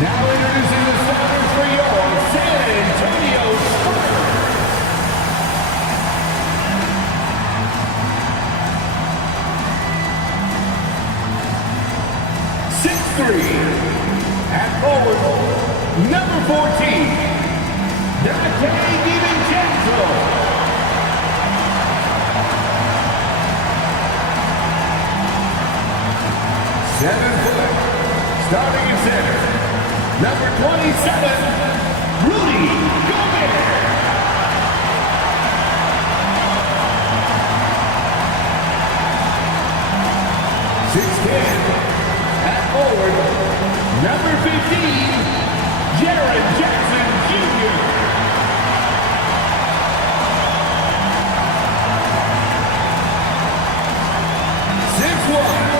Now introducing the starters for your San Antonio Spurs. 6'3", at forward, number 14, Dante DiVincenzo. 7 foot, starting in center, number 27, Rudy Gobert. 6'10", at forward, number 15, Jaren Jackson Jr. 6'1",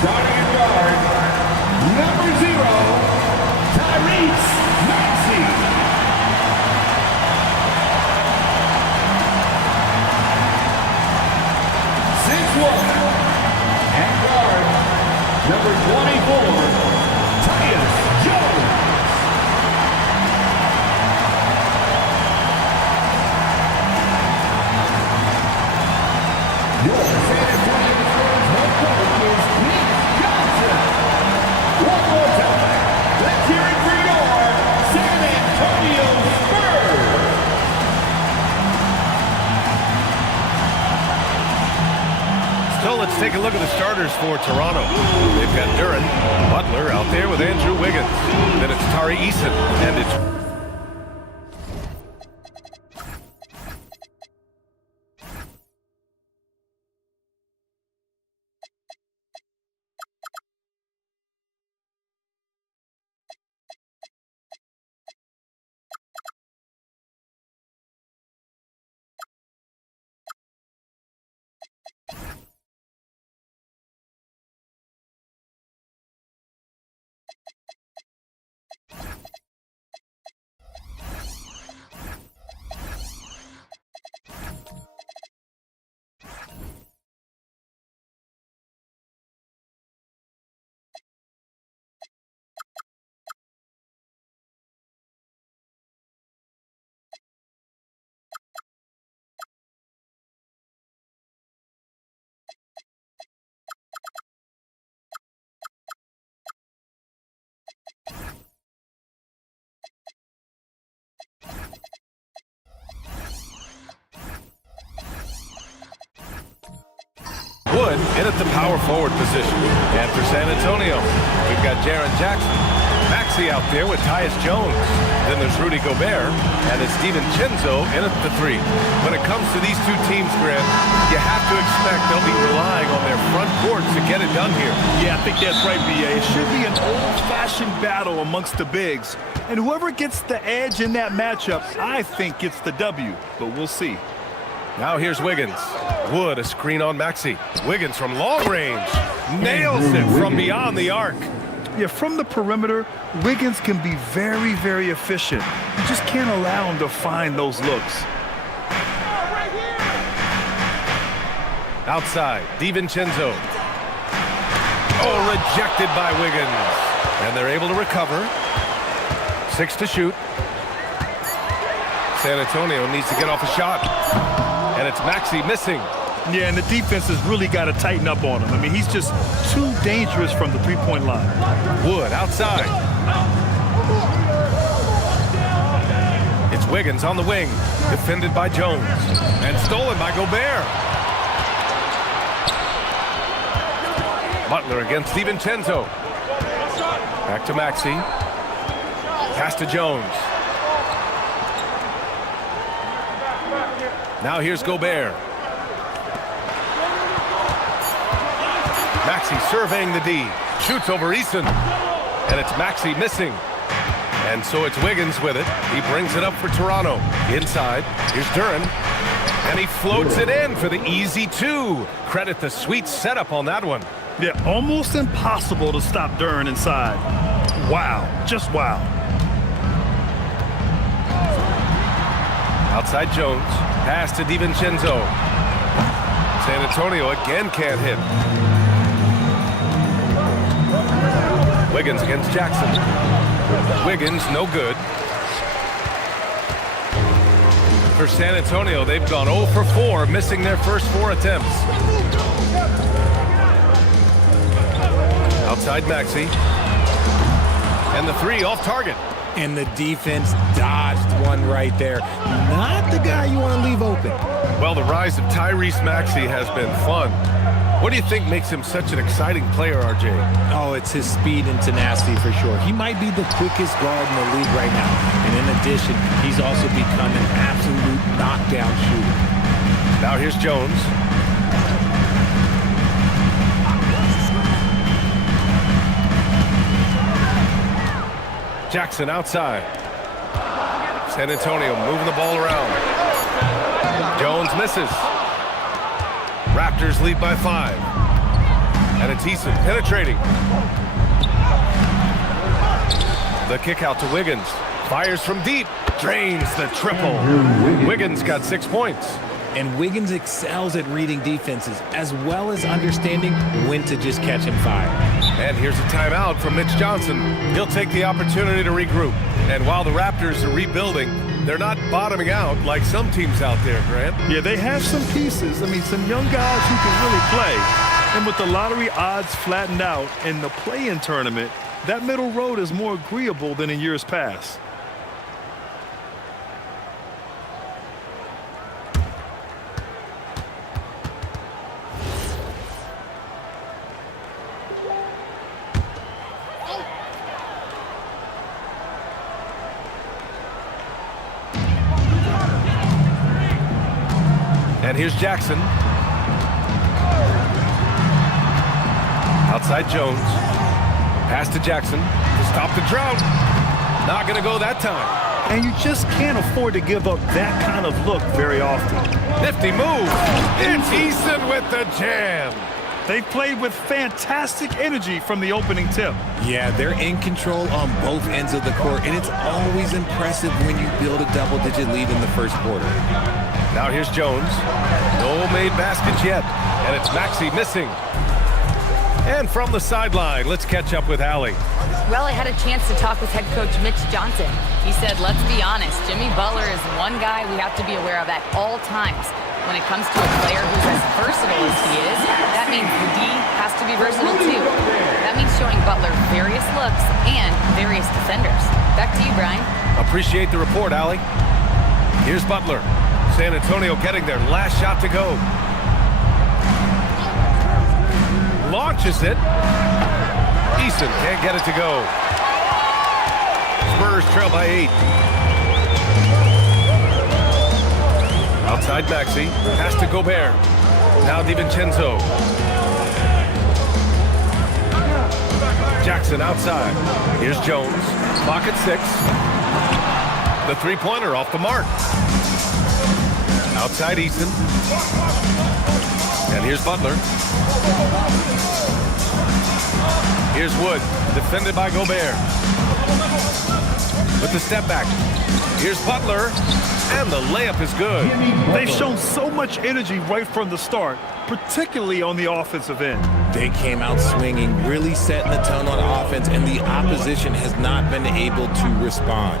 starting at guard, number 0, Maxey. 6'1", and guard, number 24, Tyus Jones. Your San Antonio Spurs head coach is Nick Johnson. One more time, let's hear it for your San Antonio Spurs. So let's take a look at the starters for Toronto. They've got Duren, Butler out there with Andrew Wiggins. Then it's Tari Eason, and it's Wood in at the power forward position. And for San Antonio, we've got Jaren Jackson. Maxey out there with Tyus Jones. Then there's Rudy Gobert, and it's DiVincenzo in at the 3. When it comes to these two teams, Grant, you have to expect they'll be relying on their front court to get it done here. Yeah, I think that's right, B.A. It should be an old-fashioned battle amongst the bigs. And whoever gets the edge in that matchup, I think gets the W. But we'll see. Now here's Wiggins. Wood, a screen on Maxey. Wiggins from long range. Nails it from beyond the arc. Yeah, from the perimeter, Wiggins can be very, very efficient. You just can't allow him to find those looks. Outside, DiVincenzo. Oh, rejected by Wiggins. And they're able to recover. 6 to shoot. San Antonio needs to get off a shot. And it's Maxey missing. Yeah, and the defense has really got to tighten up on him. I mean, he's just too dangerous from the three-point line. Wood outside. It's Wiggins on the wing. Defended by Jones. And stolen by Gobert. Butler against DiVincenzo. Back to Maxey. Pass to Jones. Now here's Gobert. Maxey surveying the D. Shoots over Eason. And it's Maxey missing. And so it's Wiggins with it. He brings it up for Toronto. Inside. Here's Duren. And he floats it in for the easy 2. Credit the sweet setup on that one. Yeah, almost impossible to stop Duren inside. Wow. Just wow. Outside Jones. Pass to DiVincenzo. San Antonio again can't hit. Wiggins against Jackson. Wiggins, no good. For San Antonio, they've gone 0 for 4, missing their first 4 attempts. Outside Maxey. And the 3 off target. And the defense dodged one right there. Not the guy you want to leave open. Well, the rise of Tyrese Maxey has been fun. What do you think makes him such an exciting player, RJ? Oh, it's his speed and tenacity for sure. He might be the quickest guard in the league right now. And in addition, he's also become an absolute knockdown shooter. Now here's Jones. Jackson outside. San Antonio moving the ball around. Jones misses. Raptors lead by 5. And it's Eason penetrating. The kick out to Wiggins. Fires from deep. Drains the triple. Wiggins got 6 points. And Wiggins excels at reading defenses as well as understanding when to just catch him fire. And here's a timeout from Mitch Johnson. He'll take the opportunity to regroup. And while the Raptors are rebuilding, they're not bottoming out like some teams out there, Grant. Yeah, they have some pieces. I mean, some young guys who can really play. And with the lottery odds flattened out in the play-in tournament, that middle road is more agreeable than in years past. And here's Jackson. Outside Jones. Pass to Jackson to stop the drought. Not going to go that time. And you just can't afford to give up that kind of look very often. Nifty move. It's Eason with the jam. They played with fantastic energy from the opening tip. Yeah, they're in control on both ends of the court, and it's always impressive when you build a double-digit lead in the first quarter. Now here's Jones. No made baskets yet, and it's Maxey missing. And from the sideline, let's catch up with Allie. Well, I had a chance to talk with head coach Mitch Johnson. He said, let's be honest, Jimmy Butler is one guy we have to be aware of at all times. When it comes to a player who's as versatile as he is, that means the D has to be versatile too. That means showing Butler various looks and various defenders. Back to you, Brian. Appreciate the report, Allie. Here's Butler. San Antonio getting their last shot to go. Launches it. Eason can't get it to go. Spurs trail by 8. Outside Maxey. Pass to Gobert. Now DiVincenzo. Jackson outside. Here's Jones. Clock at 6. The three-pointer off the mark. Outside Eason. And here's Butler. Here's Wood, defended by Gobert. With the step back. Here's Butler, and the layup is good. They've shown so much energy right from the start, particularly on the offensive end. They came out swinging, really setting the tone on offense, and the opposition has not been able to respond.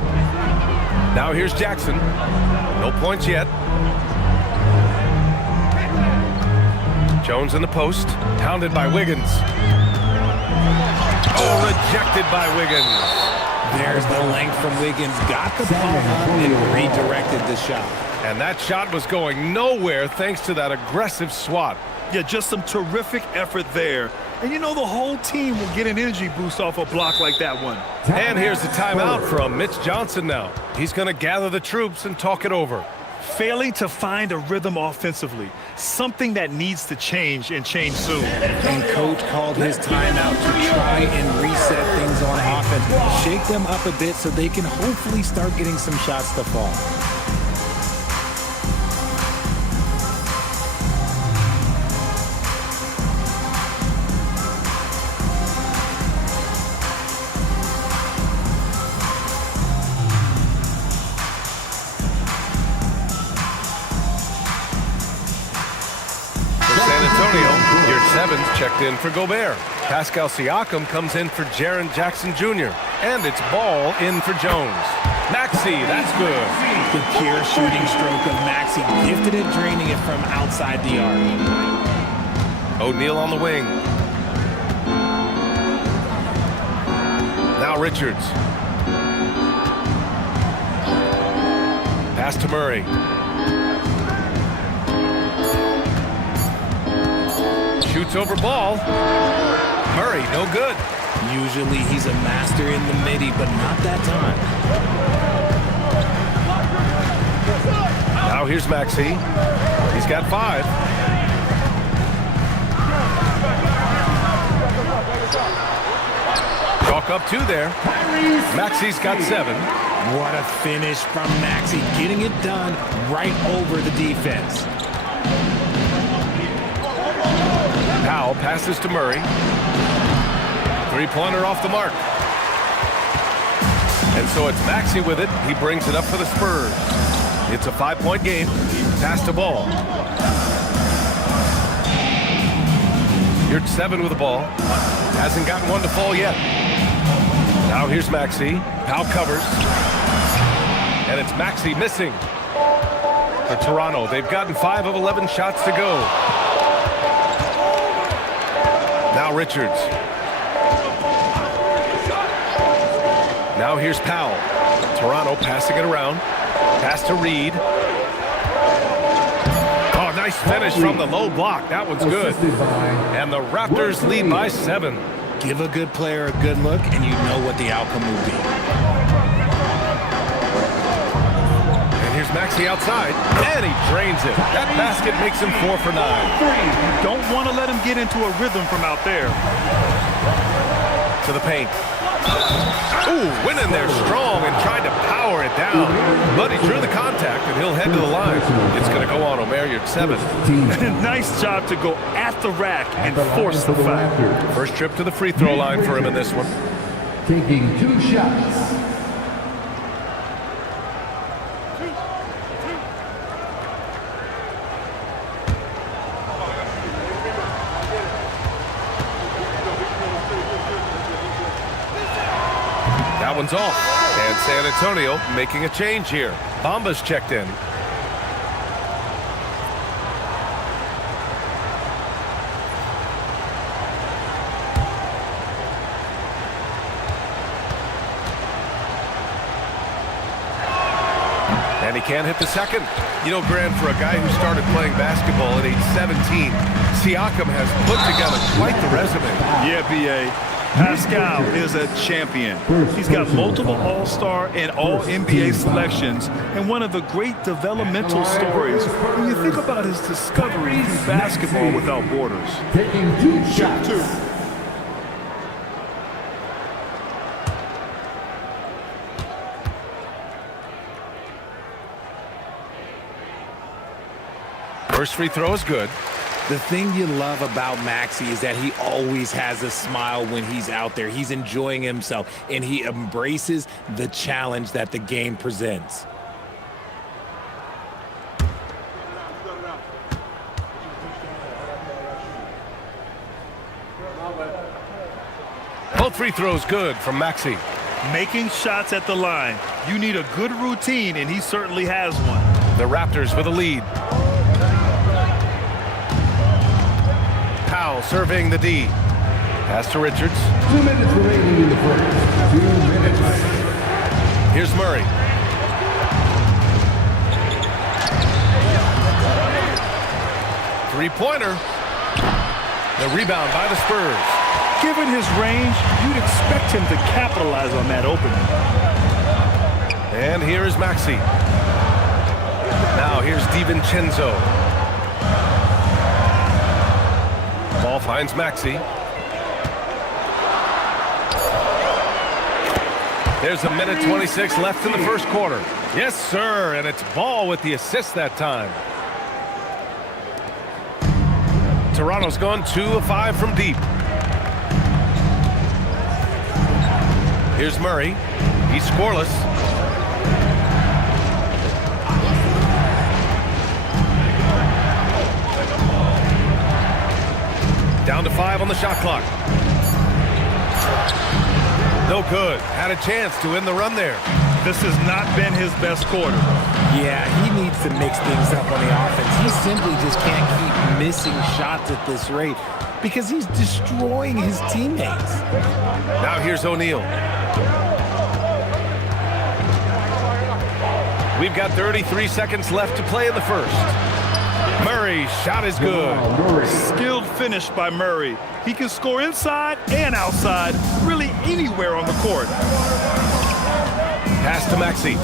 Now here's Jackson. No points yet. Jones in the post, pounded by Wiggins. Oh, rejected by Wiggins. There's the length from Wiggins. Got the ball up and redirected the shot. And that shot was going nowhere thanks to that aggressive swat. Yeah, just some terrific effort there. And you know the whole team will get an energy boost off a block like that one. And here's the timeout from Mitch Johnson now. He's going to gather the troops and talk it over. Failing to find a rhythm offensively, something that needs to change and change soon. And coach called his timeout to try and reset things on offense. Shake them up a bit so they can hopefully start getting some shots to fall. Evans checked in for Gobert. Pascal Siakam comes in for Jaren Jackson Jr. And it's ball in for Jones. Maxey, that's good. The pure shooting stroke of Maxey, gifted at draining it from outside the arc. O'Neal on the wing. Now Richards. Pass to Murray. Shoots over ball. Murray, no good. Usually he's a master in the midi, but not that time. Now here's Maxey. He's got 5. Chalk up 2 there. Maxey's got 7. What a finish from Maxey, getting it done right over the defense. Powell passes to Murray. 3-pointer off the mark. And so it's Maxey with it. He brings it up for the Spurs. It's a 5-point game. Pass to Ball. You're 7 with the ball. Hasn't gotten one to fall yet. Now here's Maxey. Powell covers. And it's Maxey missing. For Toronto, they've gotten 5 of 11 shots to go. Now Richards. Now here's Powell. Toronto passing it around. Pass to Reed. Oh, nice finish from the low block. That one's good. And the Raptors lead by 7. Give a good player a good look, and you know what the outcome will be. And here's Maxey outside, and he drains it. That basket makes him 4 for 9. Don't want to let him get into a rhythm from out there. To the paint. Ooh, went in there strong and tried to power it down. But he drew the contact, and he'll head to the line. It's going to go on Omer. You're at 7. Nice job to go at the rack and force the foul. First trip to the free throw line for him in this one. Taking 2 shots. That one's off. And San Antonio making a change here. Bamba's checked in. And he can't hit the second. You know, Grant, for a guy who started playing basketball at age 17, Siakam has put together quite the resume. Yeah, B.A. Pascal is a champion. He's got multiple All-Star and All-NBA selections, and one of the great developmental stories when you think about his discovery through basketball without borders. Taking 2 shots. First free throw is good. The thing you love about Maxey is that he always has a smile when he's out there. He's enjoying himself, and he embraces the challenge that the game presents. Both free throws good from Maxey. Making shots at the line. You need a good routine, and he certainly has one. The Raptors with a lead. Powell serving the D. Pass to Richards. 2 minutes remaining in the first. 2 minutes. Here's Murray. Three-pointer. The rebound by the Spurs. Given his range, you'd expect him to capitalize on that opening. And here is Maxey. Now here's DiVincenzo. Ball finds Maxey. There's 1:26 left in the first quarter. Yes, sir, and it's Ball with the assist that time. Toronto's gone 2 of 5 from deep. Here's Murray. He's scoreless. Down to 5 on the shot clock. No good. Had a chance to end the run there. This has not been his best quarter. Yeah, he needs to mix things up on the offense. He simply just can't keep missing shots at this rate because he's destroying his teammates. Now here's O'Neal. We've got 33 seconds left to play in the first. Murray's shot is good. Skilled finish by Murray. He can score inside and outside, really anywhere on the court. Pass to Maxey.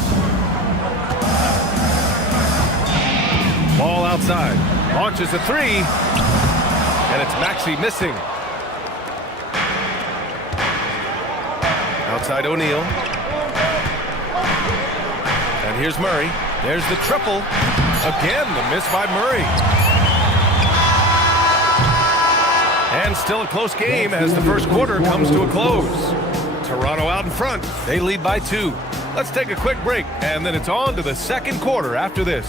Ball outside. Launches a three. And it's Maxey missing. Outside O'Neal. And here's Murray. There's the triple. Again, the miss by Murray. And still a close game as the first quarter comes to a close. Toronto out in front. They lead by 2. Let's take a quick break, and then it's on to the second quarter after this.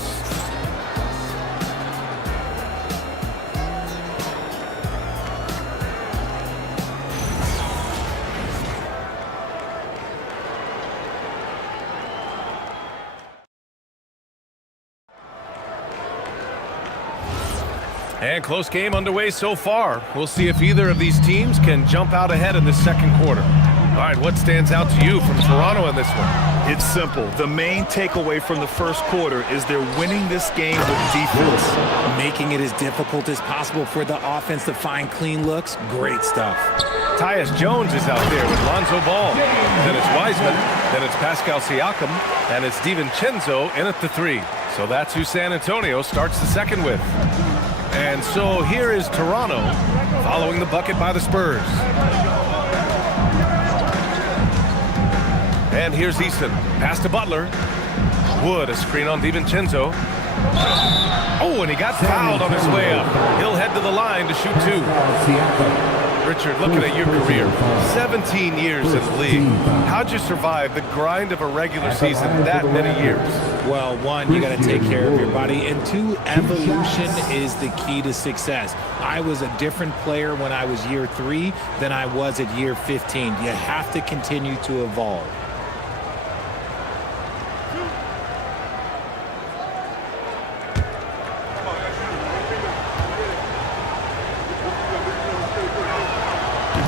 And close game underway so far. We'll see if either of these teams can jump out ahead in the second quarter. All right, what stands out to you from Toronto in this one? It's simple. The main takeaway from the first quarter is they're winning this game with defense. Making it as difficult as possible for the offense to find clean looks. Great stuff. Tyus Jones is out there with Lonzo Ball. Then it's Wiseman. Then it's Pascal Siakam. And it's DiVincenzo in at the 3. So that's who San Antonio starts the second with. And so here is Toronto following the bucket by the Spurs. And here's Easton. Pass to Butler. Wood, a screen on DiVincenzo. Oh, and he got fouled on his way up. He'll head to the line to shoot 2. Richard, looking at your career, 17 years in the league. How'd you survive the grind of a regular season that many years? Well, 1, you got to take care of your body, and 2, evolution is the key to success. I was a different player when I was year 3 than I was at year 15. You have to continue to evolve.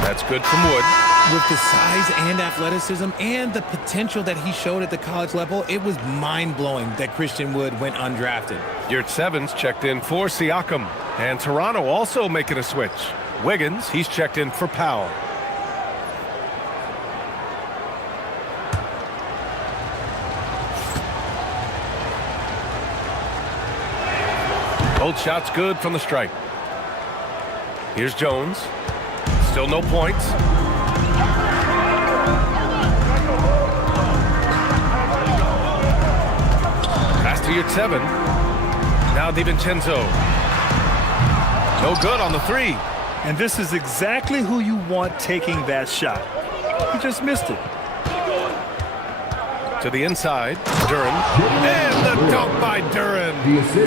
That's good from Wood. With the size and athleticism and the potential that he showed at the college level, it was mind-blowing that Christian Wood went undrafted. Yurt Sevens checked in for Siakam. And Toronto also making a switch. Wiggins, he's checked in for Powell. Both shots good from the stripe. Here's Jones. Still no points. Pass to Yurt Seven. Now DiVincenzo. No good on the 3. And this is exactly who you want taking that shot. He just missed it. To the inside, Duren. And the dunk by Duren.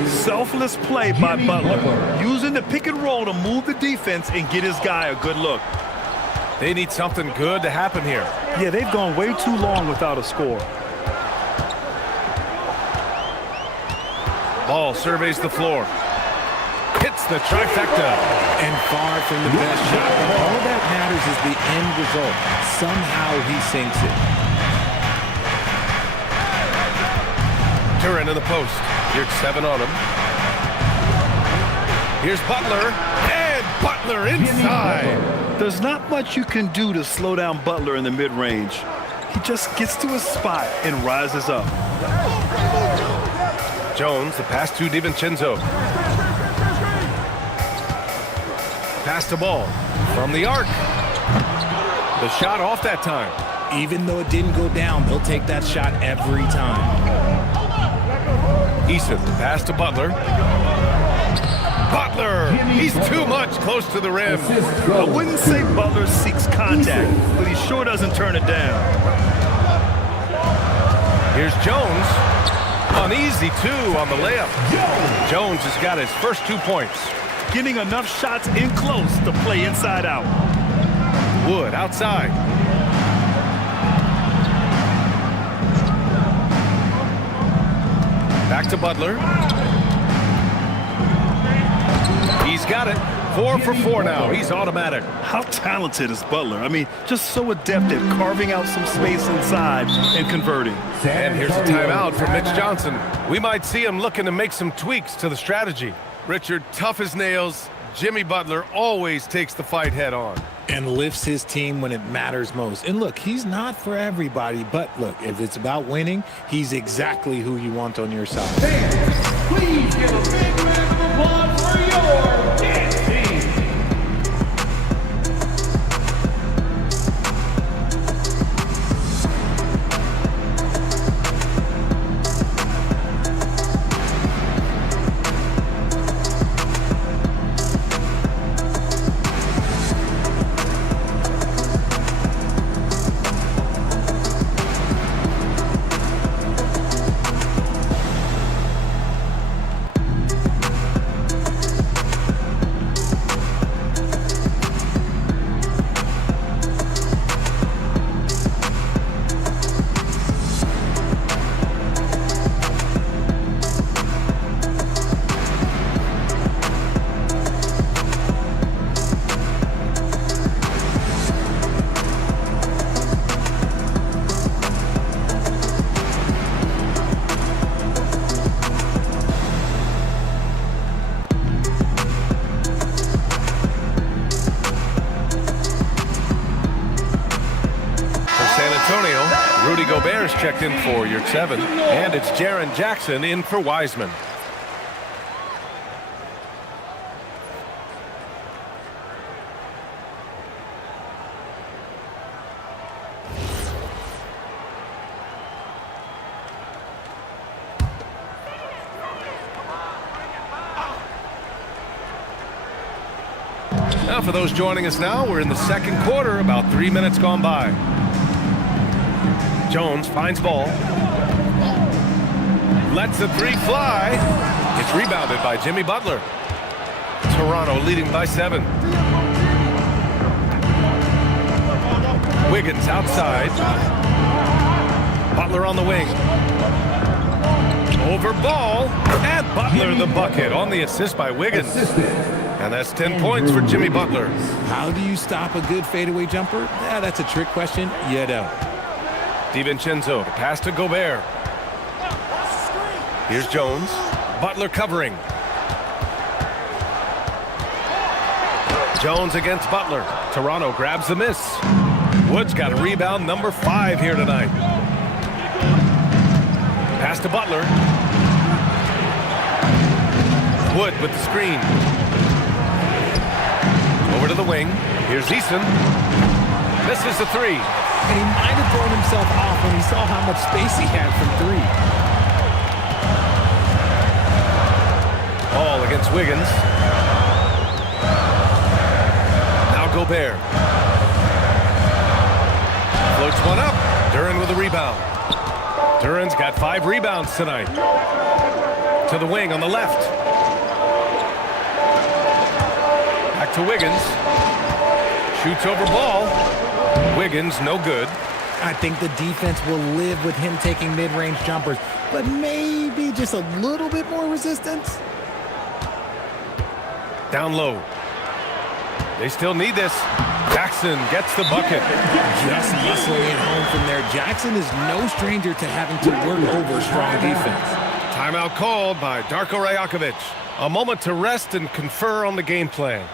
Selfless play by Butler. Using the pick and roll to move the defense and get his guy a good look. They need something good to happen here. Yeah, they've gone way too long without a score. Ball surveys the floor. Hits the trifecta. And far from the best shot. But all that matters is the end result. Somehow he sinks it. Turin in the post. Here's 7 on him. Here's Butler. And Butler inside. There's not much you can do to slow down Butler in the mid-range. He just gets to a spot and rises up. Jones, the pass to DiVincenzo. Pass the ball from the arc. The shot off that time. Even though it didn't go down, they'll take that shot every time. Eason, pass to Butler. Butler! He's too much close to the rim. I wouldn't say Butler seeks contact, but he sure doesn't turn it down. Here's Jones. An easy 2 on the layup. Jones has got his first 2 points. Getting enough shots in close to play inside out. Wood outside. Back to Butler. He's got it. 4 for 4 now. He's automatic. How talented is Butler? I mean, just so adept at carving out some space inside and converting. And here's a timeout for Mitch Johnson. We might see him looking to make some tweaks to the strategy. Richard, tough as nails. Jimmy Butler always takes the fight head on. And lifts his team when it matters most. And look, he's not for everybody, but look, if it's about winning, he's exactly who you want on your side. Fans, please give a big round of applause for your dance team. Rudy Gobert's checked in for your 7. And it's Jaren Jackson in for Wiseman. Now for those joining us now, we're in the second quarter, about 3 minutes gone by. Jones finds ball. Lets the 3 fly. It's rebounded by Jimmy Butler. Toronto leading by 7. Wiggins outside. Butler on the wing. Over ball. And Butler the bucket on the assist by Wiggins. And that's 10 points for Jimmy Butler. How do you stop a good fadeaway jumper? Yeah, that's a trick question. You don't. DiVincenzo, pass to Gobert. Here's Jones. Butler covering. Jones against Butler. Toronto grabs the miss. Wood's got a rebound, number 5 here tonight. Pass to Butler. Wood with the screen. Over to the wing. Here's Eason. Misses the 3. And he might have thrown himself off when he saw how much space he had from 3. Ball against Wiggins. Now Gobert. Floats one up. Duren with a rebound. Duren's got 5 rebounds tonight. To the wing on the left. Back to Wiggins. Shoots over ball. Wiggins, no good. I think the defense will live with him taking mid-range jumpers, but maybe just a little bit more resistance. Down low. They still need this. Jackson gets the bucket. Just muscling it home from there. Jackson is no stranger to having to work over strong defense. Timeout called by Darko Rajakovic. A moment to rest and confer on the game plan.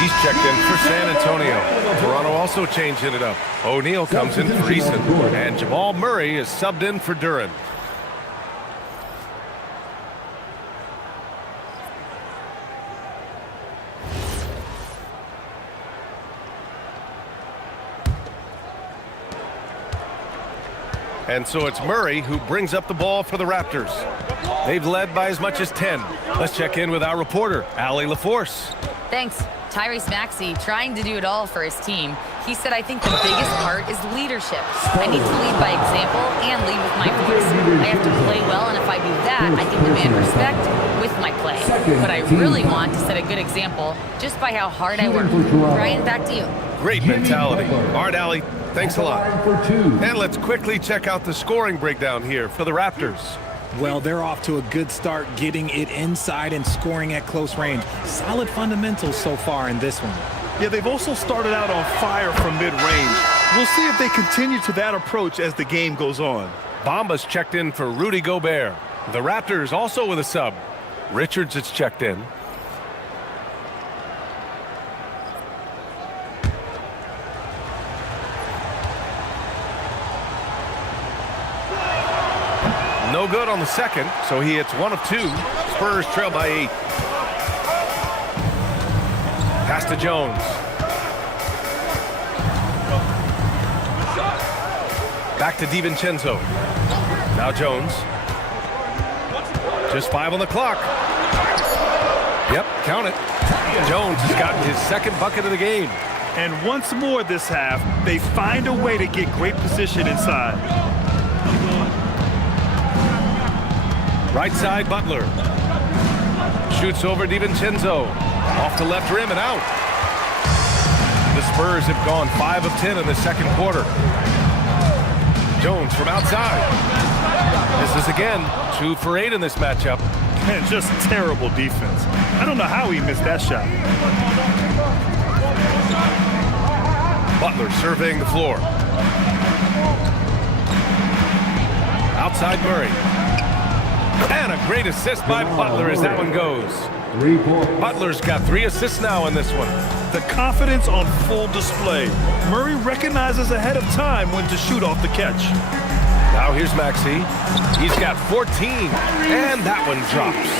He's checked in for San Antonio. Toronto also changing it up. O'Neal comes in for Eason. And Jamal Murray is subbed in for Duren. And so it's Murray who brings up the ball for the Raptors. They've led by as much as 10. Let's check in with our reporter, Allie LaForce. Thanks. Tyrese Maxey trying to do it all for his team. He said, I think the biggest part is leadership. I need to lead by example and lead with my voice. I have to play well, and if I do that, I can demand respect with my play. But I really want to set a good example just by how hard I work. Ryan, back to you. Great mentality. All right, Allie, thanks a lot. And let's quickly check out the scoring breakdown here for the Raptors. Well, they're off to a good start getting it inside and scoring at close range. Solid fundamentals so far in this one. Yeah, they've also started out on fire from mid-range. We'll see if they continue to that approach as the game goes on. Bamba's checked in for Rudy Gobert. The Raptors also with a sub. Richards is checked in. No good on the second, so he hits 1 of 2. Spurs trail by 8. Pass to Jones. Back to DiVincenzo. Now Jones. Just 5 on the clock. Yep, count it. Jones has gotten his second bucket of the game. And once more this half, they find a way to get great position inside. Right side, Butler. Shoots over DiVincenzo. Off the left rim and out. The Spurs have gone 5 of 10 in the second quarter. Jones from outside. This is again 2 for 8 in this matchup. Man, just terrible defense. I don't know how he missed that shot. Butler surveying the floor. Outside Murray. And a great assist by Butler as that one goes. Butler's got 3 assists now in this one. The confidence on full display. Murray recognizes ahead of time when to shoot off the catch. Now here's Maxey. He's got 14, and that one drops.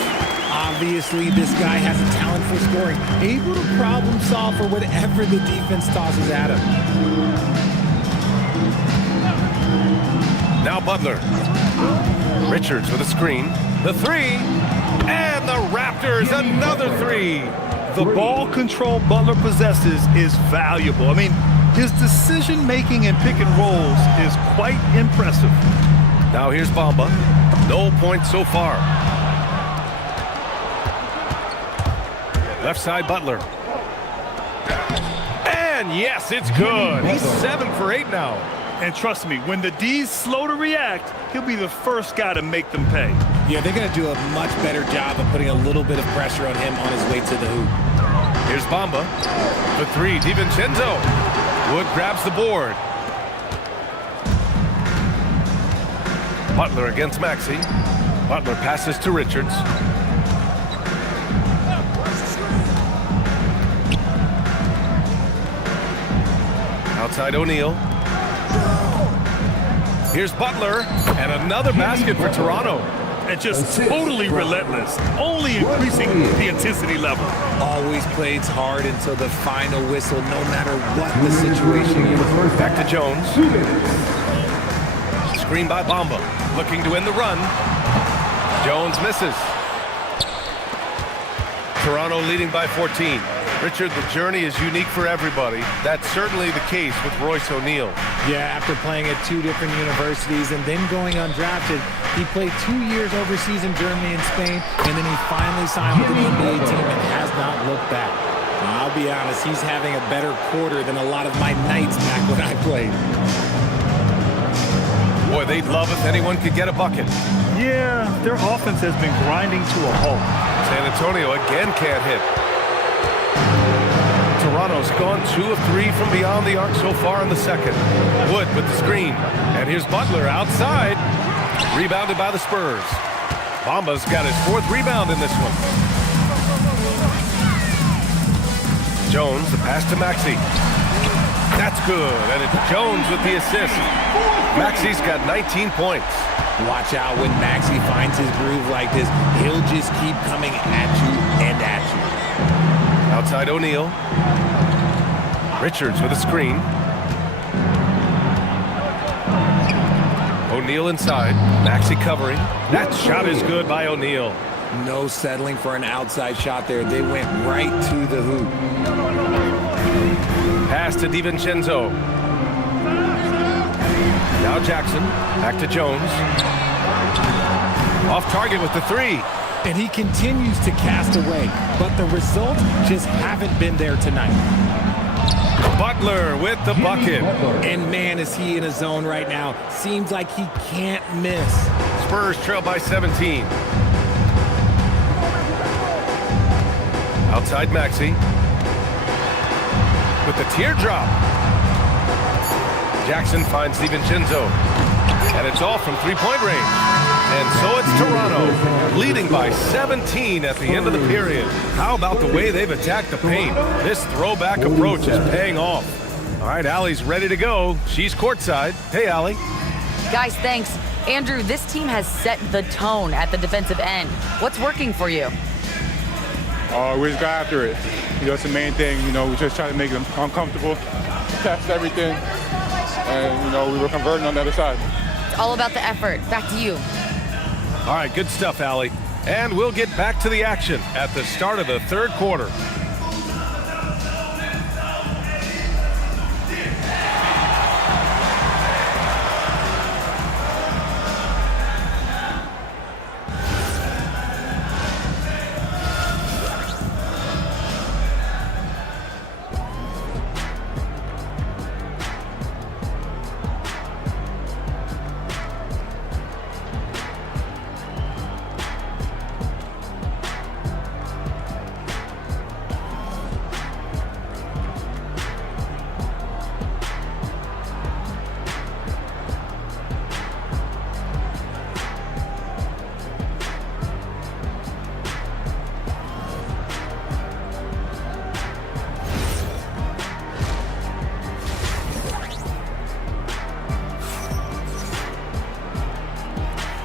Obviously, this guy has a talent for scoring, able to problem solve for whatever the defense tosses at him. Now Butler. Richards with a screen. The 3. And the Raptors, another 3. The ball control Butler possesses is valuable. I mean, his decision-making and pick and rolls is quite impressive. Now here's Bamba. No points so far. Left side Butler. And And yes, it's good. He's 7 for 8 now. And trust me, when the D's slow to react, he'll be the first guy to make them pay. Yeah, they're going to do a much better job of putting a little bit of pressure on him on his way to the hoop. Here's Bamba. For 3, DiVincenzo. Wood grabs the board. Butler against Maxey. Butler passes to Richards. Outside O'Neal. Here's Butler, and another basket for Toronto. And just totally relentless, only increasing the intensity level. Always plays hard until the final whistle, no matter what the situation is. Back to Jones. Screen by Bamba, looking to win the run. Jones misses. Toronto leading by 14. Richard, the journey is unique for everybody. That's certainly the case with Royce O'Neal. Yeah, after playing at 2 different universities and then going undrafted, he played 2 years overseas in Germany and Spain, and then he finally signed with an NBA team and has not looked back. Now, I'll be honest, he's having a better quarter than a lot of my nights back when I played. Boy, they'd love if anyone could get a bucket. Yeah, their offense has been grinding to a halt. San Antonio again can't hit. Toronto's gone 2 of 3 from beyond the arc so far in the second. Wood with the screen. And here's Butler outside. Rebounded by the Spurs. Bamba's got his 4th rebound in this one. Jones, the pass to Maxey. That's good. And it's Jones with the assist. Maxey's got 19 points. Watch out when Maxey finds his groove like this. He'll just keep coming at you and at you. Outside O'Neal. Richards with a screen. O'Neal inside. Maxey covering. That shot is good by O'Neal. No settling for an outside shot there. They went right to the hoop. Pass to DiVincenzo. Now Jackson. Back to Jones. Off target with the 3. And he continues to cast away, but the results just haven't been there tonight. Butler with the bucket. And man, is he in a zone right now. Seems like he can't miss. Spurs trail by 17. Outside Maxey. With the teardrop. Jackson finds DiVincenzo. And it's all from 3-point range. And so it's Toronto, leading by 17 at the end of the period. How about the way they've attacked the paint? This throwback approach is paying off. All right, Allie's ready to go. She's courtside. Hey, Allie. Guys, thanks. Andrew, this team has set the tone at the defensive end. What's working for you? We just got after it. It's the main thing. We just try to make them uncomfortable, test everything, and, we were converting on the other side. It's all about the effort. Back to you. All right, good stuff, Allie. And we'll get back to the action at the start of the 3rd quarter.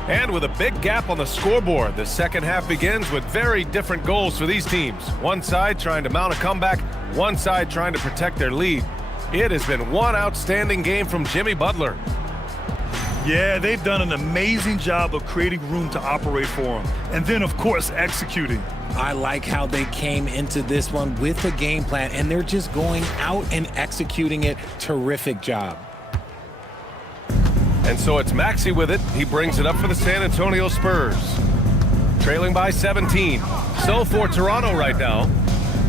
And with a big gap on the scoreboard, the second half begins with very different goals for these teams. One side trying to mount a comeback, one side trying to protect their lead. It has been one outstanding game from Jimmy Butler. Yeah, they've done an amazing job of creating room to operate for him. And then, of course, executing. I like how they came into this one with a game plan, and they're just going out and executing it. Terrific job. And so it's Maxey with it. He brings it up for the San Antonio Spurs. Trailing by 17. So for Toronto right now,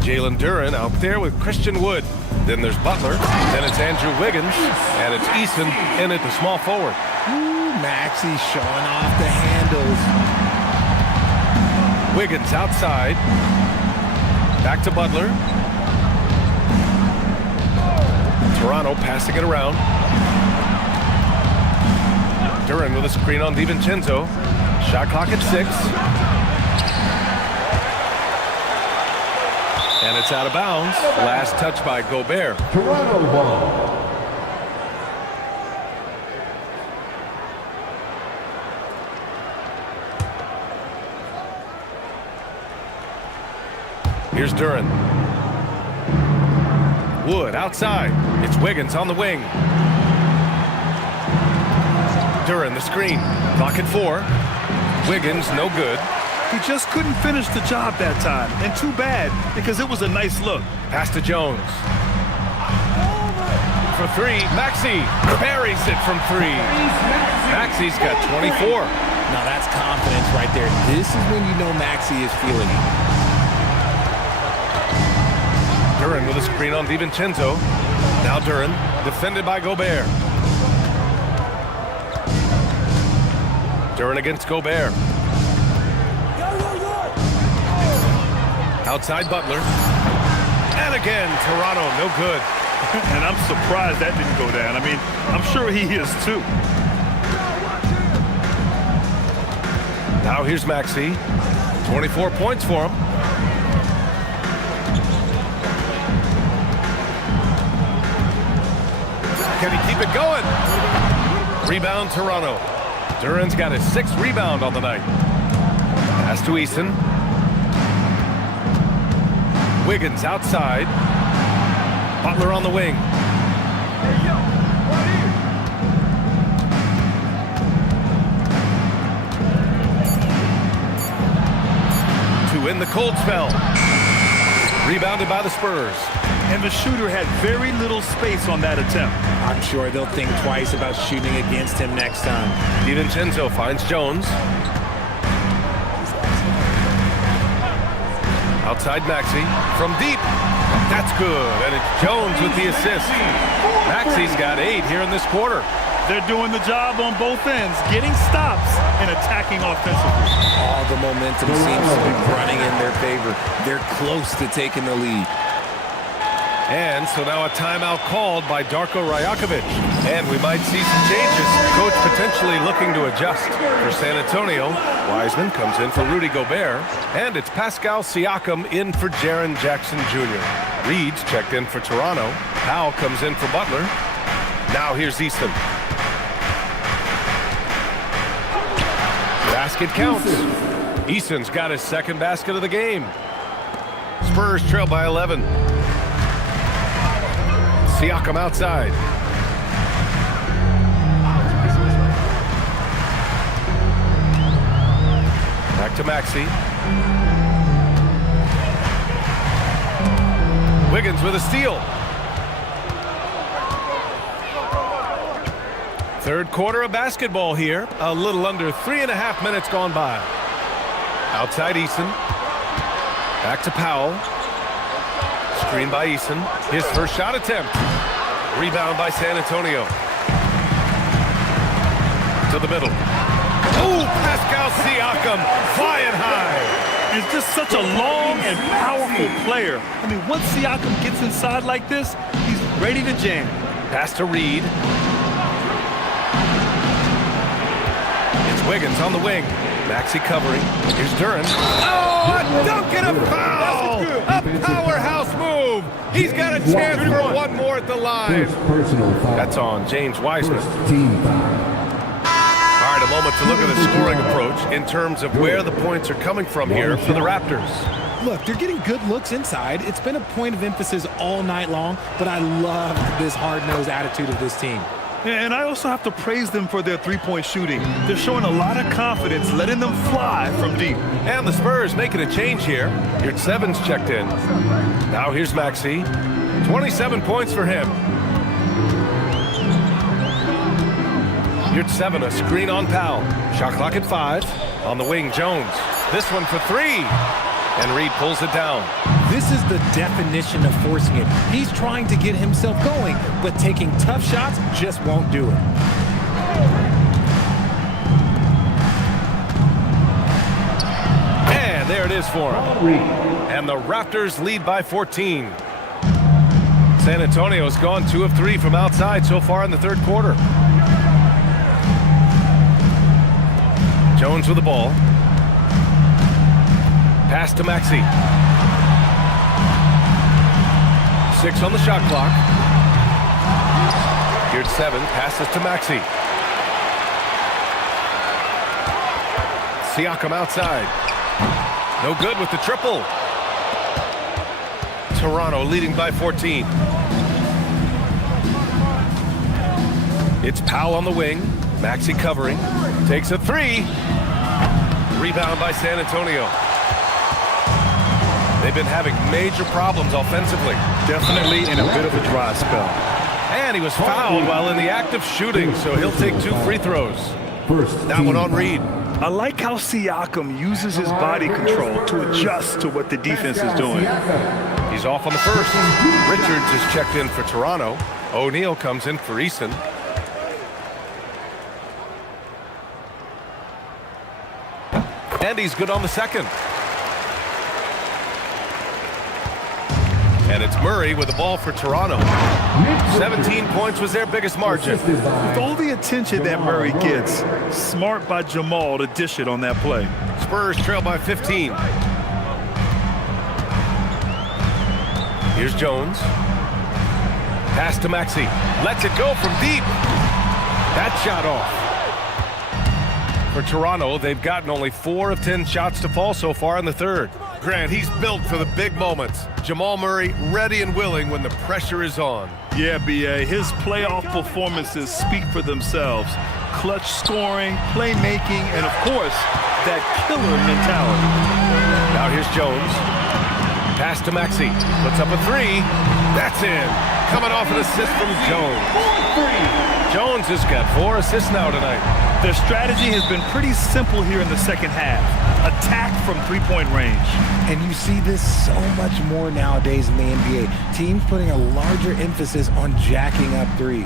Jalen Duren out there with Christian Wood. Then there's Butler. Then it's Andrew Wiggins. And it's Eason in at the small forward. Ooh, Maxey showing off the handles. Wiggins outside. Back to Butler. Toronto passing it around. Duren with a screen on DiVincenzo. Shot clock at 6. And it's out of bounds. Last touch by Gobert. Toronto ball. Here's Duren. Wood outside. It's Wiggins on the wing. Duren the screen. Clock at 4. Wiggins no good. He just couldn't finish the job that time. And too bad, because it was a nice look. Pass to Jones. For 3, Maxey buries it from 3. Maxey's got 24. Now that's confidence right there. This is when you know Maxey is feeling it. Duren with a screen on DiVincenzo. Now Duren, defended by Gobert. Duren against Gobert. Outside Butler. And again, Toronto, no good. And I'm surprised that didn't go down. I mean, I'm sure he is too. Now here's Maxey. 24 points for him. Can he keep it going? Rebound Toronto. Duren's got his 6th rebound on the night. Pass to Eason. Wiggins outside. Butler on the wing. To win the cold spell. Rebounded by the Spurs. And the shooter had very little space on that attempt. I'm sure they'll think twice about shooting against him next time. DiVincenzo finds Jones. Outside Maxey from deep. That's good. And it's Jones with the assist. Maxey's got 8 here in this quarter. They're doing the job on both ends, getting stops and attacking offensively. All the momentum seems to be running in their favor. They're close to taking the lead. And so now a timeout called by Darko Rajakovic. And we might see some changes. Coach potentially looking to adjust. For San Antonio, Wiseman comes in for Rudy Gobert. And it's Pascal Siakam in for Jaren Jackson Jr. Reed's checked in for Toronto. Powell comes in for Butler. Now here's Easton. Basket counts. Easton's got his 2nd basket of the game. Spurs trail by 11. Siakam outside. Back to Maxey. Wiggins with a steal. 3rd quarter of basketball here. A little under 3.5 minutes gone by. Outside Eason. Back to Powell. Screen by Eason. His first shot attempt. Rebound by San Antonio. To the middle. Oh, Pascal Siakam flying high. He's just such a long and powerful player. I mean, once Siakam gets inside like this, he's ready to jam. Pass to Reed. It's Wiggins on the wing. Maxey covering. Here's Duren. Oh, a dunk and a foul! A powerhouse move. He's got a chance for one more at the line. That's on James Wiseman. All right, a moment to look at the scoring approach in terms of where the points are coming from here for the Raptors. Look, they're getting good looks inside. It's been a point of emphasis all night long, but I love this hard-nosed attitude of this team. And I also have to praise them for their 3-point shooting. They're showing a lot of confidence, letting them fly from deep. And the Spurs making a change here. Here's 7's checked in. Now here's Maxey. 27 points for him. Here's 7, a screen on Powell. Shot clock at 5. On the wing, Jones. This one for 3. And Reed pulls it down. This is the definition of forcing it. He's trying to get himself going, but taking tough shots just won't do it. And there it is for him. And the Raptors lead by 14. San Antonio's gone 2 of 3 from outside so far in the third quarter. Jones with the ball. Pass to Maxey. 6 on the shot clock. Here's 7. Passes to Maxey. Siakam outside. No good with the triple. Toronto leading by 14. It's Powell on the wing. Maxey covering. Takes a 3. Rebound by San Antonio. They've been having major problems offensively. Definitely in a bit of a dry spell. And he was fouled while in the act of shooting, so he'll take 2 free throws. That one on Reed. I like how Siakam uses his body control to adjust to what the defense is doing. He's off on the first. Richards is checked in for Toronto. O'Neal comes in for Easton. And he's good on the second. And it's Murray with the ball for Toronto. 17 points was their biggest margin. With all the attention that Murray gets, smart by Jamal to dish it on that play. Spurs trail by 15. Here's Jones. Pass to Maxey. Lets it go from deep. That shot off. For Toronto, they've gotten only 4 of 10 shots to fall so far in the third. Grant, he's built for the big moments. Jamal Murray ready and willing when the pressure is on. Yeah, B.A., his playoff performances speak for themselves. Clutch scoring, playmaking, and of course, that killer mentality. Now here's Jones. Pass to Maxey. Puts up a 3. That's in. Coming off an assist from Jones. Jones has got 4 assists now tonight. Their strategy has been pretty simple here in the second half. Attack from three-point range. And you see this so much more nowadays in the NBA. Teams putting a larger emphasis on jacking up threes.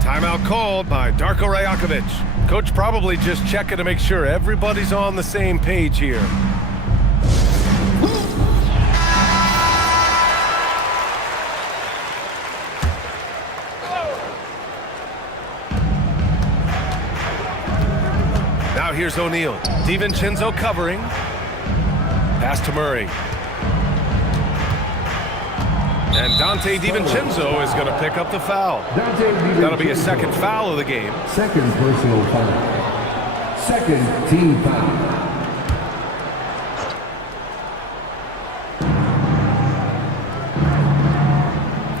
Timeout called by Darko Rajakovic. Coach probably just checking to make sure everybody's on the same page here. Now here's O'Neal. DiVincenzo covering. Pass to Murray. And Dante DiVincenzo is going to pick up the foul. That'll be a second foul of the game. Second personal foul. Second team foul.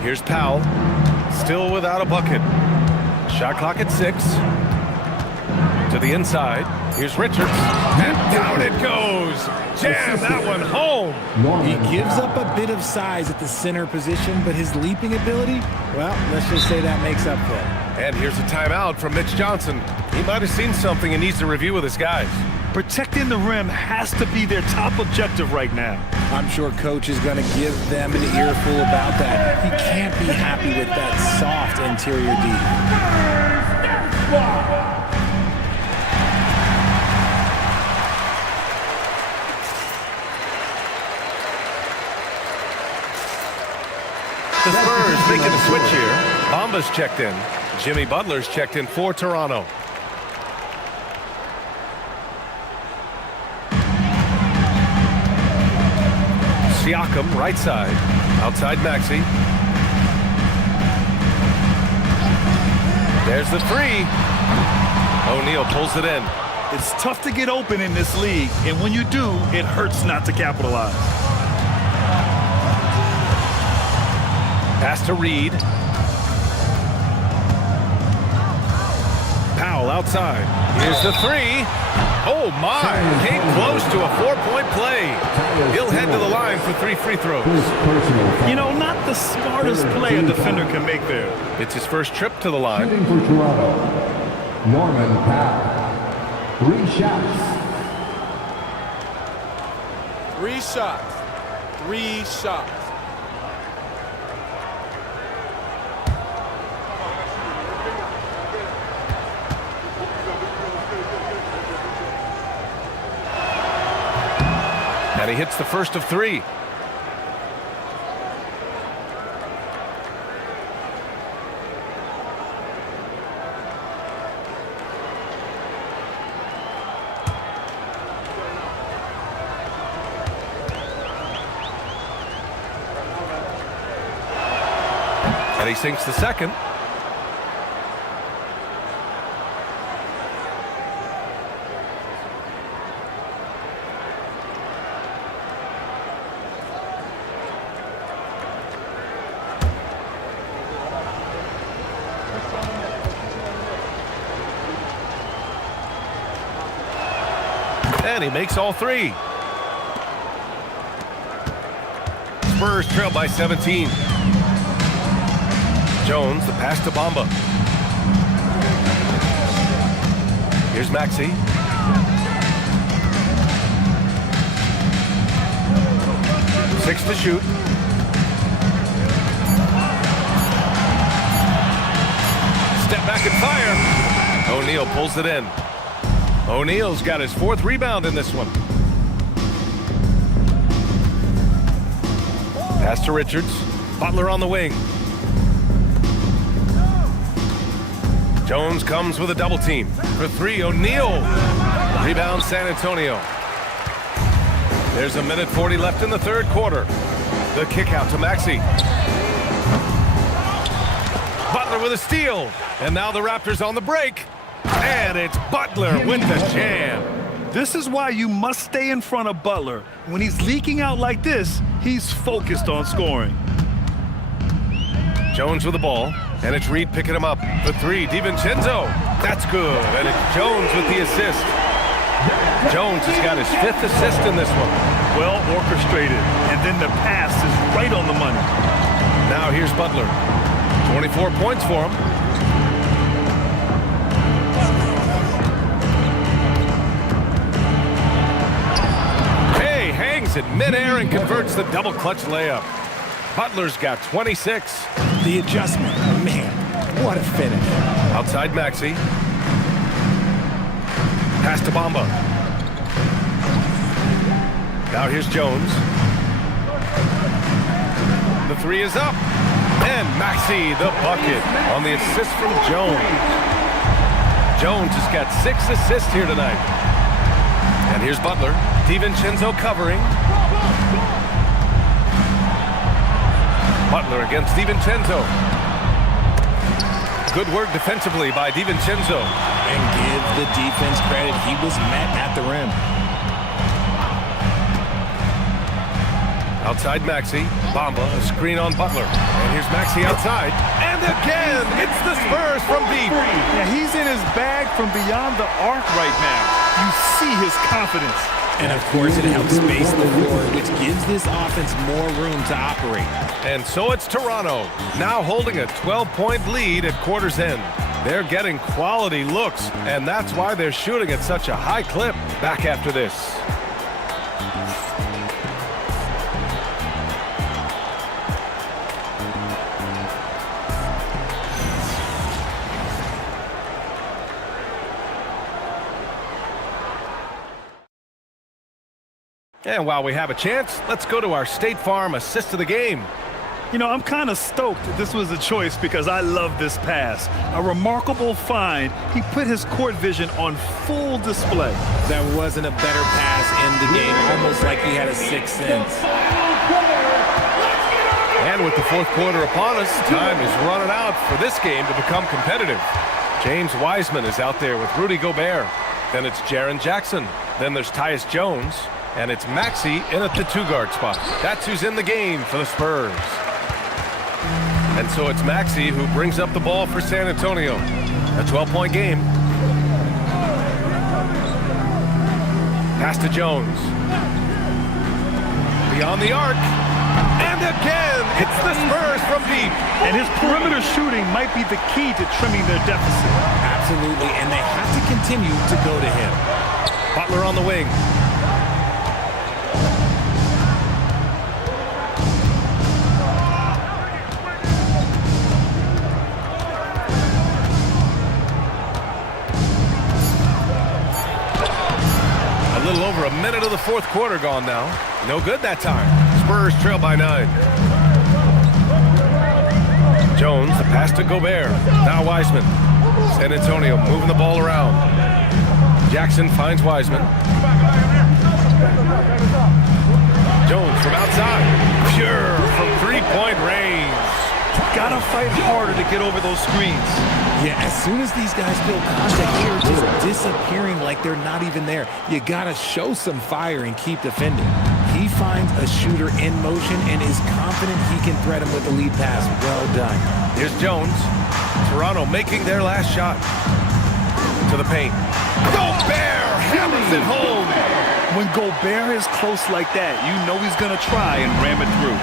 Here's Powell. Still without a bucket. Shot clock at 6. To the inside. Here's Richards. And down it goes. Jam that one home. He gives up a bit of size at the center position, but his leaping ability, well, let's just say that makes up for it. And here's a timeout from Mitch Johnson. He might have seen something and needs to review with his guys. Protecting the rim has to be their top objective right now. I'm sure Coach is going to give them an earful about that. He can't be happy with that soft interior D. The Spurs making a switch here. Bamba's checked in. Jimmy Butler's checked in for Toronto. Siakam, right side. Outside Maxey. There's the 3. O'Neal pulls it in. It's tough to get open in this league, and when you do, it hurts not to capitalize. Pass to Reed. Powell outside. Here's the 3. Oh my, came close to a 4-point play. He'll head to the line for 3 free throws. You know, not the smartest play a defender can make there. It's his first trip to the line. Shooting for Toronto, Norman Powell. 3 shots. 3 shots. 3 shots. And he hits the first of 3. And he sinks the second. And he makes all 3. Spurs trail by 17. Jones, the pass to Bamba. Here's Maxey. Six to shoot. Step back and fire. O'Neal pulls it in. O'Neal's got his 4th rebound in this one. Pass to Richards. Butler on the wing. Jones comes with a double team. For 3, O'Neal. Rebound San Antonio. There's 1:40 left in the 3rd quarter. The kick out to Maxey. Butler with a steal. And now the Raptors on the break. And it's Butler with the jam. This is why you must stay in front of Butler. When he's leaking out like this, he's focused on scoring. Jones with the ball. And it's Reed picking him up. For 3, DiVincenzo. That's good. And it's Jones with the assist. Jones has got his 5th assist in this one. Well orchestrated. And then the pass is right on the money. Now here's Butler. 24 points for him. Hey, hangs in midair and converts the double clutch layup. Butler's got 26. The adjustment, man, what a finish. Outside Maxey. Pass to Bamba. Now here's Jones. The 3 is up. And Maxey, the bucket, on the assist from Jones. Jones has got 6 assists here tonight. And here's Butler. DiVincenzo covering. Butler against DiVincenzo. Good work defensively by DiVincenzo. And give the defense credit. He was met at the rim. Outside Maxey. Bamba, a screen on Butler. And here's Maxey outside. And again, it's the Spurs from deep. Yeah, he's in his bag from beyond the arc right now. You see his confidence. And of course, it helps space the floor, which gives this offense more room to operate. And so it's Toronto, now holding a 12-point lead at quarter's end. They're getting quality looks, and that's why they're shooting at such a high clip. Back after this. And while we have a chance, let's go to our State Farm assist of the game. You know, I'm kind of stoked this was a choice because I love this pass. A remarkable find. He put his court vision on full display. There wasn't a better pass in the game, almost like he had a 6th sense. And with the 4th quarter upon us, time is running out for this game to become competitive. James Wiseman is out there with Rudy Gobert. Then it's Jaren Jackson. Then there's Tyus Jones. And it's Maxey in at the 2-guard spot. That's who's in the game for the Spurs. And so it's Maxey who brings up the ball for San Antonio. A 12-point game. Pass to Jones. Beyond the arc. And again, it's the Spurs from deep. And his perimeter shooting might be the key to trimming their deficit. Absolutely, and they have to continue to go to him. Butler on the wing. A little over a minute of the fourth quarter gone now. No good that time. Spurs trail by 9. Jones, the pass to Gobert. Now Wiseman. San Antonio moving the ball around. Jackson finds Wiseman. Jones from outside. Pure from three-point range. Gotta fight harder to get over those screens. Yeah, as soon as these guys feel contact, they're just disappearing like they're not even there. You gotta show some fire and keep defending. He finds a shooter in motion and is confident he can threat him with a lead pass. Well done. Here's Jones. Toronto making their last shot. To the paint. Gobert hammers it home. When Gobert is close like that, you know he's gonna try and ram it through.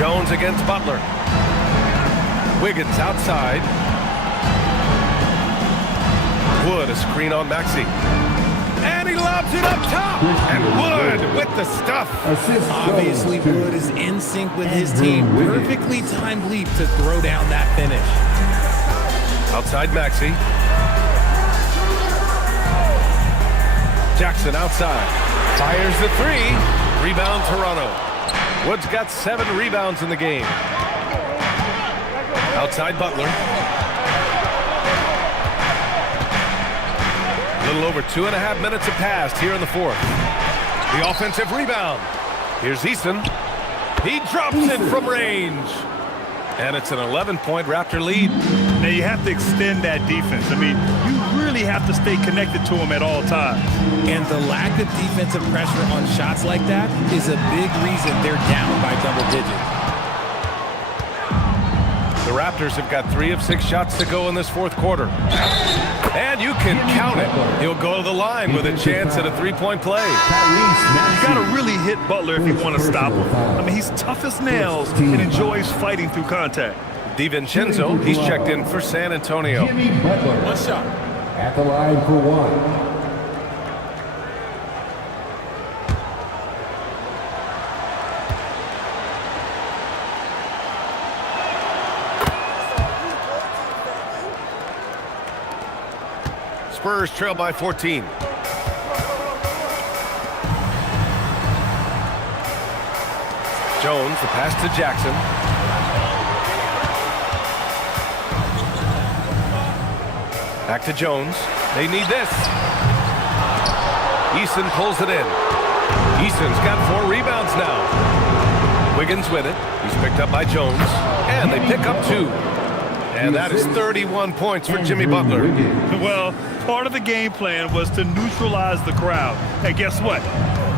Jones against Butler. Wiggins outside. Wood, a screen on Maxey. And he lobs it up top. And Wood with the stuff. Obviously, Wood is in sync with his team. Perfectly timed leap to throw down that finish. Outside Maxey. Jackson outside. Fires the three. Rebound Toronto. Wood's got 7 rebounds in the game. Outside Butler. A little over 2.5 minutes have passed here in the fourth. The offensive rebound. Here's Easton. He drops it from range. And it's an 11-point Raptor lead. Now you have to extend that defense. I mean, you really have to stay connected to him at all times. And the lack of defensive pressure on shots like that is a big reason they're down by double digits. The Raptors have got 3 of 6 shots to go in this fourth quarter. And you can count it. He'll go to the line with a chance at a 3-point play. You got to really hit Butler if you want to stop him. I mean, he's tough as nails and enjoys fighting through contact. DiVincenzo, he's checked in for San Antonio. Jimmy Butler. One shot. At the line for 1. Spurs trail by 14. Jones, the pass to Jackson. Back to Jones. They need this. Easton pulls it in. Easton's got 4 rebounds now. Wiggins with it. He's picked up by Jones. And they pick up 2. And that is 31 points for Jimmy Butler. Well, part of the game plan was to neutralize the crowd. And guess what?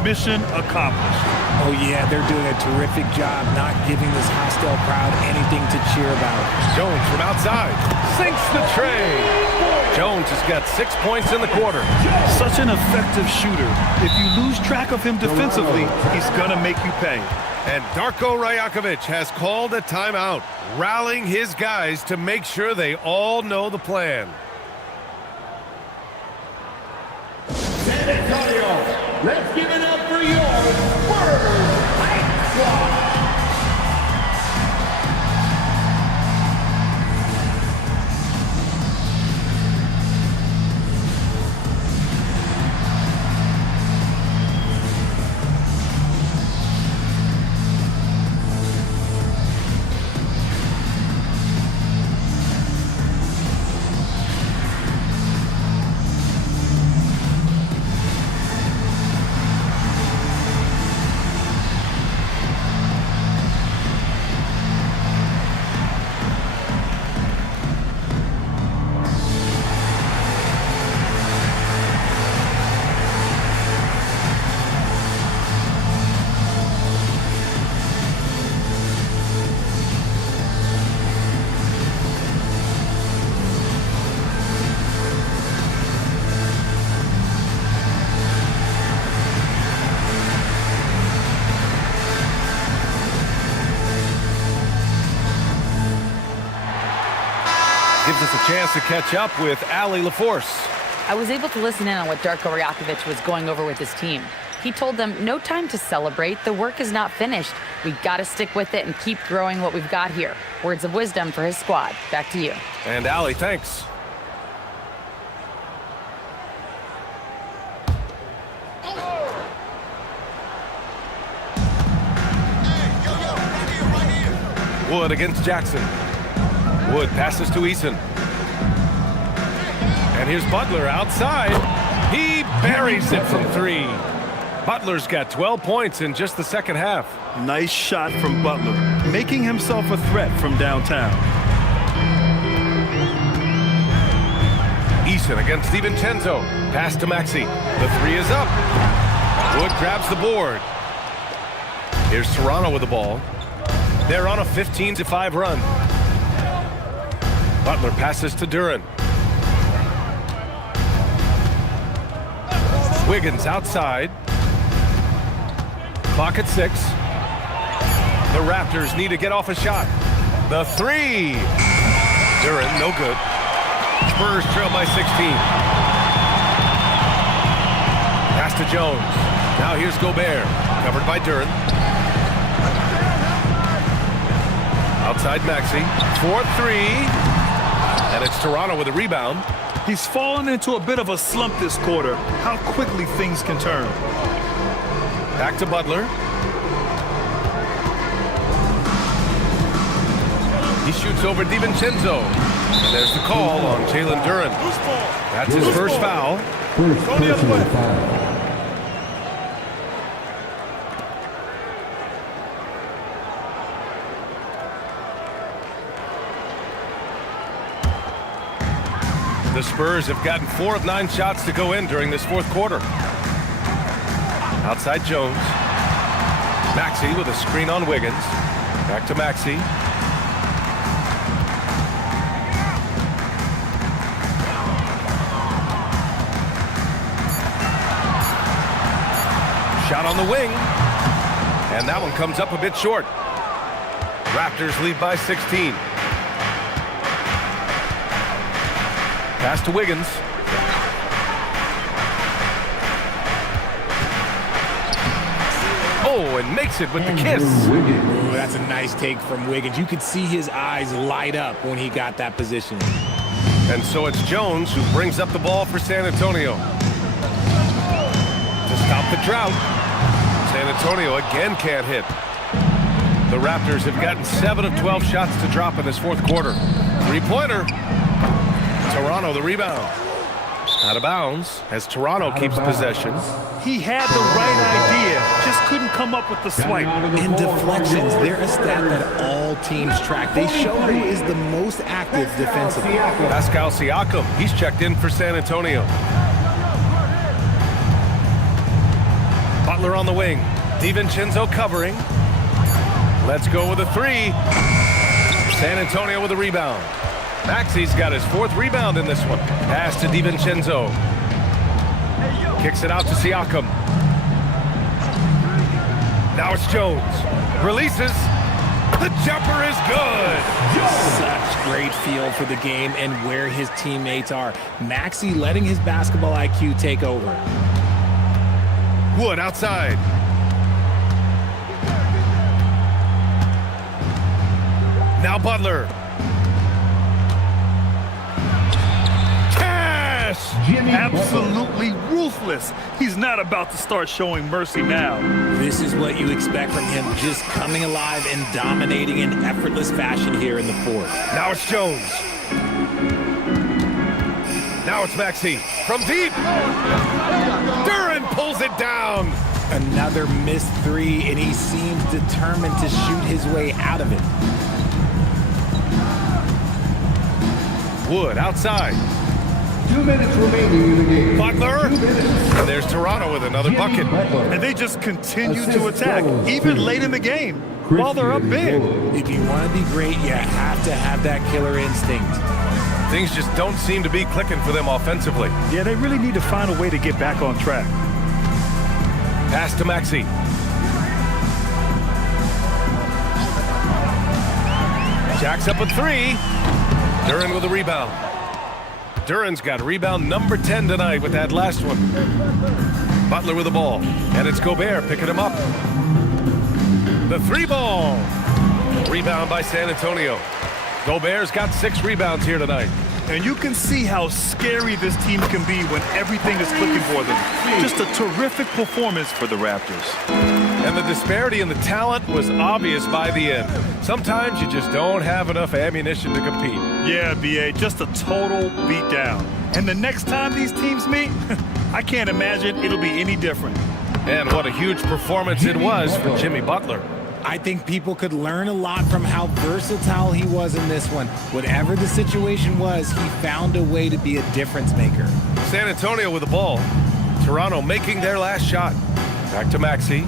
Mission accomplished. Oh, yeah, they're doing a terrific job not giving this hostile crowd anything to cheer about. Jones from outside. Sinks the tray. Jones has got 6 points in the quarter. Such an effective shooter. If you lose track of him defensively, he's going to make you pay. And Darko Rajakovic has called a timeout, rallying his guys to make sure they all know the plan. San Antonio, let's give it up for your Spurs Fight Squad. Gives us a chance to catch up with Allie LaForce. I was able to listen in on what Darko Rajakovic was going over with his team. He told them, no time to celebrate. The work is not finished. We've got to stick with it and keep growing what we've got here. Words of wisdom for his squad. Back to you. And Allie, thanks. Wood against Jackson. Wood passes to Eason. And here's Butler outside. He buries it from 3. Butler's got 12 points in just the second half. Nice shot from Butler, making himself a threat from downtown. Eason against DiVincenzo. Pass to Maxey. The 3 is up. Wood grabs the board. Here's Toronto with the ball. They're on a 15-5 run. Butler passes to Duren. Wiggins outside. Clock at 6. The Raptors need to get off a shot. The 3. Duren, no good. Spurs trail by 16. Pass to Jones. Now here's Gobert. Covered by Duren. Outside Maxey. 4-3. And it's Toronto with a rebound. He's fallen into a bit of a slump this quarter. How quickly things can turn. Back to Butler. He shoots over DiVincenzo. And there's the call on Jalen Duren. That's his first foul. The Spurs have gotten 4 of 9 shots to go in during this fourth quarter. Outside Jones. Maxey with a screen on Wiggins. Back to Maxey. Shot on the wing. And that one comes up a bit short. Raptors lead by 16. Pass to Wiggins. Oh, and makes it with the kiss. Ooh, that's a nice take from Wiggins. You could see his eyes light up when he got that position. And so it's Jones who brings up the ball for San Antonio. To stop the drought. San Antonio again can't hit. The Raptors have gotten 7 of 12 shots to drop in this fourth quarter. 3-pointer. Toronto the rebound. Out of bounds as Toronto keeps possession. He had the right idea, just couldn't come up with the swipe. In deflections, they're a stat that all teams track. They show who is the most active defensively. Pascal Siakam, he's checked in for San Antonio. Butler on the wing. DiVincenzo covering. Let's go with a 3. San Antonio with a rebound. Maxey's got his 4th rebound in this one. Pass to DiVincenzo. Kicks it out to Siakam. Now it's Jones. Releases. The jumper is good. Such great feel for the game and where his teammates are. Maxey letting his basketball IQ take over. Wood outside. Now Butler. Absolutely ruthless. He's not about to start showing mercy now. This is what you expect from him, just coming alive and dominating in effortless fashion here in the fourth. Now it's Jones. Now it's Maxey from deep. Duren pulls it down. Another missed 3, and he seems determined to shoot his way out of it. Wood outside. 2 minutes remaining in the game. Butler. And there's Toronto with another bucket. And they just continue to attack, even late in the game, while they're up big. If you want to be great, you have to have that killer instinct. Things just don't seem to be clicking for them offensively. Yeah, they really need to find a way to get back on track. Pass to Maxey. Jacks up a 3. Duren with a rebound. Duren's got rebound number 10 tonight with that last one. Butler with the ball. And it's Gobert picking him up. The 3-ball. Rebound by San Antonio. Gobert's got 6 rebounds here tonight. And you can see how scary this team can be when everything is clicking for them. Just a terrific performance for the Raptors. And the disparity in the talent was obvious by the end. Sometimes you just don't have enough ammunition to compete. Yeah, B.A., just a total beatdown. And the next time these teams meet, I can't imagine it'll be any different. And what a huge performance it was for Jimmy Butler. I think people could learn a lot from how versatile he was in this one. Whatever the situation was, he found a way to be a difference maker. San Antonio with the ball. Toronto making their last shot. Back to Maxey.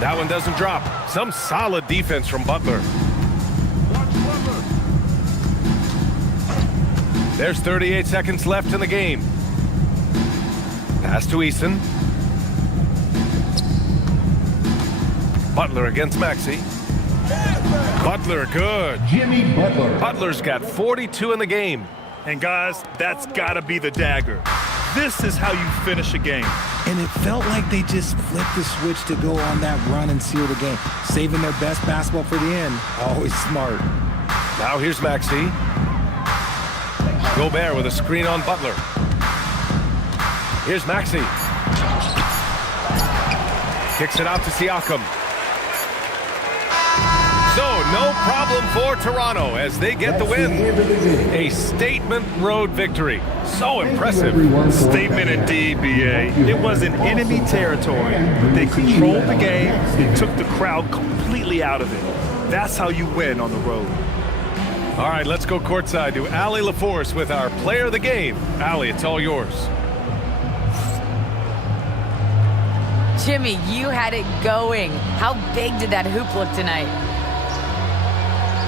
That one doesn't drop. Some solid defense from Butler. There's 38 seconds left in the game. Pass to Eason. Butler against Maxey. Butler, good. Jimmy Butler. Butler's got 42 in the game. And guys, that's got to be the dagger. This is how you finish a game. And it felt like they just flipped the switch to go on that run and seal the game. Saving their best basketball for the end. Always smart. Now here's Maxey. Gobert with a screen on Butler. Here's Maxey. Kicks it out to Siakam. So, no problem for Toronto as they get the win. A statement road victory. So impressive. Statement indeed, B.A. It was in enemy territory, but they controlled the game and took the crowd completely out of it. That's how you win on the road. All right, let's go courtside to Allie LaForce with our player of the game. Allie, it's all yours. Jimmy, you had it going. How big did that hoop look tonight?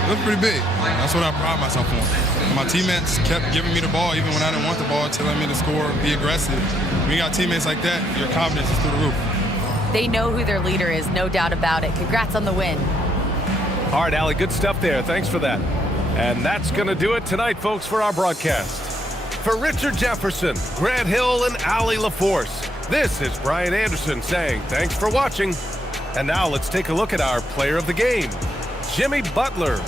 It looked pretty big. That's what I pride myself on. My teammates kept giving me the ball even when I didn't want the ball, telling me to score, be aggressive. When you got teammates like that, your confidence is through the roof. They know who their leader is, no doubt about it. Congrats on the win. All right, Allie, good stuff there. Thanks for that. And that's going to do it tonight, folks, for our broadcast. For Richard Jefferson, Grant Hill, and Allie LaForce, this is Brian Anderson saying thanks for watching. And now let's take a look at our player of the game, Jimmy Butler.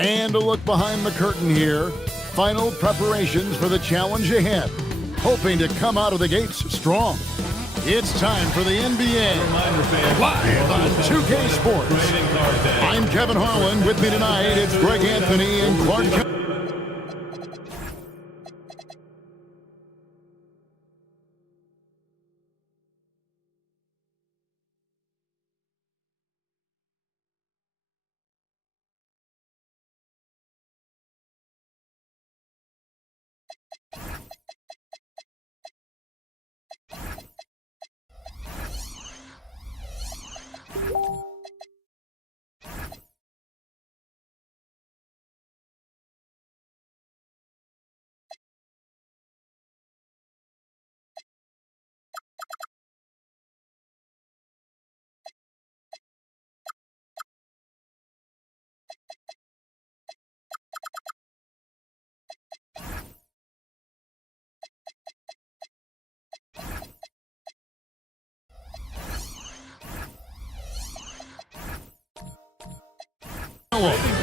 And a look behind the curtain here. Final preparations for the challenge ahead. Hoping to come out of the gates strong. It's time for the NBA live on 2K Sports. I'm Kevin Harlan. With me tonight, it's Greg Anthony and Clark.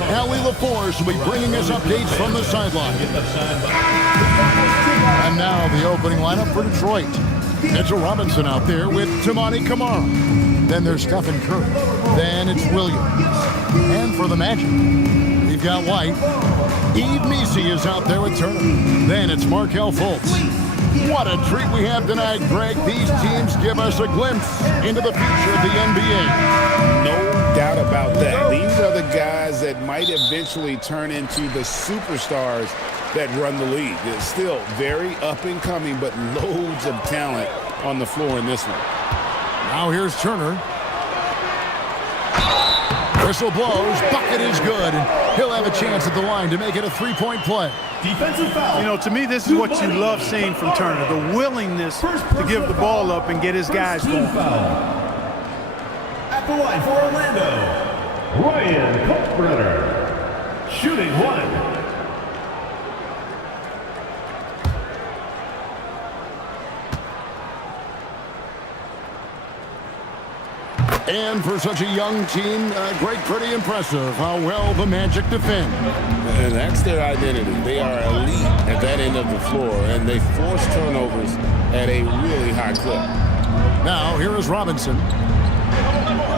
Allie LaForce will be bringing us updates from the sideline. And now the opening lineup for Detroit. Mitchell Robinson out there with Tamani Kamara. Then there's Stephen Curry. Then it's Williams. And for the Magic, we've got White. Yves Missi is out there with Turner. Then it's Markelle Fultz. What a treat we have tonight, Greg. These teams give us a glimpse into the future of the NBA. No doubt about that. These are the guys that might eventually turn into the superstars that run the league. It's still very up and coming, but loads of talent on the floor in this one. Now here's Turner. Whistle blows. Bucket is good. He'll have a chance at the line to make it a three-point play. Defensive foul. You know, to me, this is what you love seeing from Turner, the willingness to give the ball up and get his guys going. At the line for Orlando, Ryan Kalkbrenner, shooting one. And for such a young team, Greg, pretty impressive how well the Magic defend. And that's their identity. They are elite at that end of the floor, and they force turnovers at a really high clip. Now, here is Robinson.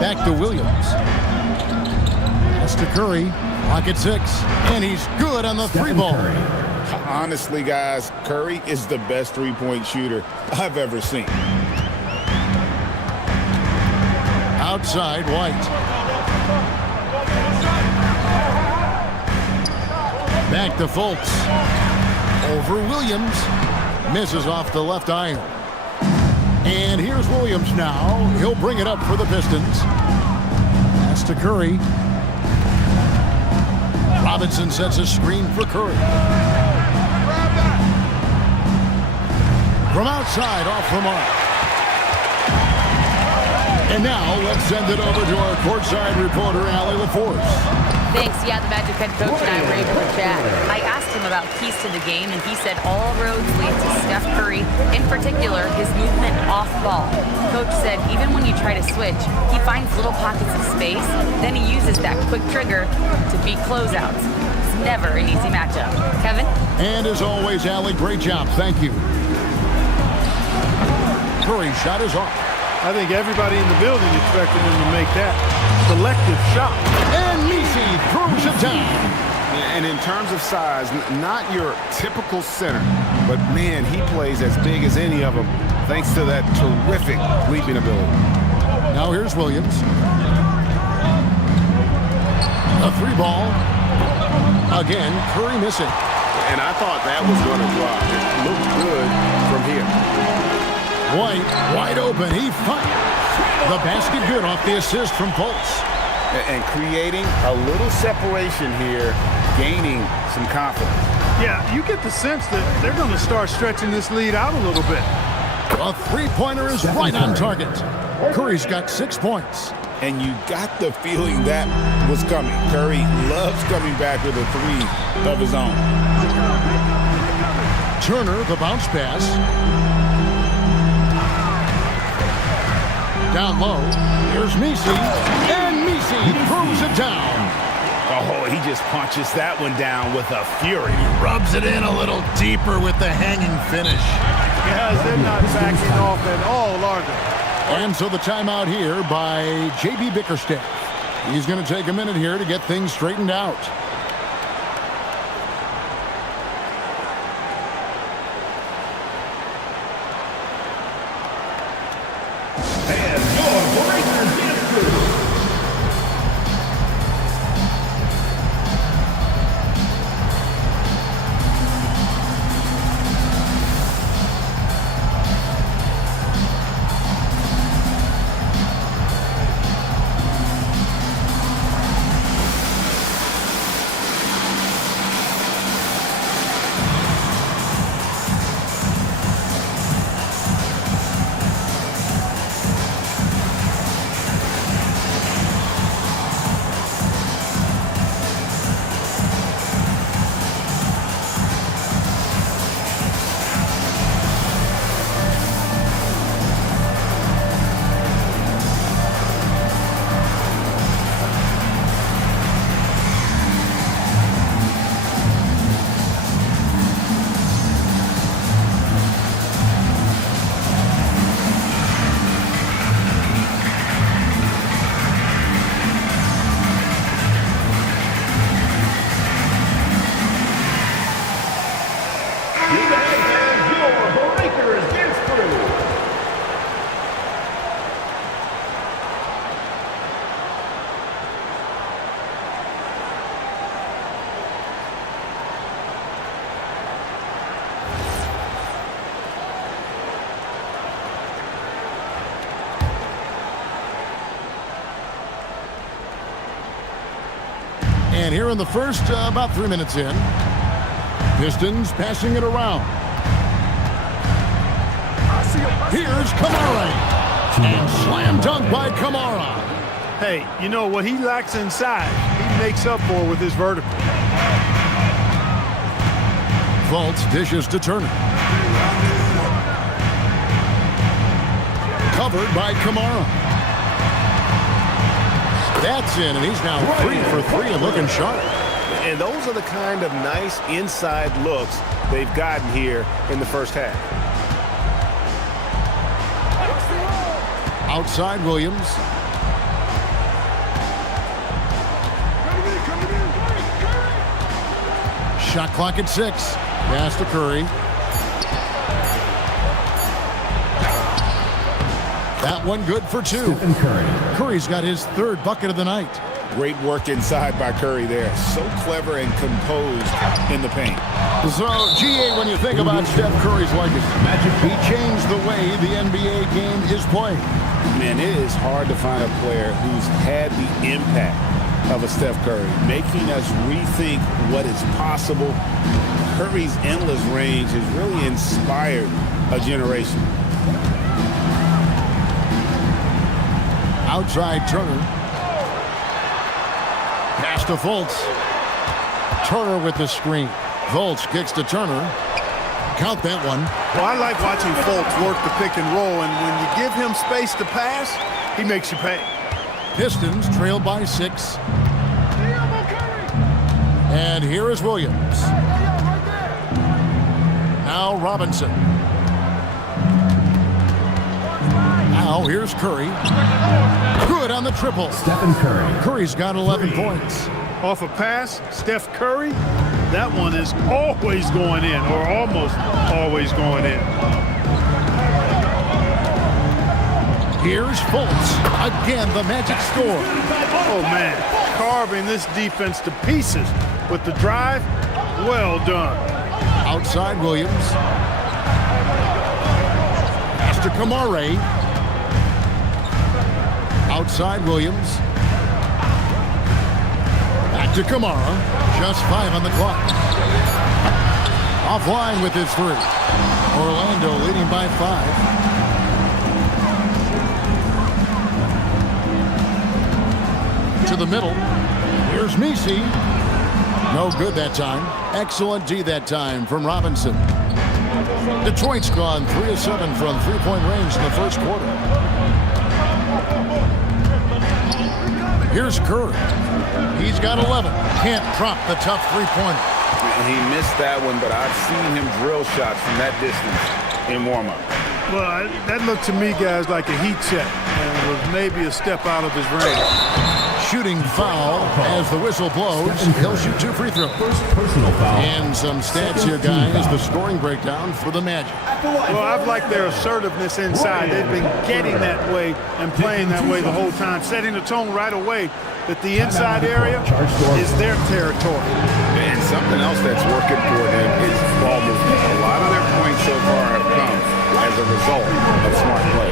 Back to Williams. Pass to Curry. Pocket 6. And he's good on the three ball. Honestly, guys, Curry is the best three-point shooter I've ever seen. Outside, White. Back to Fultz. Over Williams. Misses off the left iron. And here's Williams now. He'll bring it up for the Pistons. Pass to Curry. Robinson sets a screen for Curry. From outside, off the mark. And now, let's send it over to our courtside reporter, Allie LaForce. Thanks. Yeah, the Magic head coach and I were able to chat. I asked him about keys to the game, and he said all roads lead to Steph Curry, in particular, his movement off ball. Coach said even when you try to switch, he finds little pockets of space, then he uses that quick trigger to beat closeouts. It's never an easy matchup. Kevin? And as always, Allie, great job. Thank you. Curry's shot is off. I think everybody in the building expected him to make that selective shot. And Missi throws it down. And in terms of size, not your typical center, but man, he plays as big as any of them thanks to that terrific leaping ability. Now here's Williams. A three ball. Again, Curry missing. And I thought that was going to drop. It looked good from here. White, wide open. He fires. The basket good off the assist from Fultz. And creating a little separation here, gaining some confidence. Yeah, you get the sense that they're going to start stretching this lead out a little bit. A three-pointer is right on target. Curry's got 6 points. And you got the feeling that was coming. Curry loves coming back with a three of his own. Turner, the bounce pass. Down low. Here's Missi. And Missi throws it down. Oh, he just punches that one down with a fury. Rubs it in a little deeper with the hanging finish. Guys, they're not backing off at all, are they? And so the timeout here by J.B. Bickerstaff. He's going to take a minute here to get things straightened out. And here in the first, about 3 minutes in, Pistons passing it around. Here's Kamara. And slam dunk by Kamara. Hey, you know what he lacks inside, he makes up for with his vertical. Fultz dishes to Turner. Covered by Kamara. That's in, and he's now 3 for 3 and looking sharp. And those are the kind of nice inside looks they've gotten here in the first half. Outside Williams. Shot clock at 6. Pass to Curry. That one good for 2. Curry's got his 3rd bucket of the night. Great work inside by Curry there. So clever and composed in the paint. So, GA, when you think about Steph Curry's legacy, he changed the way the NBA game is played. Man, it is hard to find a player who's had the impact of a Steph Curry, making us rethink what is possible. Curry's endless range has really inspired a generation. Outside Turner. Pass to Fultz. Turner with the screen. Fultz kicks to Turner. Count that one. Well, I like watching Fultz work the pick and roll, and when you give him space to pass, he makes you pay. Pistons trail by 6. And here is Williams. Now Robinson. Now here's Curry. Good on the triple. Stephen Curry. Curry's got 11 points. Off a pass, Steph Curry, that one is always going in, or almost always going in. Here's Fultz. Again, the magic score. Oh, man, carving this defense to pieces with the drive. Well done. Outside Williams. Pass to Kamara. Outside Williams. Back to Kamara. Just 5 on the clock. Offline with his 3. Orlando leading by 5. To the middle. Here's Messi. No good that time. Excellent D that time from Robinson. Detroit's gone 3 of 7 from three-point range in the first quarter. Here's Curry. He's got 11. Can't drop the tough three-pointer. He missed that one, but I've seen him drill shots from that distance in warm-up. Well, that looked to me, guys, like a heat check, and was maybe a step out of his range. Shooting foul as the whistle blows. He'll shoot 2 free throws. First personal foul. And some stats here, guys. The scoring breakdown for the Magic. Well, I've liked their assertiveness inside. They've been getting that way and playing that way the whole time, setting the tone right away that the inside area is their territory. And something else that's working for them is ball movement. A lot of their points so far have come as a result of smart play.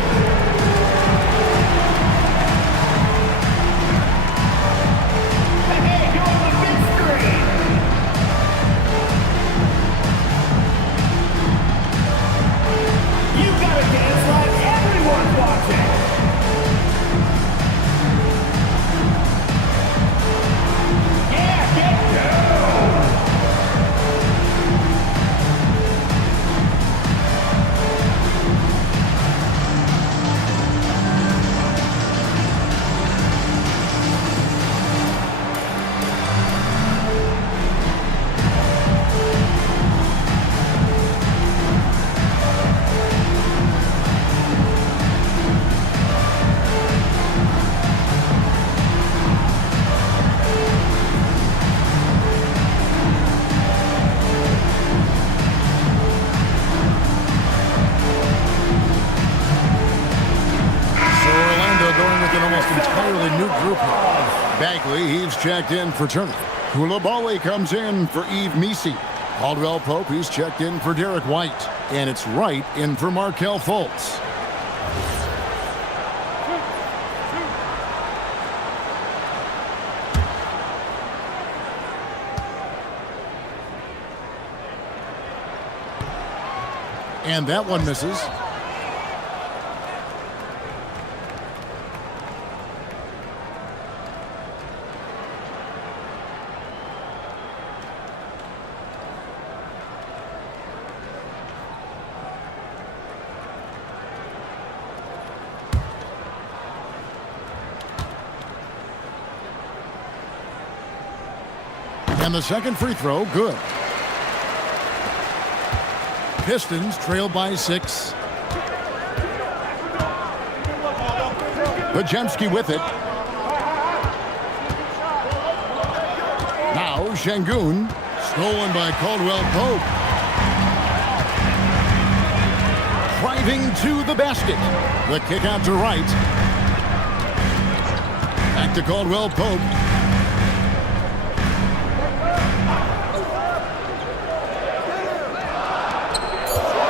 He's checked in for Turner. Koulibaly comes in for Yves Messi. Caldwell Pope, he's checked in for Derek White. And it's Wright in for Markelle Fultz. And that one misses. And the second free throw, good. Pistons trail by 6. Pajemski with it. Now Şengün, stolen by Caldwell Pope. Driving to the basket. The kick out to right. Back to Caldwell Pope.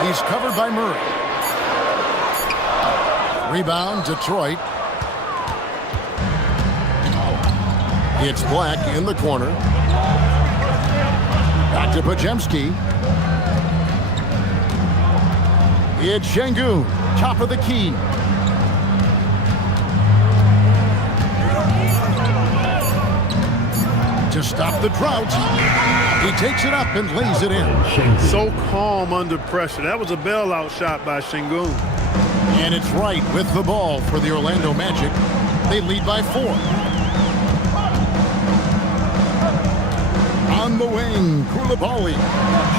He's covered by Murray. Rebound, Detroit. It's Black in the corner. Back to Pajemski. It's Şengün, top of the key. To stop the drought. He takes it up and lays it in. So calm under pressure. That was a bailout shot by Şengün. And it's right with the ball for the Orlando Magic. They lead by 4. On the wing, Koulibaly.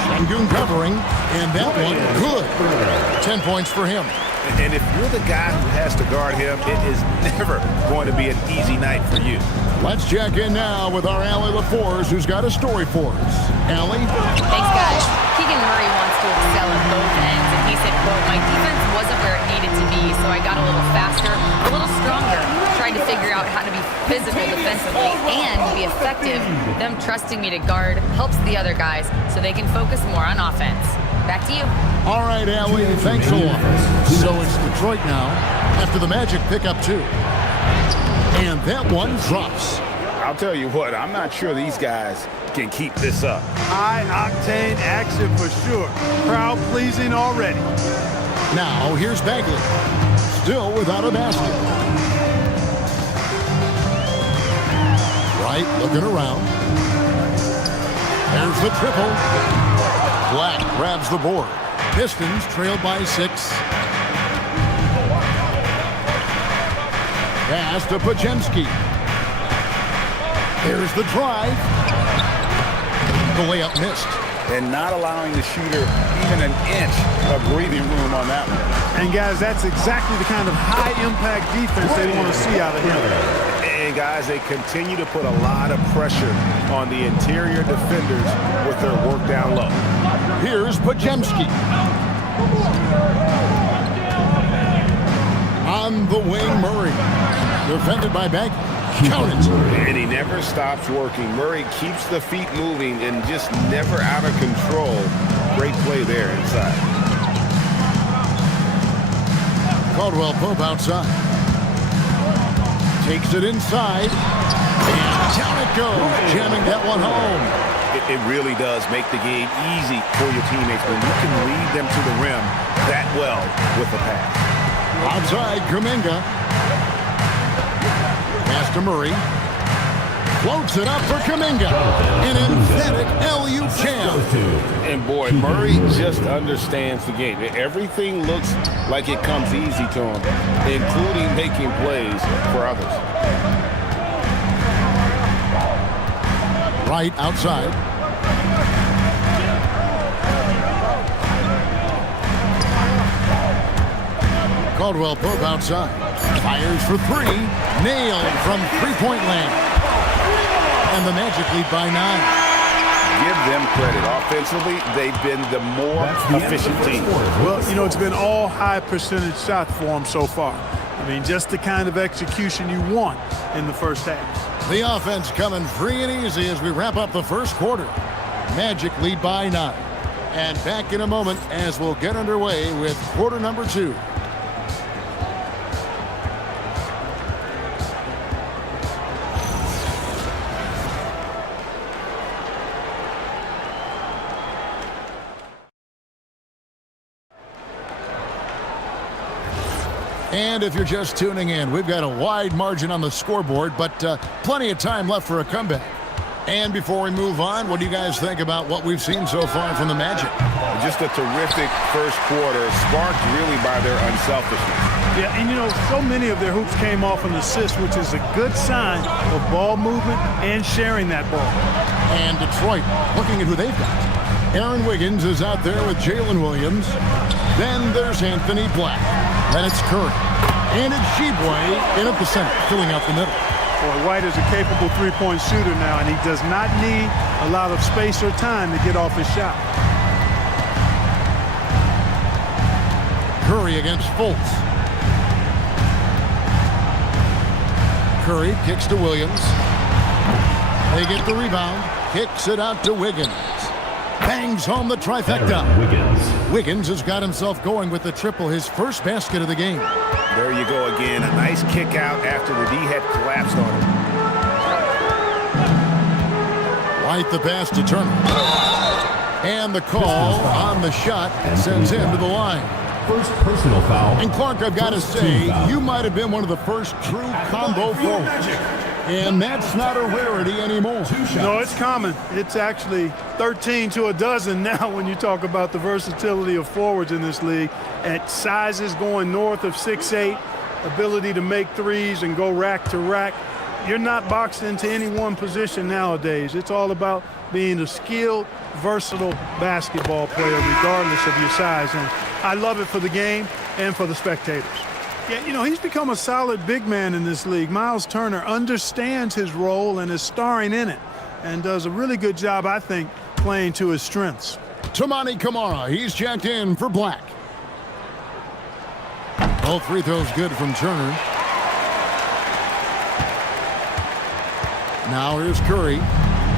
Şengün covering, and that one good. 10 points for him. And if you're the guy who has to guard him, it is never going to be an easy night for you. Let's check in now with our Allie LaForce, who's got a story for us. Allie? Thanks, guys. Keegan Murray wants to excel at both ends, and he said, quote, "My defense wasn't where it needed to be, so I got a little faster, a little stronger, trying to figure out how to be physical defensively and be effective. Them trusting me to guard helps the other guys so they can focus more on offense." Back to you. All right, Allie, thanks a lot. So it's Detroit now after the Magic pick up 2. And that one drops. I'll tell you what, I'm not sure these guys can keep this up. High-octane action for sure. Crowd-pleasing already. Now, here's Bagley. Still without a basket. Right, looking around. There's the triple. Black grabs the board. Pistons trail by 6. Pass to Pajemski. Here's the drive. The layup missed. And not allowing the shooter even an inch of breathing room on that one. And, guys, that's exactly the kind of high-impact defense they want to see out of him. And, guys, they continue to put a lot of pressure on the interior defenders with their work down low. Here's Pajemski. On the wing, Murray. Defended by Bagley. Count it. And he never stops working. Murray keeps the feet moving and just never out of control. Great play there inside. Caldwell Pope outside. Takes it inside. And down it goes. Jamming that one home. It really does make the game easy for your teammates when you can lead them to the rim that well with the pass. Outside, Kuminga. Pass to Murray. Floats it up for Kuminga. An emphatic LU champ. And boy, Murray just understands the game. Everything looks like it comes easy to him, including making plays for others. Right outside. Caldwell Pope outside. Fires for 3. Nailed from three-point land. And the Magic lead by 9. Give them credit. Offensively, they've been the more efficient team. Well, you know, it's been all high-percentage shots for them so far. I mean, just the kind of execution you want in the first half. The offense coming free and easy as we wrap up the first quarter. Magic lead by 9. And back in a moment as we'll get underway with quarter number 2. And if you're just tuning in, we've got a wide margin on the scoreboard, but plenty of time left for a comeback. And before we move on, what do you guys think about what we've seen so far from the Magic? Just a terrific first quarter, sparked really by their unselfishness. Yeah, and you know, so many of their hoops came off an assist, which is a good sign of ball movement and sharing that ball. And Detroit, looking at who they've got. Aaron Wiggins is out there with Jalen Williams. Then there's Anthony Black. Then it's Curry. And it's Sheboy in at the center, filling out the middle. Boy, White is a capable three-point shooter now, and he does not need a lot of space or time to get off his shot. Curry against Fultz. Curry kicks to Williams. They get the rebound. Kicks it out to Wiggins. Bangs home the trifecta. Wiggins has got himself going with the triple, his first basket of the game. There you go again. A nice kick out after the D had collapsed on him. White the pass to Turner. And the call on the shot sends him to the line. First personal foul. And Clark, I've got to say, you might have been one of the first true combo forwards. And that's not a rarity anymore. No, it's common. It's actually 13 to a dozen now when you talk about the versatility of forwards in this league. At sizes going north of 6'8", ability to make threes and go rack to rack. You're not boxed into any one position nowadays. It's all about being a skilled, versatile basketball player regardless of your size. And I love it for the game and for the spectators. Yeah, you know, he's become a solid big man in this league. Miles Turner understands his role and is starring in it and does a really good job, I think, playing to his strengths. Toumani Camara, he's checked in for Black. Both free throws good from Turner. Now here's Curry.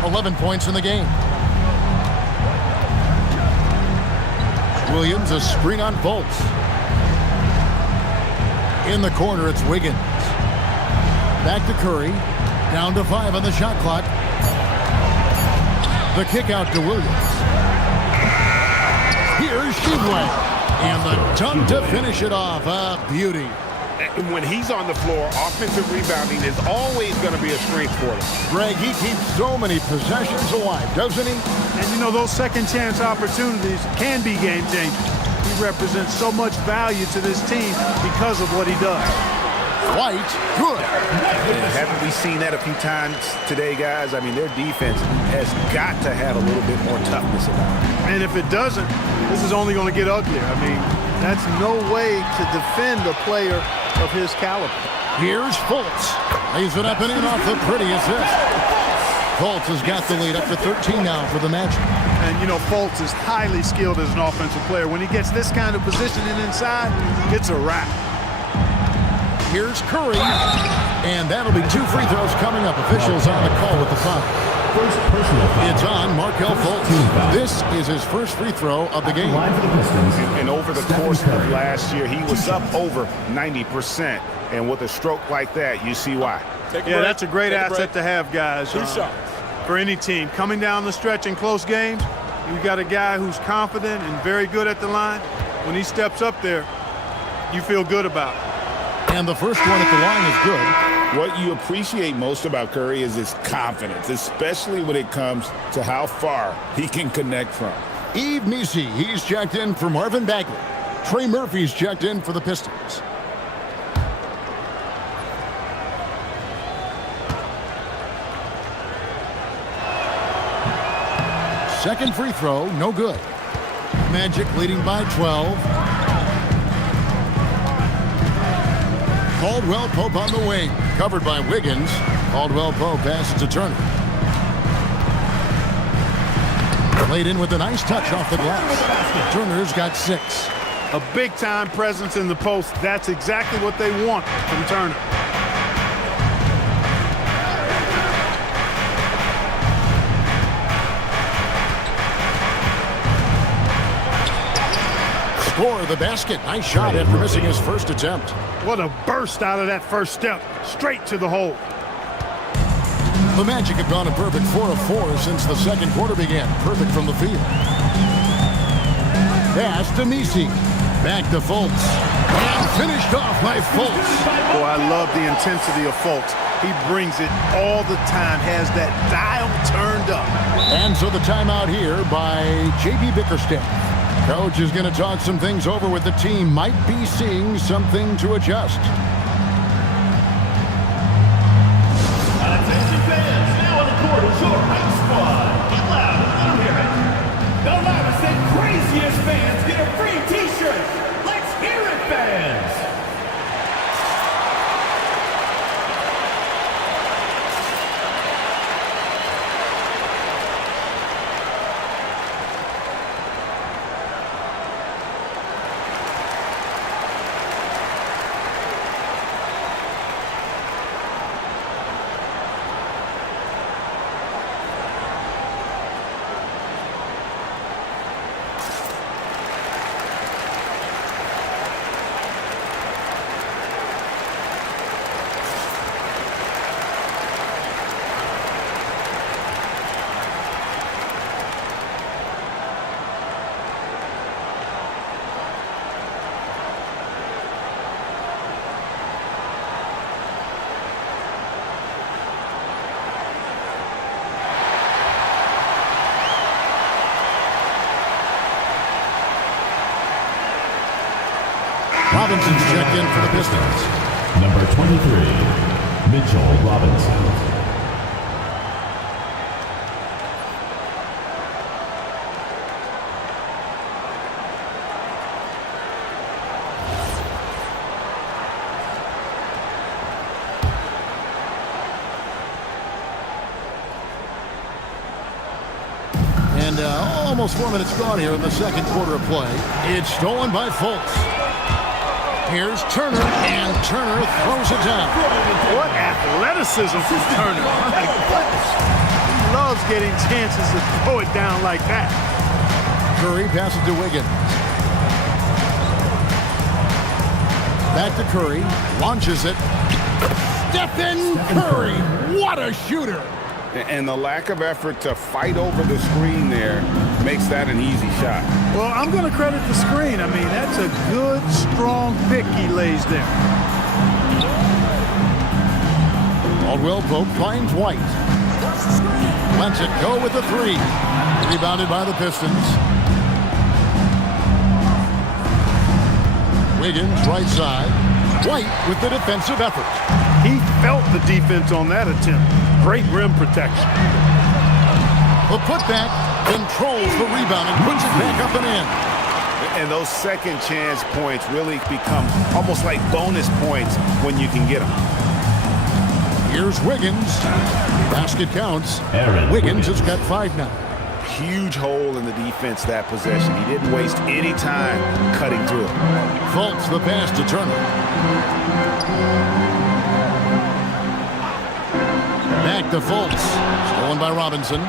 11 points in the game. Williams, a screen on Fultz. In the corner, it's Wiggins. Back to Curry. Down to 5 on the shot clock. The kick out to Williams. Here's Sheboy. And the dunk to finish it off. A beauty. When he's on the floor, offensive rebounding is always going to be a strength for him. Greg, he keeps so many possessions alive, doesn't he? And you know, those second chance opportunities can be game changers. He represents so much value to this team because of what he does. White, good. And haven't we seen that a few times today, guys? I mean, their defense has got to have a little bit more toughness about it. And if it doesn't, this is only going to get uglier. I mean, that's no way to defend a player of his caliber. Here's Fultz. Lays it up and in off the pretty assist. Fultz has got the lead up to 13 now for the Magic. And, you know, Fultz is highly skilled as an offensive player. When he gets this kind of positioning inside, it's a wrap. Here's Curry. And that'll be 2 free throws coming up. Officials on the call with the foul. First personal foul. It's on Markelle Fultz. This is his first free throw of the game. Line for the Pistons. And over the course of last year, he was up over 90%. And with a stroke like that, you see why. Yeah, that's a great asset to have, guys. For any team. Coming down the stretch in close games, you've got a guy who's confident and very good at the line. When he steps up there, you feel good about it. And the first one at the line is good. What you appreciate most about Curry is his confidence, especially when it comes to how far he can connect from. Yves Missi, he's checked in for Marvin Bagley. Trey Murphy's checked in for the Pistons. Second free throw, no good. Magic leading by 12. Caldwell Pope on the wing. Covered by Wiggins. Caldwell Pope passes to Turner. Played in with a nice touch off the glass. Turner's got 6. A big-time presence in the post. That's exactly what they want from Turner. Score the basket. Nice shot after missing his first attempt. What a burst out of that first step. Straight to the hole. The Magic have gone a perfect 4 of 4 since the second quarter began. Perfect from the field. Pass to Missi. Back to Fultz. And finished off by Fultz. Oh, I love the intensity of Fultz. He brings it all the time, has that dial turned up. And so the timeout here by J.B. Bickerstaff. Coach is going to talk some things over with the team. Might be seeing something to adjust. Attention fans, now on the court is your hype squad. Get loud, let them hear it. The loudest and craziest fans get a free t-shirt. Let's hear it, fans. Robinson's checked in for the Pistons. Number 23, Mitchell Robinson. And almost 4 minutes gone here in the second quarter of play. It's stolen by Fultz. Here's Turner, and Turner throws it down. What athleticism from Turner. My goodness. He loves getting chances to throw it down like that. Curry passes to Wiggins. Back to Curry. Launches it. Stephen Curry. What a shooter. And the lack of effort to fight over the screen there makes that an easy shot. Well, I'm going to credit the screen. I mean, that's a good, strong pick he lays there. Caldwell Pope finds White. Lets it go with the three. Rebounded by the Pistons. Wiggins, right side. White with the defensive effort. He felt the defense on that attempt. Great rim protection. The putback controls the rebound and puts it back up and in. And those second chance points really become almost like bonus points when you can get them. Here's Wiggins. Basket counts. Wiggins has got 5 now. Huge hole in the defense that possession. He didn't waste any time cutting through it. Fultz the pass to Turner. Back to Fultz. Stolen by Robinson.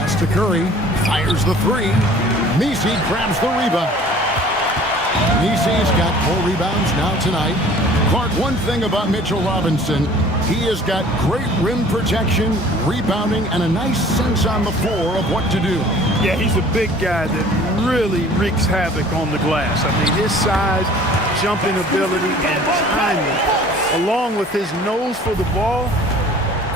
Pass to Curry. Fires the three. Messi grabs the rebound. Messi's got 4 rebounds now tonight. Clark, one thing about Mitchell Robinson, he has got great rim protection, rebounding, and a nice sense on the floor of what to do. Yeah, he's a big guy that really wreaks havoc on the glass. I mean, his size, jumping ability, and timing, along with his nose for the ball,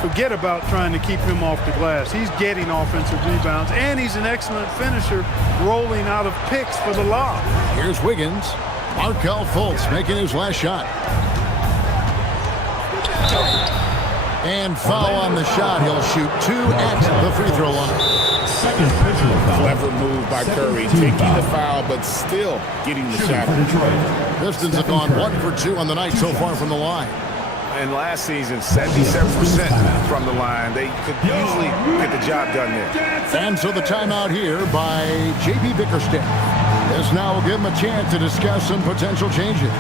forget about trying to keep him off the glass. He's getting offensive rebounds, and he's an excellent finisher, rolling out of picks for the lob. Here's Wiggins. Markelle Fultz making his last shot. And foul on the shot. He'll shoot 2 at the free throw line. Second personal foul. Clever move by Curry, taking the foul, but still getting the shot. Pistons have gone 1 for 2 on the night so far from the line. And last season, 77% from the line. They could easily get the job done there. And so the timeout here by J.B. Bickerstaff. This now will give him a chance to discuss some potential changes.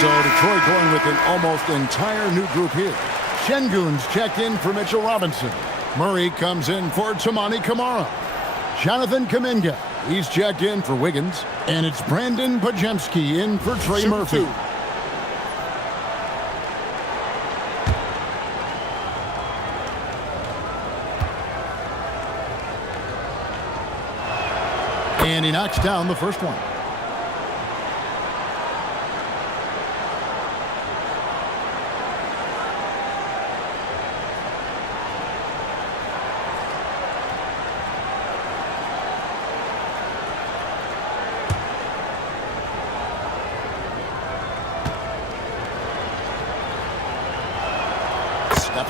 So Detroit going with an almost entire new group here. Şengün's checked in for Mitchell Robinson. Murray comes in for Tamani Kamara. Jonathan Kuminga, he's checked in for Wiggins. And it's Brandon Pajemski in for Trey Murphy. And he knocks down the first one.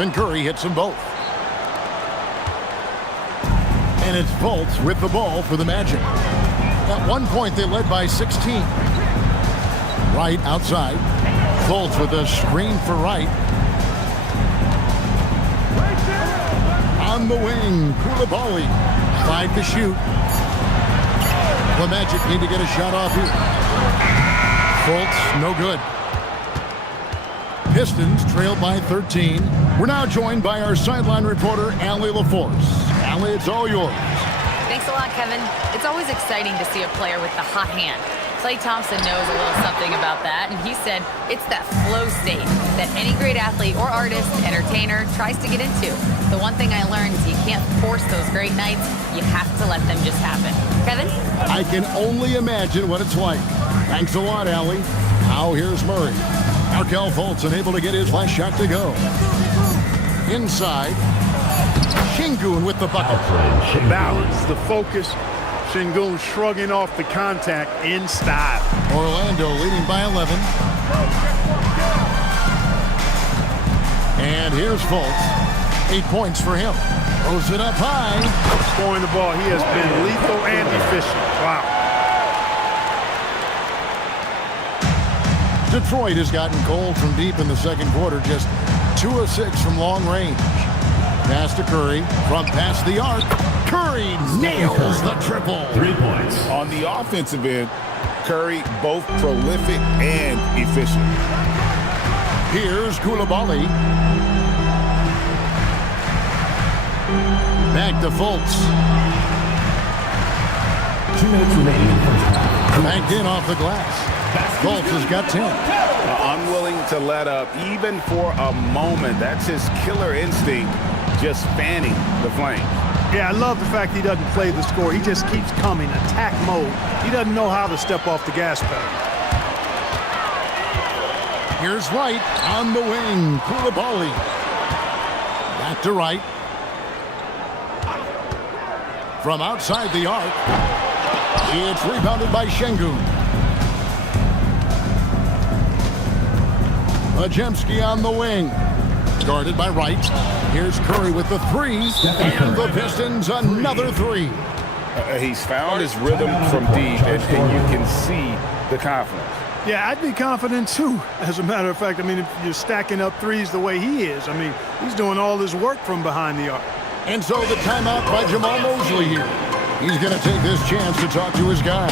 Stephen Curry hits them both. And it's Fultz with the ball for the Magic. At one point, they led by 16. Wright outside. Fultz with a screen for Wright. On the wing, Koulibaly. 5 to shoot. The Magic need to get a shot off here. Fultz, no good. Pistons trailed by 13. We're now joined by our sideline reporter, Allie LaForce. Allie, it's all yours. Thanks a lot, Kevin. It's always exciting to see a player with the hot hand. Klay Thompson knows a little something about that, and he said it's that flow state that any great athlete or artist, entertainer, tries to get into. The one thing I learned is you can't force those great nights. You have to let them just happen. Kevin? I can only imagine what it's like. Thanks a lot, Allie. Now here's Murray. Markelle Fultz unable to get his last shot to go. Inside. Şengün with the bucket. The balance, the focus. Şengün shrugging off the contact in style. Orlando leading by 11. And here's Fultz. 8 points for him. Throws it up high. Scoring the ball, he has been lethal and efficient. Wow. Detroit has gotten cold from deep in the second quarter, just 2 of 6 from long range. Pass to Curry from past the arc. Curry nails the triple. 3 points. On the offensive end, Curry both prolific and efficient. Here's Koulibaly. Back to Fultz. 2 minutes remaining in the first half. Backed in off the glass. Fultz has got 10. Unwilling to let up even for a moment. That's his killer instinct, just fanning the flame. Yeah, I love the fact he doesn't play the score. He just keeps coming, attack mode. He doesn't know how to step off the gas pedal. Here's Wright on the wing. Koulibaly. Back to Wright. From outside the arc. It's rebounded by Şengün. Pajemski on the wing. Guarded by Wright. Here's Curry with the 3. And the Pistons another 3. He's found his rhythm from deep, and you can see the confidence. Yeah, I'd be confident too. As a matter of fact, I mean, if you're stacking up threes the way he is, I mean, he's doing all his work from behind the arc. And so the timeout by Jamal Mosley here. He's going to take this chance to talk to his guy.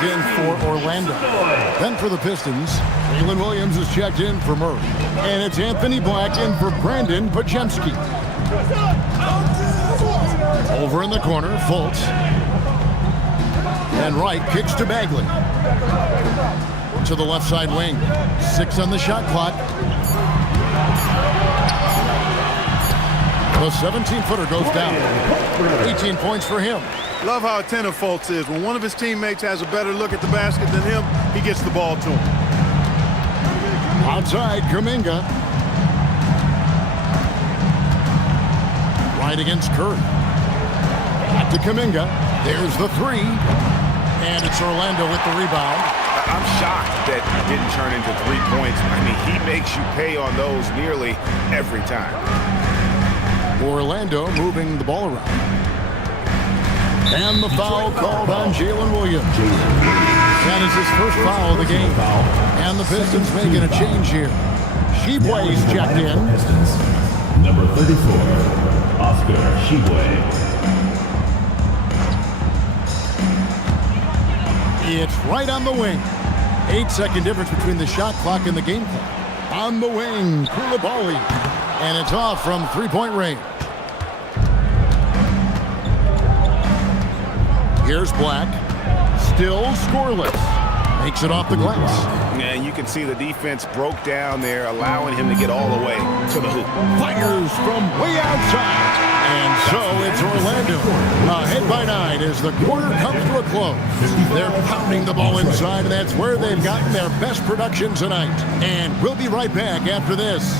In for Orlando. Then for the Pistons, Jalen Williams is checked in for Murray. And it's Anthony Black in for Brandon Pajemski. Over in the corner, Fultz. And Wright kicks to Bagley. To the left side wing. 6 on the shot clock. The The 17-footer goes down. 18 points for him. Love how attentive Fultz is. When one of his teammates has a better look at the basket than him, he gets the ball to him. Outside, Kuminga. Right against Curry. Back to Kuminga. There's the three. And it's Orlando with the rebound. I'm shocked that it didn't turn into 3 points. I mean, he makes you pay on those nearly every time. Orlando moving the ball around. And the foul called on Jalen Williams. That is his first foul of the game. And the Pistons making a change here. Sheboy's checked in. Pistons. Number 34, Oscar Sheboy. It's right on the wing. 8-second difference between the shot clock and the game clock. On the wing, Koulibaly. And it's off from three-point range. Here's Black. Still scoreless. Makes it off the glass. And you can see the defense broke down there, allowing him to get all the way to the hoop. Fires from way outside. And so it's Orlando. Ahead by 9 as the quarter comes to a close. They're pounding the ball inside, and that's where they've gotten their best production tonight. And we'll be right back after this.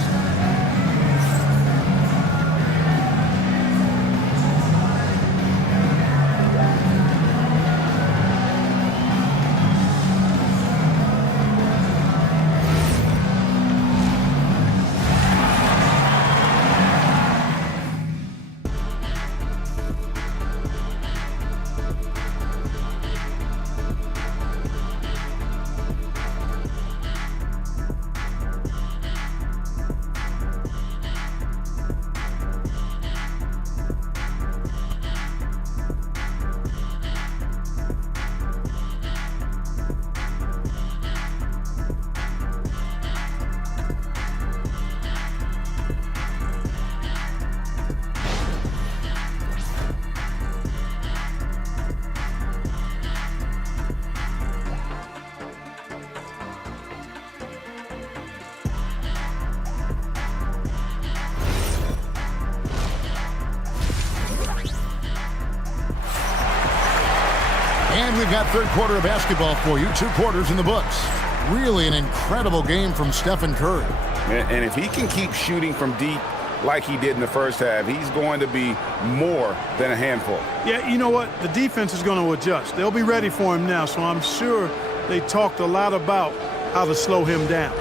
And we've got third quarter of basketball for you. 2 quarters in the books. Really an incredible game from Stephen Curry. And if he can keep shooting from deep like he did in the first half, he's going to be more than a handful. Yeah, you know what? The defense is going to adjust. They'll be ready for him now, so I'm sure they talked a lot about how to slow him down.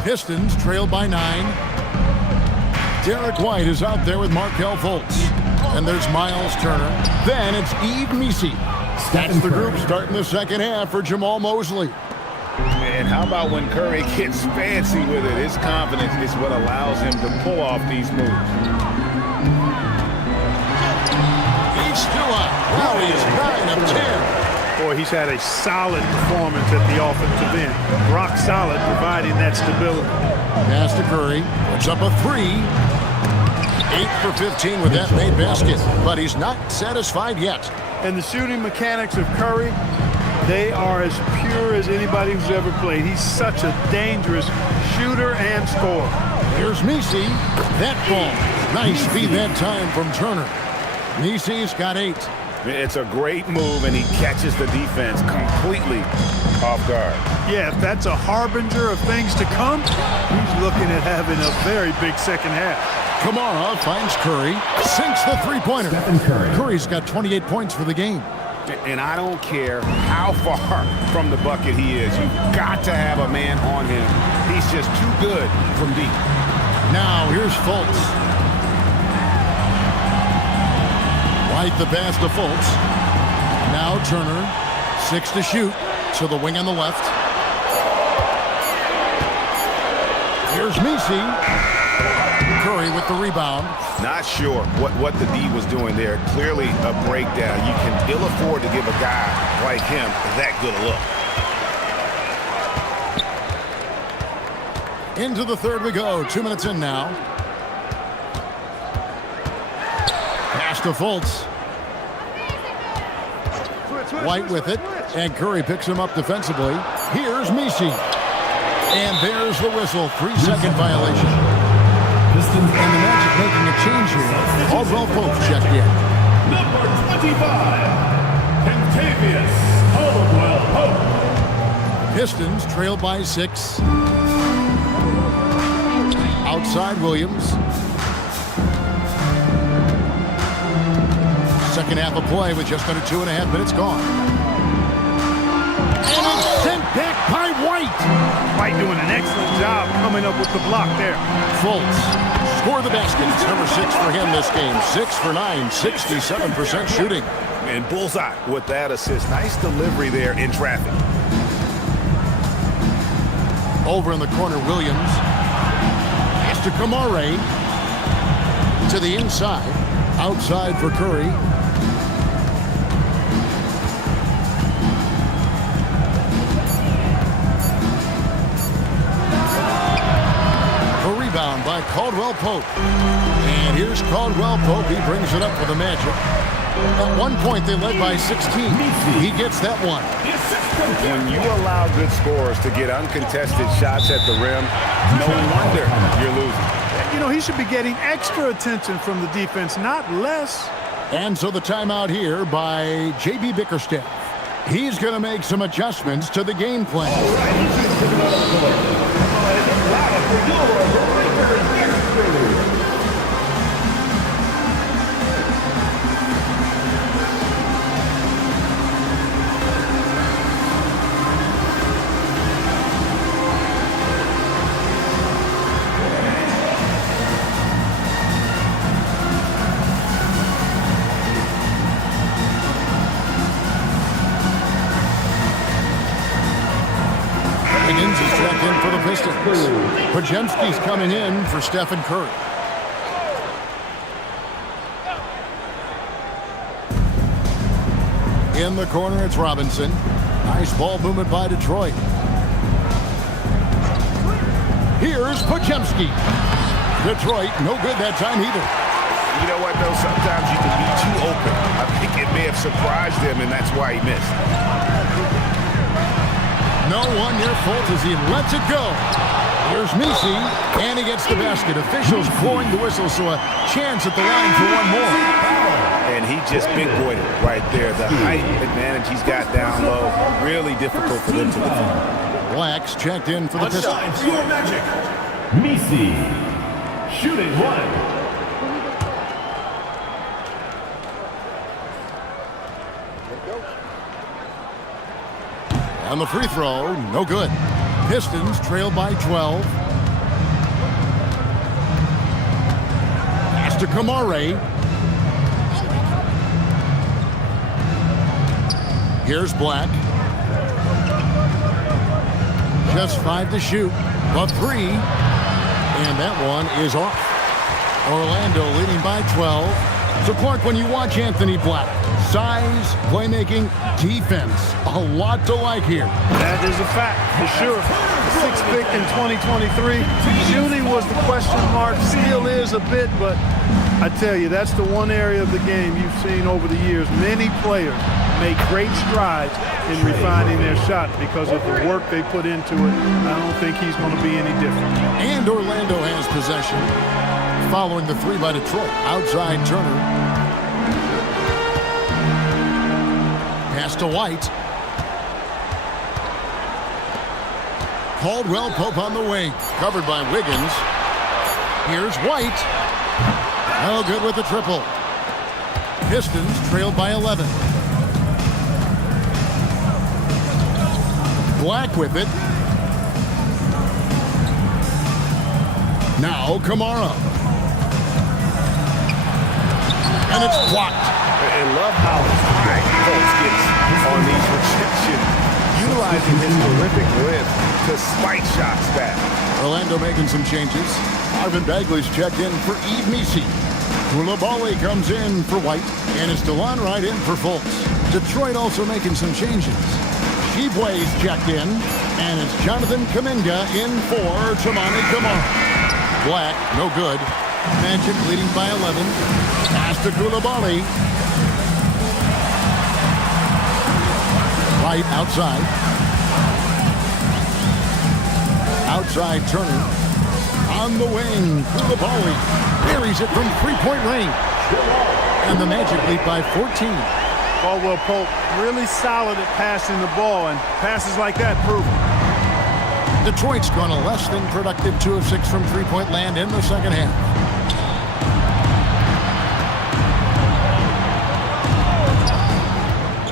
Pistons trail by 9. Derek White is out there with Markelle Fultz. And there's Miles Turner. Then it's Yves Missi. That's the group starting the second half for Jamal Mosley. And how about when Curry gets fancy with it? His confidence is what allows him to pull off these moves. He's still up. Now he's 9 of 10. Boy, he's had a solid performance at the offensive end. Rock solid, providing that stability. Pass to Curry. Puts up a 3. 8 for 15 with that made basket. But he's not satisfied yet. And the shooting mechanics of Curry, they are as pure as anybody who's ever played. He's such a dangerous shooter and scorer. Here's Missi. That ball. Nice feed that time from Turner. Missi's got 8. It's a great move, and he catches the defense completely off guard. Yeah, if that's a harbinger of things to come, he's looking at having a very big second half. Kamara finds Curry. Sinks the three-pointer. Curry's got 28 points for the game. And I don't care how far from the bucket he is. You've got to have a man on him. He's just too good from deep. Now here's Fultz. White the pass to Fultz. Now Turner. 6 to shoot. To the wing on the left. Here's Missi. Curry with the rebound. Not sure what the D was doing there. Clearly a breakdown. You can ill afford to give a guy like him that good a look. Into the third we go. 2 minutes in now. Pass to Fultz. White with it. And Curry picks him up defensively. Here's Missi. And there's the whistle. 3-second violation. Pistons And the Magic making a change here. Caldwell Pope checked in. number 25, Kentavious Caldwell Pope. Pistons trail by 6. Outside Williams. Second half of play with just under 2.5 minutes gone. And it's sent back by White. White doing an excellent job coming up with the block there. Fultz score the basket. It's number 6 for him this game. 6 for 9, 67% shooting. And bullseye with that assist. Nice delivery there in traffic. Over in the corner, Williams. Pass to Kamare. To the inside. Outside for Curry. Rebound by Caldwell Pope. And here's Caldwell Pope. He brings it up for the Magic. At one point, they led by 16. He gets that one. When you allow good scorers to get uncontested shots at the rim, no wonder you're losing. You know, he should be getting extra attention from the defense, not less. And so the timeout here by J.B. Bickerstaff. He's going to make some adjustments to the game plan. Wiggins is checked in for the Pistons. Podziemski's coming in for Stephen Curry. In the corner, it's Robinson. Nice ball movement by Detroit. Here's Podziemski. Detroit, no good that time either. You know what, though? Sometimes you can be too open. I think it may have surprised him, and that's why he missed. No one near Fultz as he lets it go. Here's Misi, and he gets the basket. Officials blowing the whistle, so a chance at the line for one more. And he just big-boyed it right there. The height advantage he's got down low, really difficult for them to defend. Black's checked in for the Pistons. Shine for your Magic, Misi, shooting 1. On the free throw, no good. Pistons trail by 12. Pass to Kamare. Here's Black. Just 5 to shoot, but 3. And that one is off. Orlando leading by 12. So, Clark, when you watch Anthony Black, size, playmaking, defense, a lot to like here. That is a fact, for sure. The 6th pick in 2023. Shooting was the question mark, still is a bit, but I tell you, that's the one area of the game you've seen over the years. Many players make great strides in refining their shot because of the work they put into it. I don't think he's going to be any different. And Orlando has possession. Following the 3 by Detroit. Outside Turner. Pass to White. Caldwell Pope on the wing. Covered by Wiggins. Here's White. No good with the triple. Pistons trailed by 11. Black with it. Now Kamara. And it's blocked. And love how high Fultz gets on these receptions, utilizing his terrific lift to spike shots back. Orlando making some changes. Marvin Bagley's checked in for Yves Misi. Koulibaly comes in for White, and it's DeLon Wright in for Fultz. Detroit also making some changes. Shibwe's checked in, and it's Jonathan Kuminga in for Tamani Kamara. Black, no good. Magic leading by 11. Pass to Koulibaly. White outside. short side Turner. On the wing, Koulibaly buries it from three-point range. And the Magic lead by 14. Caldwell Pope really solid at passing the ball, and passes like that prove it. Detroit's gone a less than productive 2 of 6 from three-point land in the second half.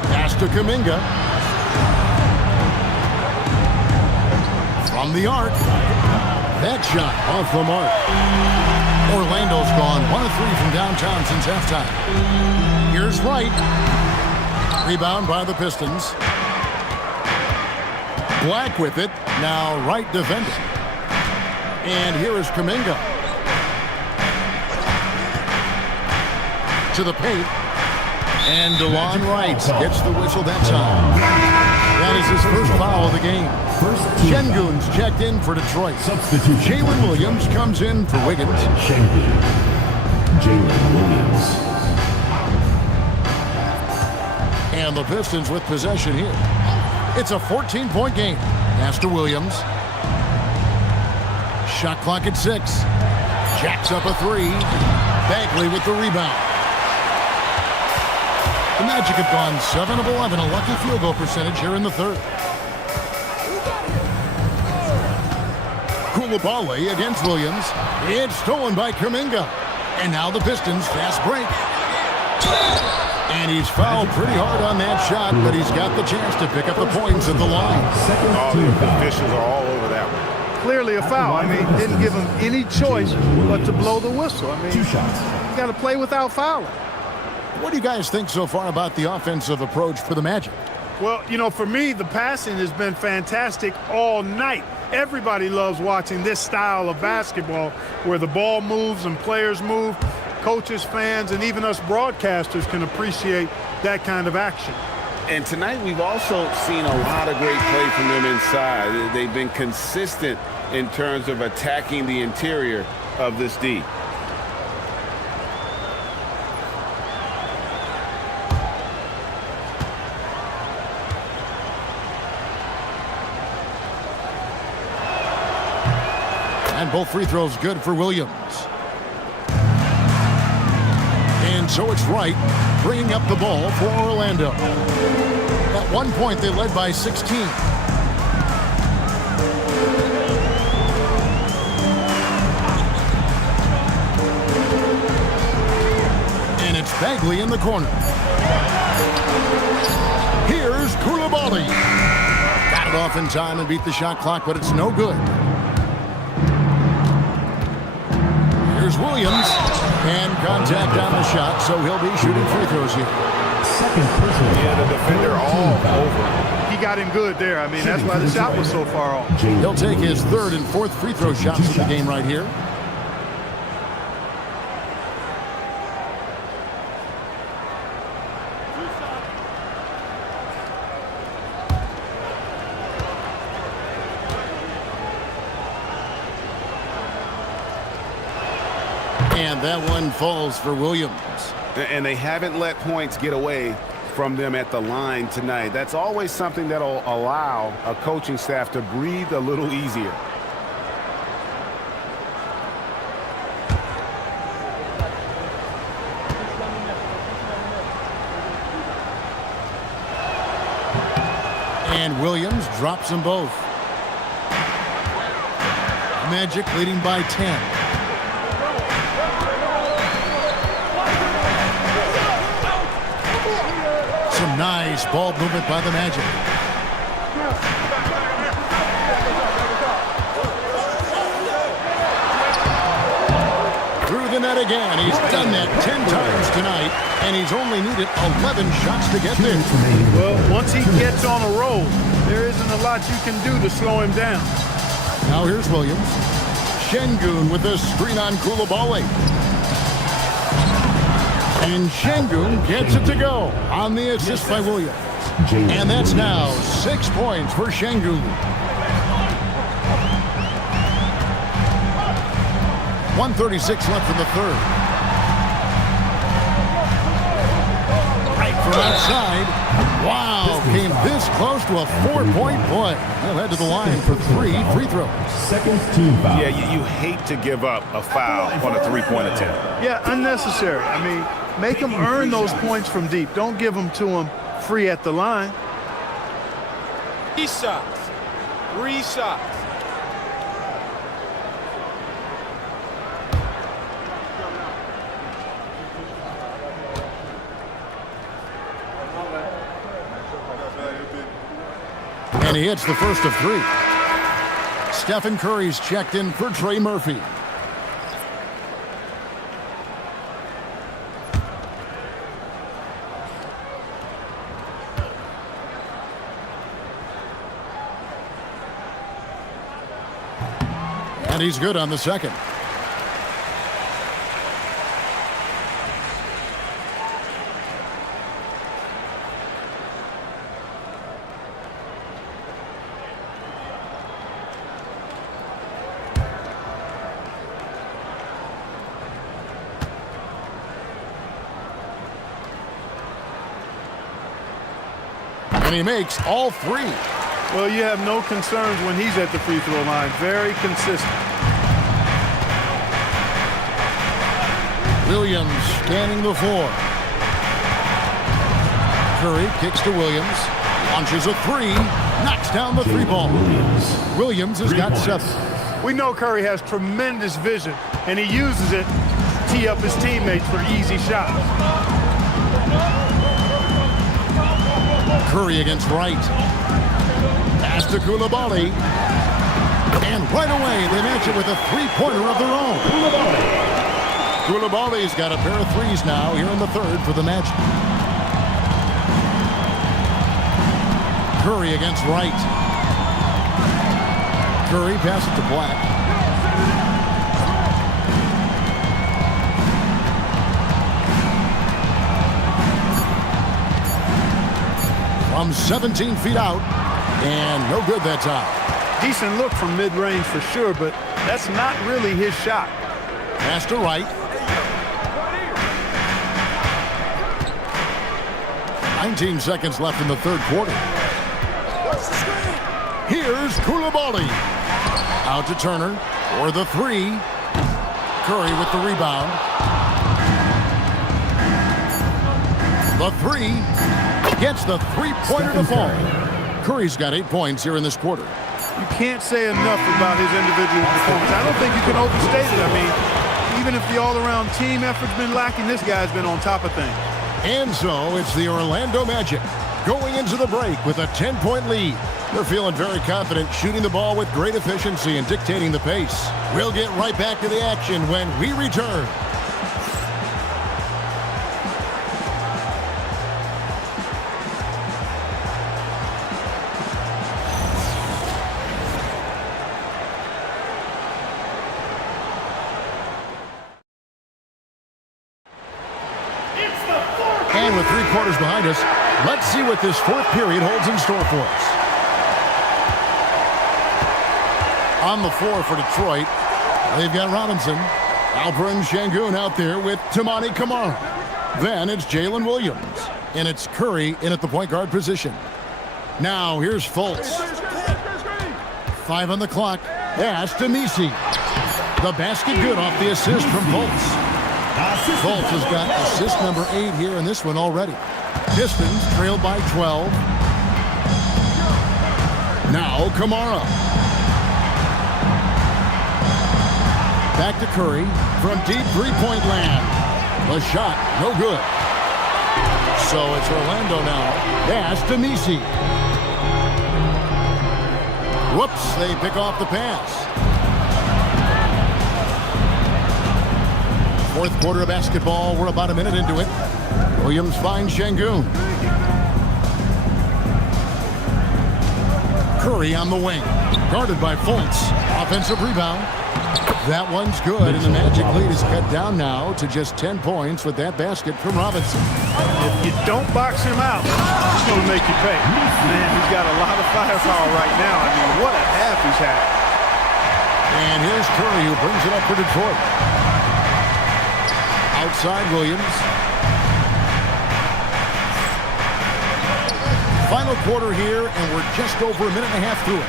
Pass to Kuminga. From the arc. That shot off the mark. Orlando's gone 1 of 3 from downtown since halftime. Here's Wright. Rebound by the Pistons. Black with it. Now Wright defending. And here is Kuminga. To the paint. And DeLon Wright gets the whistle that time. That is his first foul of the game. Şengün's checked in for Detroit. Substitute. Jalen Williams comes in for Wiggins. Şengün. Jalen Williams. And the Pistons with possession here. It's a 14-point game. Pass to Williams. Shot clock at 6. Jacks up a 3. Bagley with the rebound. The Magic have gone 7 of 11, a lucky field goal percentage here in the third. Koulibaly against Williams. It's stolen by Kuminga. And now the Pistons fast break. And he's fouled pretty hard on that shot, but he's got the chance to pick up the points at the line. All the officials are all over that one. Clearly a foul. I mean, didn't give him any choice but to blow the whistle. I mean, 2 shots. you got to play without fouling. What do you guys think so far about the offensive approach for the Magic? Well, you know, for me, the passing has been fantastic all night. Everybody loves watching this style of basketball where the ball moves and players move. Coaches, fans, and even us broadcasters can appreciate that kind of action. And tonight we've also seen a lot of great play from them inside. They've been consistent in terms of attacking the interior of this D. And both free throws good for Williams. And so it's Wright bringing up the ball for Orlando. At one point, they led by 16. And it's Bagley in the corner. Here's Koulibaly. Got it off in time and beat the shot clock, but it's no good. Here's Williams, and contact on the shot, so he'll be shooting free throws here. Second personal. Yeah, the defender all over. He got him good there. I mean, that's why the shot was so far off. He'll take his third and fourth free throw shots of the game right here. And that one falls for Williams. And they haven't let points get away from them at the line tonight. That's always something that'll allow a coaching staff to breathe a little easier. And Williams drops them both. Magic leading by 10. Some nice ball movement by the Magic. Through the net again. He's done that 10 times tonight, and he's only needed 11 shots to get there. Well, once he gets on a roll, there isn't a lot you can do to slow him down. Now here's Williams. Şengün with a screen on Koulibaly. And Şengün gets it to go on the assist by Williams. And that's now 6 points for Şengün. 1:36 left in the third. Right from outside. Wow, came this close to a 4-point play. They'll head to the line for 3 free throws. Seconds to foul. Yeah, you hate to give up a foul on a three-point attempt. Yeah, unnecessary. I mean, make them earn those points from deep. Don't give them to them free at the line. 3 shots. 3 shots. And he hits the first of 3. Stephen Curry's checked in for Trey Murphy. And he's good on the second. And he makes all 3. Well, you have no concerns when he's at the free throw line. Very consistent. Williams scanning the floor. Curry kicks to Williams. Launches a 3. Knocks down the 3-ball. Williams has got 7. We know Curry has tremendous vision, and he uses it to tee up his teammates for easy shots. Curry against Wright. Pass to Coulibaly. And right away, they match it with a 3-pointer of their own. Coulibaly's got a pair of 3s now here in the third for the Magic. Curry against Wright. Curry passes to Black. From 17 feet out, and no good that time. Decent look from mid-range for sure, but that's not really his shot. Pass to Wright. 19 seconds left in the third quarter. Here's Coulibaly. Out to Turner for the 3. Curry with the rebound. The 3. Gets the 3-pointer to fall. Curry's got 8 points here in this quarter. You can't say enough about his individual performance. I don't think you can overstate it. I mean, even if the all-around team effort's been lacking, this guy's been on top of things. And so it's the Orlando Magic going into the break with a 10-point lead. They're feeling very confident, shooting the ball with great efficiency and dictating the pace. We'll get right back to the action when we return. And with 3 quarters behind us, let's see what this fourth period holds in store for us. On the floor for Detroit, they've got Robinson, Alperen Şengün out there with Toumani Camara. Then it's Jalen Williams, and it's Curry in at the point guard position. Now here's Fultz. 5 on the clock. Pass to Messi. The basket good off the assist from Fultz. Fultz has got assist number 8 here in this one already. Pistons trailed by 12. Now Camara. Back to Curry from deep three-point land. The shot, no good. So it's Orlando now. Pass to Messi. Whoops, they pick off the pass. Fourth quarter of basketball. We're about a minute into it. Williams finds Şengün. Curry on the wing. Guarded by Fultz. Offensive rebound. That one's good, and the Magic lead is cut down now to just 10 points with that basket from Robinson. If you don't box him out, it's going to make you pay. Man, he's got a lot of firepower right now. I mean, what a half he's had. And here's Curry, who brings it up for Detroit. Outside Williams. Final quarter here, and we're just over a minute and a half through it.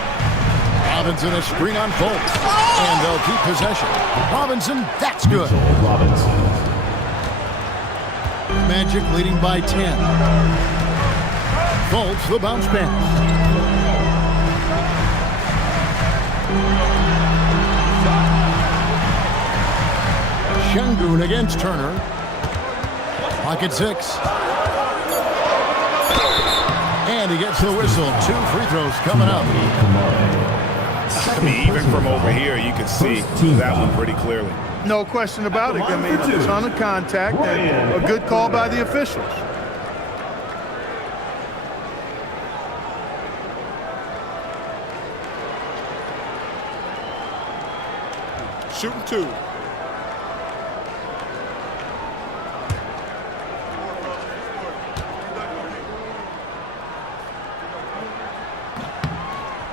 Robinson a screen on Fultz, and they'll keep possession. Robinson, that's good. Magic leading by 10. Fultz, the bounce pass. Şengün against Turner. Pocket 6. And he gets the whistle. 2 free throws coming up. I mean, even from over here, you can see that one pretty clearly. No question about it. I mean, a ton of contact and a good call by the officials. Shooting 2.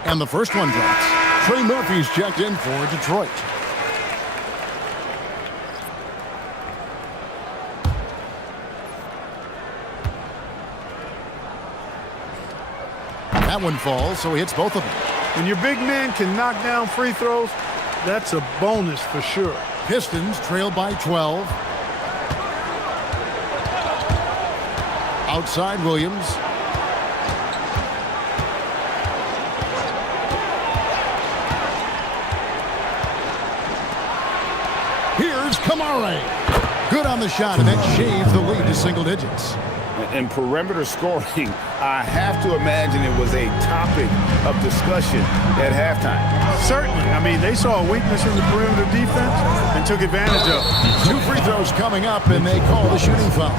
And the first one drops. Trey Murphy's checked in for Detroit. That one falls, so he hits both of them. When your big man can knock down free throws, that's a bonus for sure. Pistons trail by 12. Outside Williams. Here's Kamare. Good on the shot, and that shaves the lead to single digits. And perimeter scoring, I have to imagine it was a topic of discussion at halftime. Certainly. I mean, they saw a weakness in the perimeter defense and took advantage of it. 2 free throws coming up, and they call the shooting foul.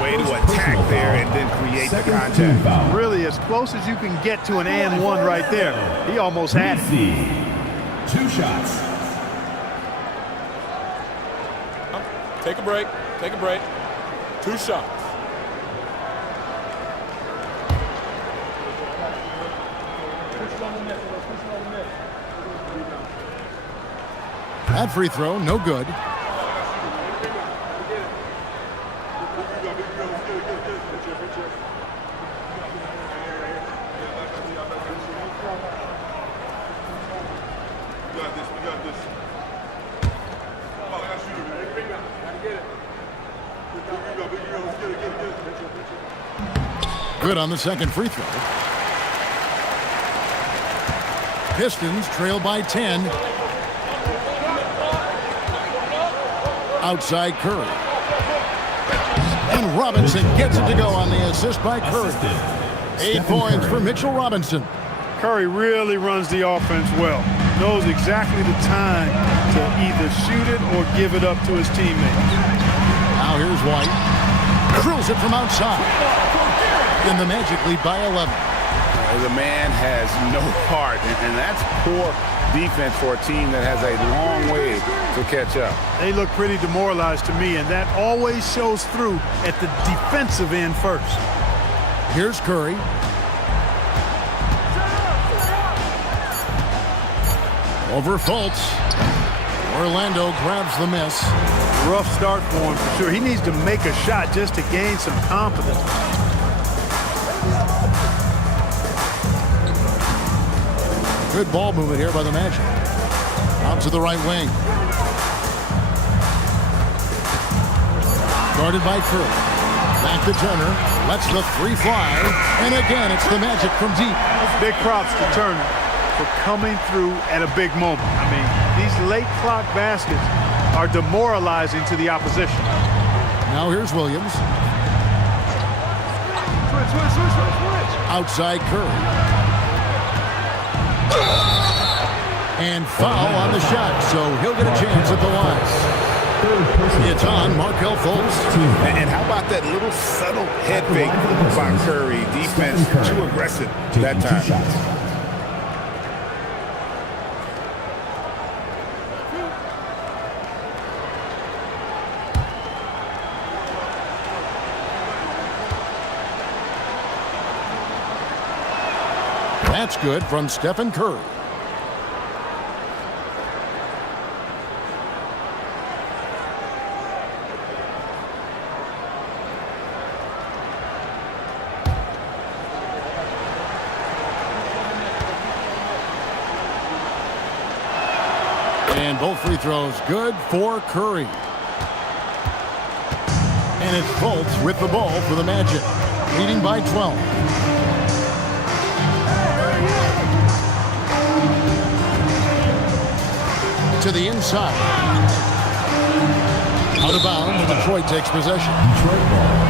Way to attack there and then create the contact. Really, as close as you can get to an and one right there. He almost had it. 2 shots. Take a break. Take a break. 2 shots. That free throw, no good. Good on the second free throw. Pistons trail by 10. Outside Curry. And Robinson gets it to go on the assist by Curry. 8 points for Mitchell Robinson. Curry really runs the offense well. Knows exactly the time to either shoot it or give it up to his teammates. Now here's White. Drills it from outside. And the Magic lead by 11. The man has no heart, and that's poor defense for a team that has a long way to catch up. They look pretty demoralized to me, and that always shows through at the defensive end first. Here's Curry. Over Fultz. Orlando grabs the miss. Rough start for him for sure. He needs to make a shot just to gain some confidence. Good ball movement here by the Magic. Out to the right wing. Guarded by Curry. Back to Turner. Lets the 3 fly. And again, it's the Magic from deep. Big props to Turner for coming through at a big moment. I mean, these late clock baskets are demoralizing to the opposition. Now here's Williams. Switch. Outside Curry. And foul on the shot, so he'll get a chance at the line. It's on Markelle Fultz. And how about that little subtle head fake by Curry? Defense too aggressive that time. That's good from Stephen Curry. And both free throws good for Curry. And it's Fultz with the ball for the Magic, leading by 12. To the inside. Out of bounds, Detroit takes possession. Detroit ball.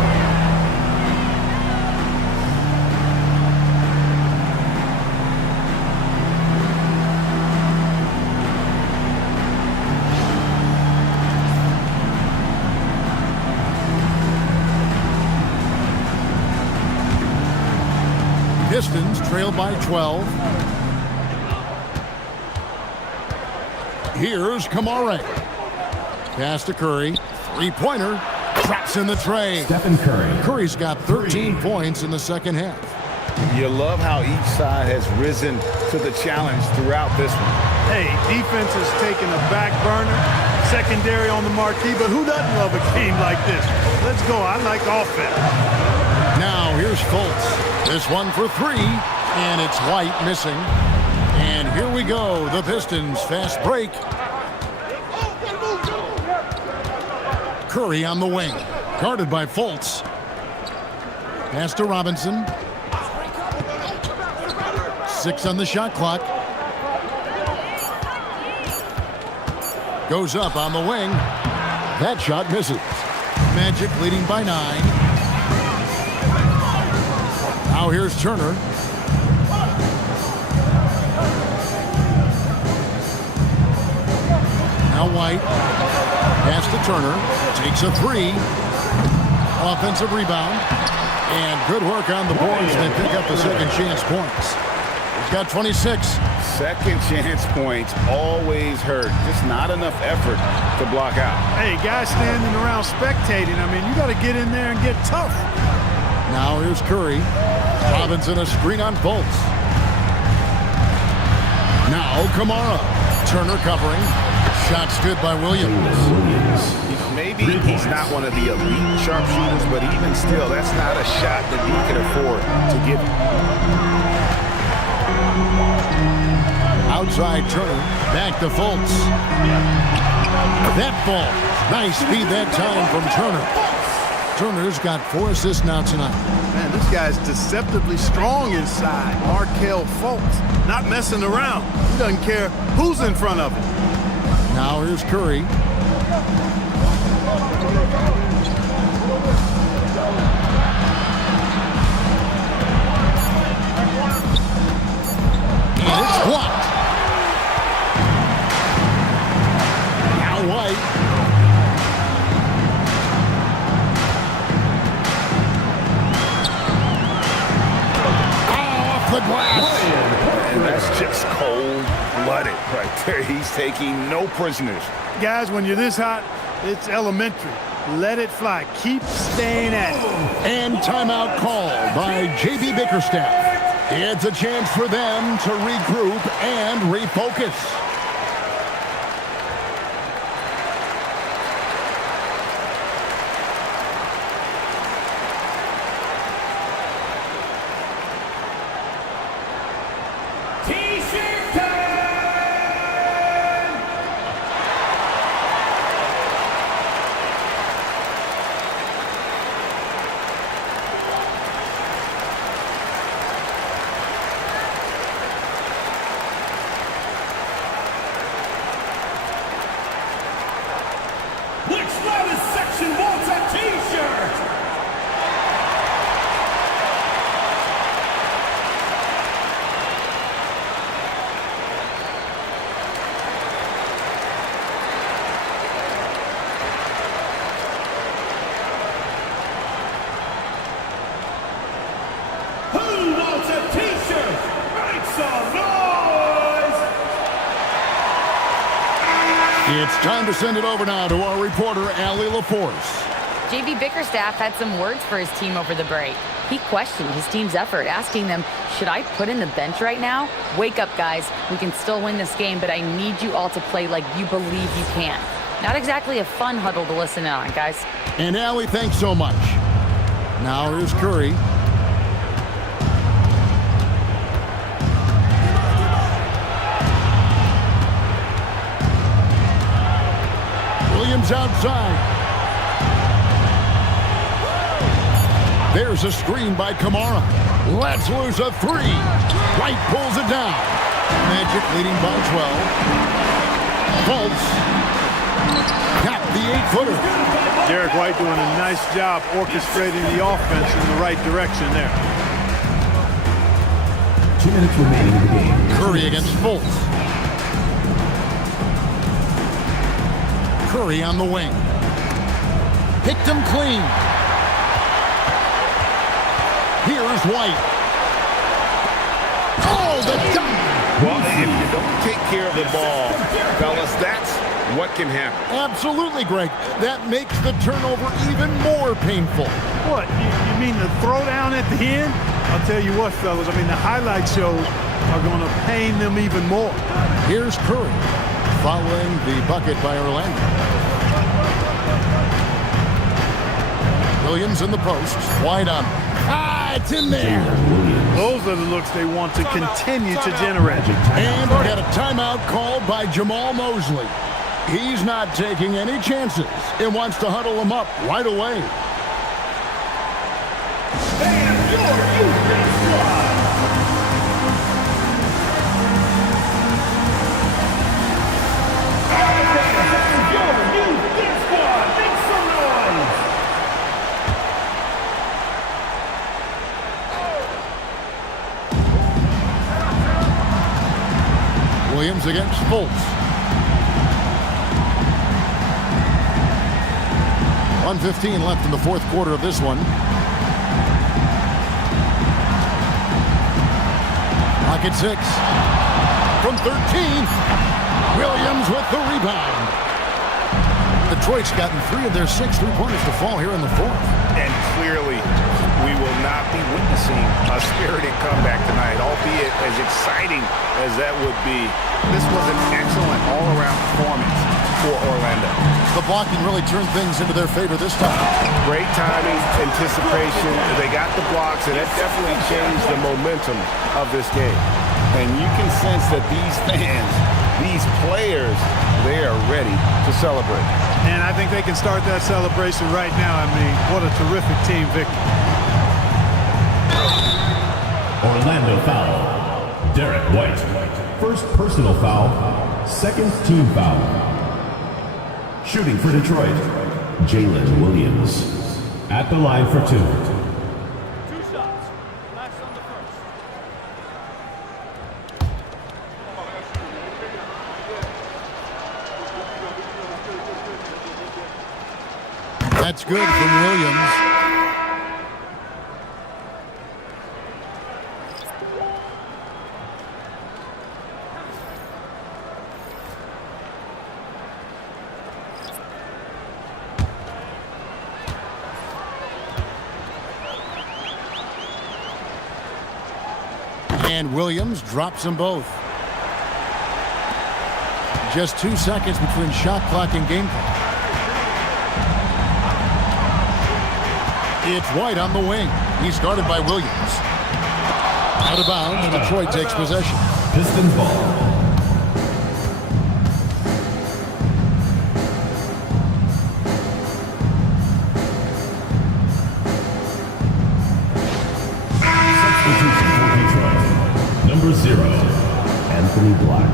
Pistons trail by 12. Here's Kamara. Pass to Curry. Three-pointer. Traps in the tray. Stephen Curry. Curry's got 13 points in the second half. You love how each side has risen to the challenge throughout this one. Hey, defense is taking a back burner. Secondary on the marquee, but who doesn't love a game like this? Let's go. I like offense. Now here's Fultz. This one for three, and it's White missing. And here we go, the Pistons fast break. Curry on the wing, guarded by Fultz. Pass to Robinson. 6 on the shot clock. Goes up on the wing. That shot misses. Magic leading by 9. Now here's Turner. Now White. Pass to Turner. Takes a 3. Offensive rebound. And good work on the boards. They pick up the second chance points. He's got 26. Second chance points always hurt. Just not enough effort to block out. Hey, guys standing around spectating. I mean, you got to get in there and get tough. Now here's Curry. Robinson a screen on Fultz. Now Kamara. Turner covering. Shots good by Williams. Maybe he's not one of the elite sharpshooters, but even still, that's not a shot that he can afford to give him. Outside Turner. Back to Fultz. That ball. Nice speed that time from Turner. Turner's got 4 assists now tonight. Man, this guy's deceptively strong inside. Markelle Fultz, not messing around. He doesn't care who's in front of him. Now here's Curry. And it's blocked. Now White. The glass. And that's just cold-blooded right there. He's taking no prisoners. Guys, when you're this hot, it's elementary. Let it fly. Keep staying at it. And timeout called by J.B. Bickerstaff. It's a chance for them to regroup and refocus. It's time to send it over now to our reporter, Allie LaForce. J.B. Bickerstaff had some words for his team over the break. He questioned his team's effort, asking them, should I put in the bench right now? Wake up, guys. We can still win this game, but I need you all to play like you believe you can. Not exactly a fun huddle to listen in on, guys. And Allie, thanks so much. Now here's Curry. Williams outside. There's a screen by Kamara. Let's lose a three. White pulls it down. Magic leading by 12. Fultz. Cap the 8-footer. Derek White doing a nice job orchestrating the offense in the right direction there. 2 minutes remaining in the game. Curry against Fultz. Curry on the wing. Picked him clean. Here's White. Oh, the dunk! Well, if you don't take care of the ball, fellas, that's what can happen. Absolutely, Greg. That makes the turnover even more painful. What, you mean the throwdown at the end? I'll tell you what, fellas, I mean, the highlight shows are going to pain them even more. Here's Curry, following the bucket by Orlando. Williams in the post, White on. It's in there. Those are the looks they want to continue to generate. And we got a timeout called by Jamal Mosley. He's not taking any chances and wants to huddle him up right away. And your Houston squad. Your Houston squad. Make some noise. Williams against Fultz. 1:15 left in the fourth quarter of this one. Pocket 6. From 13. Williams with the rebound. Detroit's gotten 3 of their 6 3-pointers to fall here in the fourth. And clearly, we will not be witnessing a spirited comeback tonight, albeit as exciting as that would be. This was an excellent all-around performance for Orlando. The blocking really turned things into their favor this time. Great timing, anticipation. They got the blocks, and that definitely changed the momentum of this game. And you can sense that these fans, these players, they are ready to celebrate. And I think they can start that celebration right now. I mean, what a terrific team victory. Orlando foul. Derek White. First personal foul. Second team foul. Shooting for Detroit, Jalen Williams. At the line for 2. 2 shots. Last on the first. That's good from Williams. And Williams drops them both. Just 2 seconds between shot clock and game clock. It's White on the wing. He's guarded by Williams. Out of bounds, Detroit takes possession. Pistons ball. Substitution for Detroit. Number 0, Anthony Black.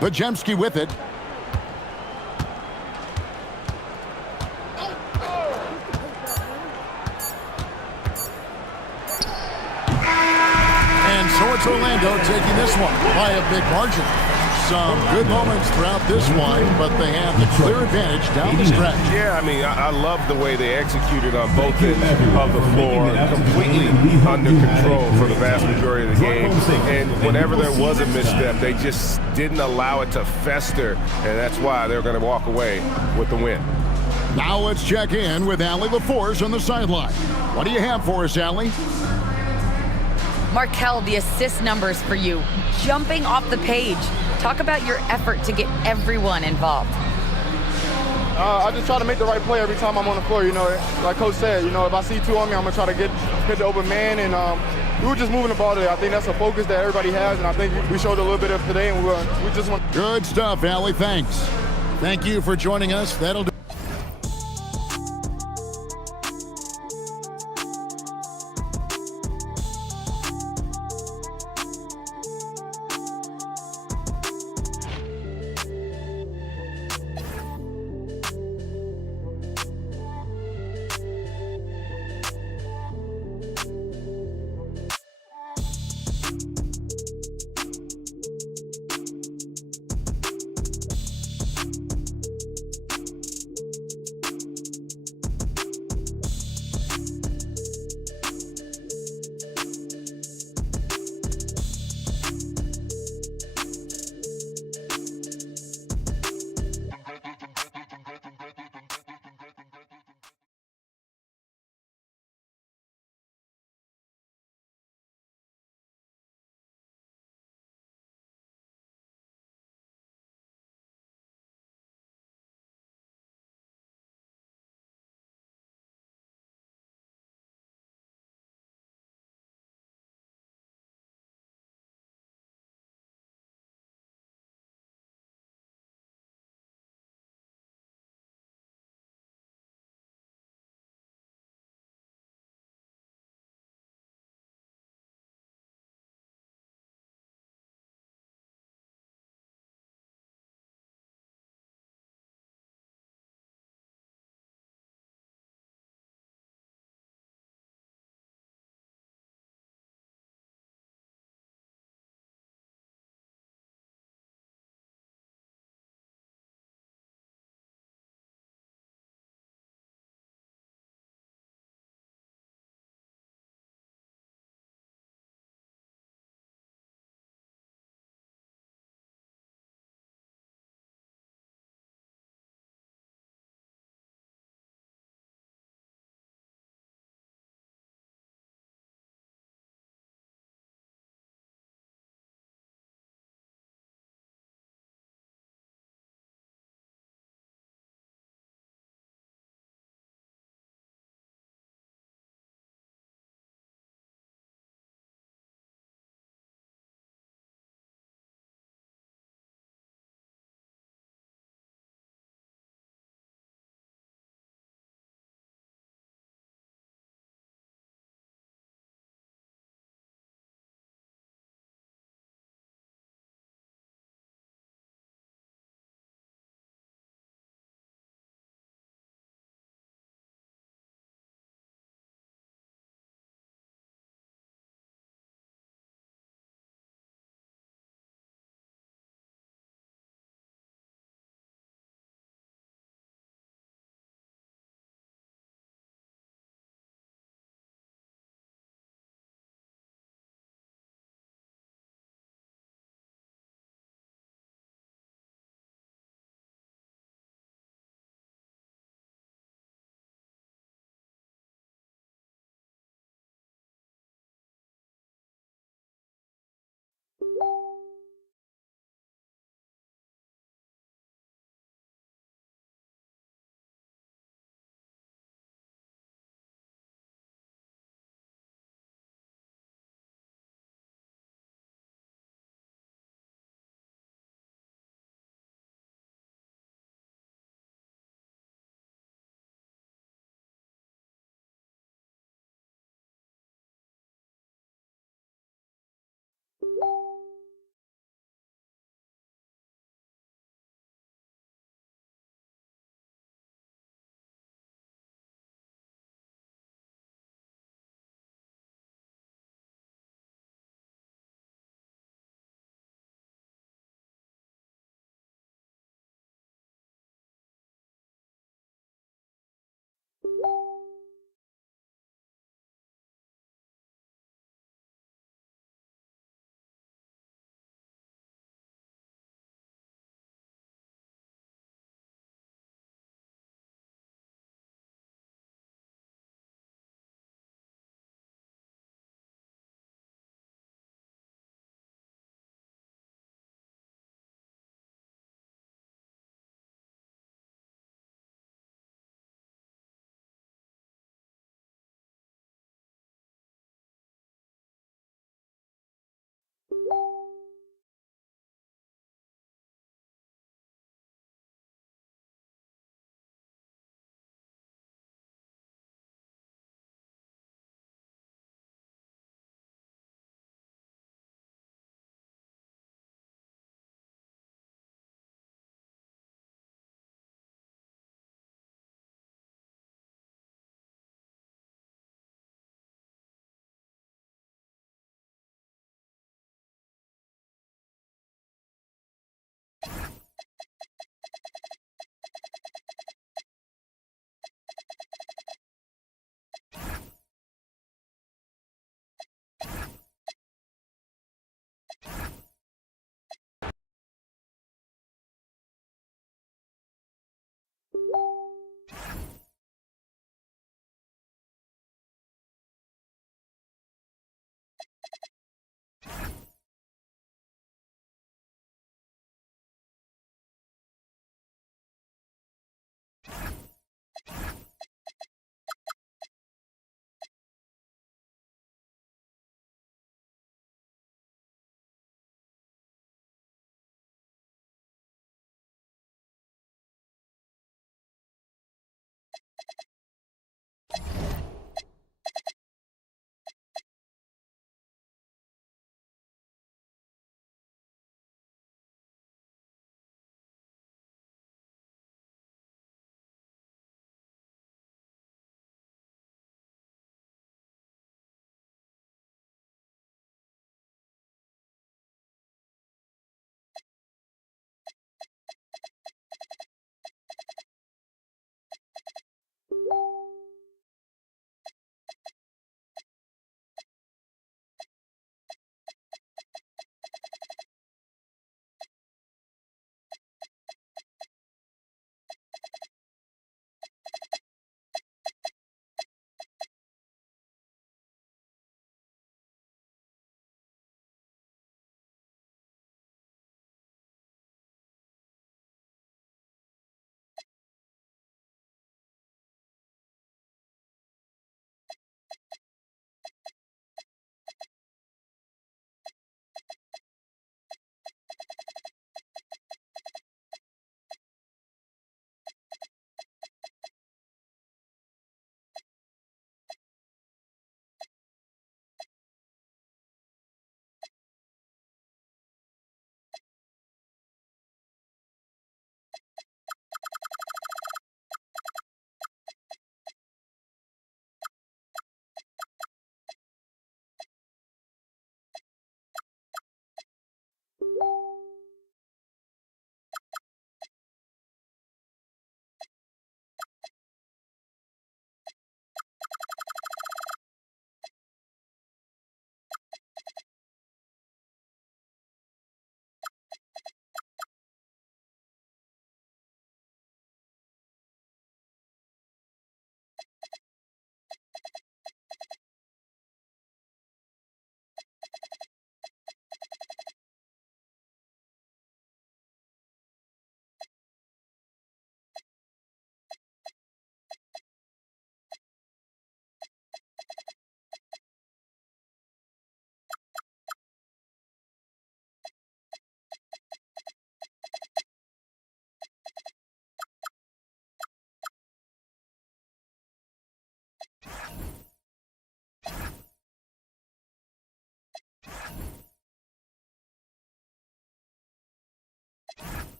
Bajemski with it. And so it's Orlando taking this one by a big margin. Some good moments throughout this one, but they have the clear advantage down the stretch. Yeah, I mean, I love the way they executed on both ends of the floor, completely under control for the vast majority of the game. And whenever there was a misstep, they just didn't allow it to fester, and that's why they're going to walk away with the win. Now let's check in with Allie LaForce on the sideline. What do you have for us, Allie? Markel, the assist numbers for you, jumping off the page. Talk about your effort to get everyone involved. I just try to make the right play every time I'm on the floor. You know, like Coach said, you know, if I see two on me, I'm gonna try to hit the open man. And we were just moving the ball today. I think that's a focus that everybody has, and I think we showed a little bit of today. And we just want. Good stuff, Allie. Thanks. Thank you for joining us. That'll do.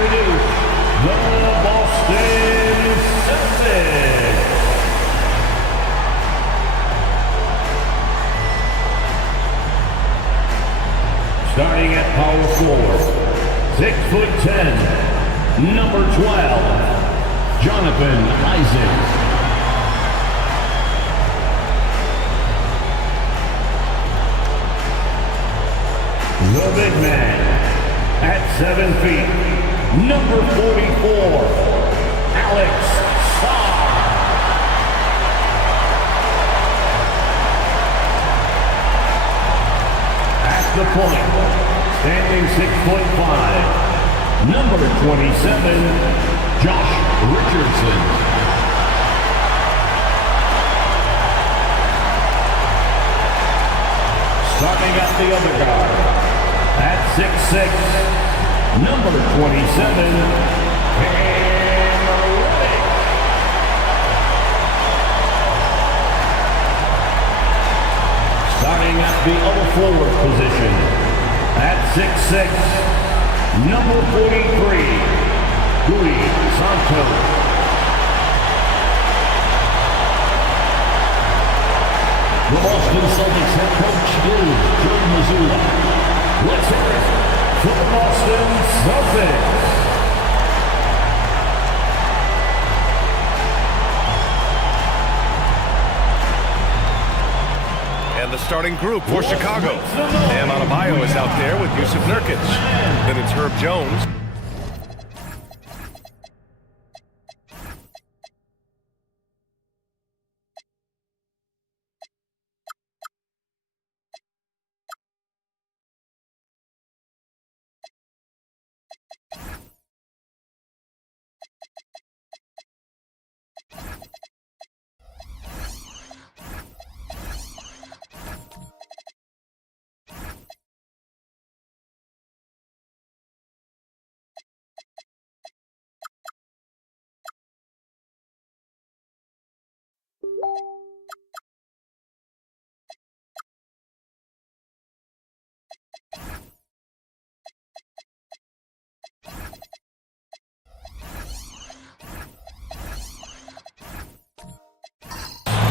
introduce the Boston Celtics. Starting at power forward, 6'10", number 12, Jonathan Isaac. The big man at 7 feet, number 44, Alex Sarr. At the point, standing 6'5", number 27, Josh Richardson. Starting at the other guard, at 6'6", number 27, Cam Reddish. Starting at the other forward position, at 6'6", number 43, Rui Santos. The Boston Celtics head coach is Joe Mazzulla. Let's hear it for the Boston Celtics. And the starting group for Chicago. Bam Adebayo is out there with Yusuf Nurkic. Then it's Herb Jones.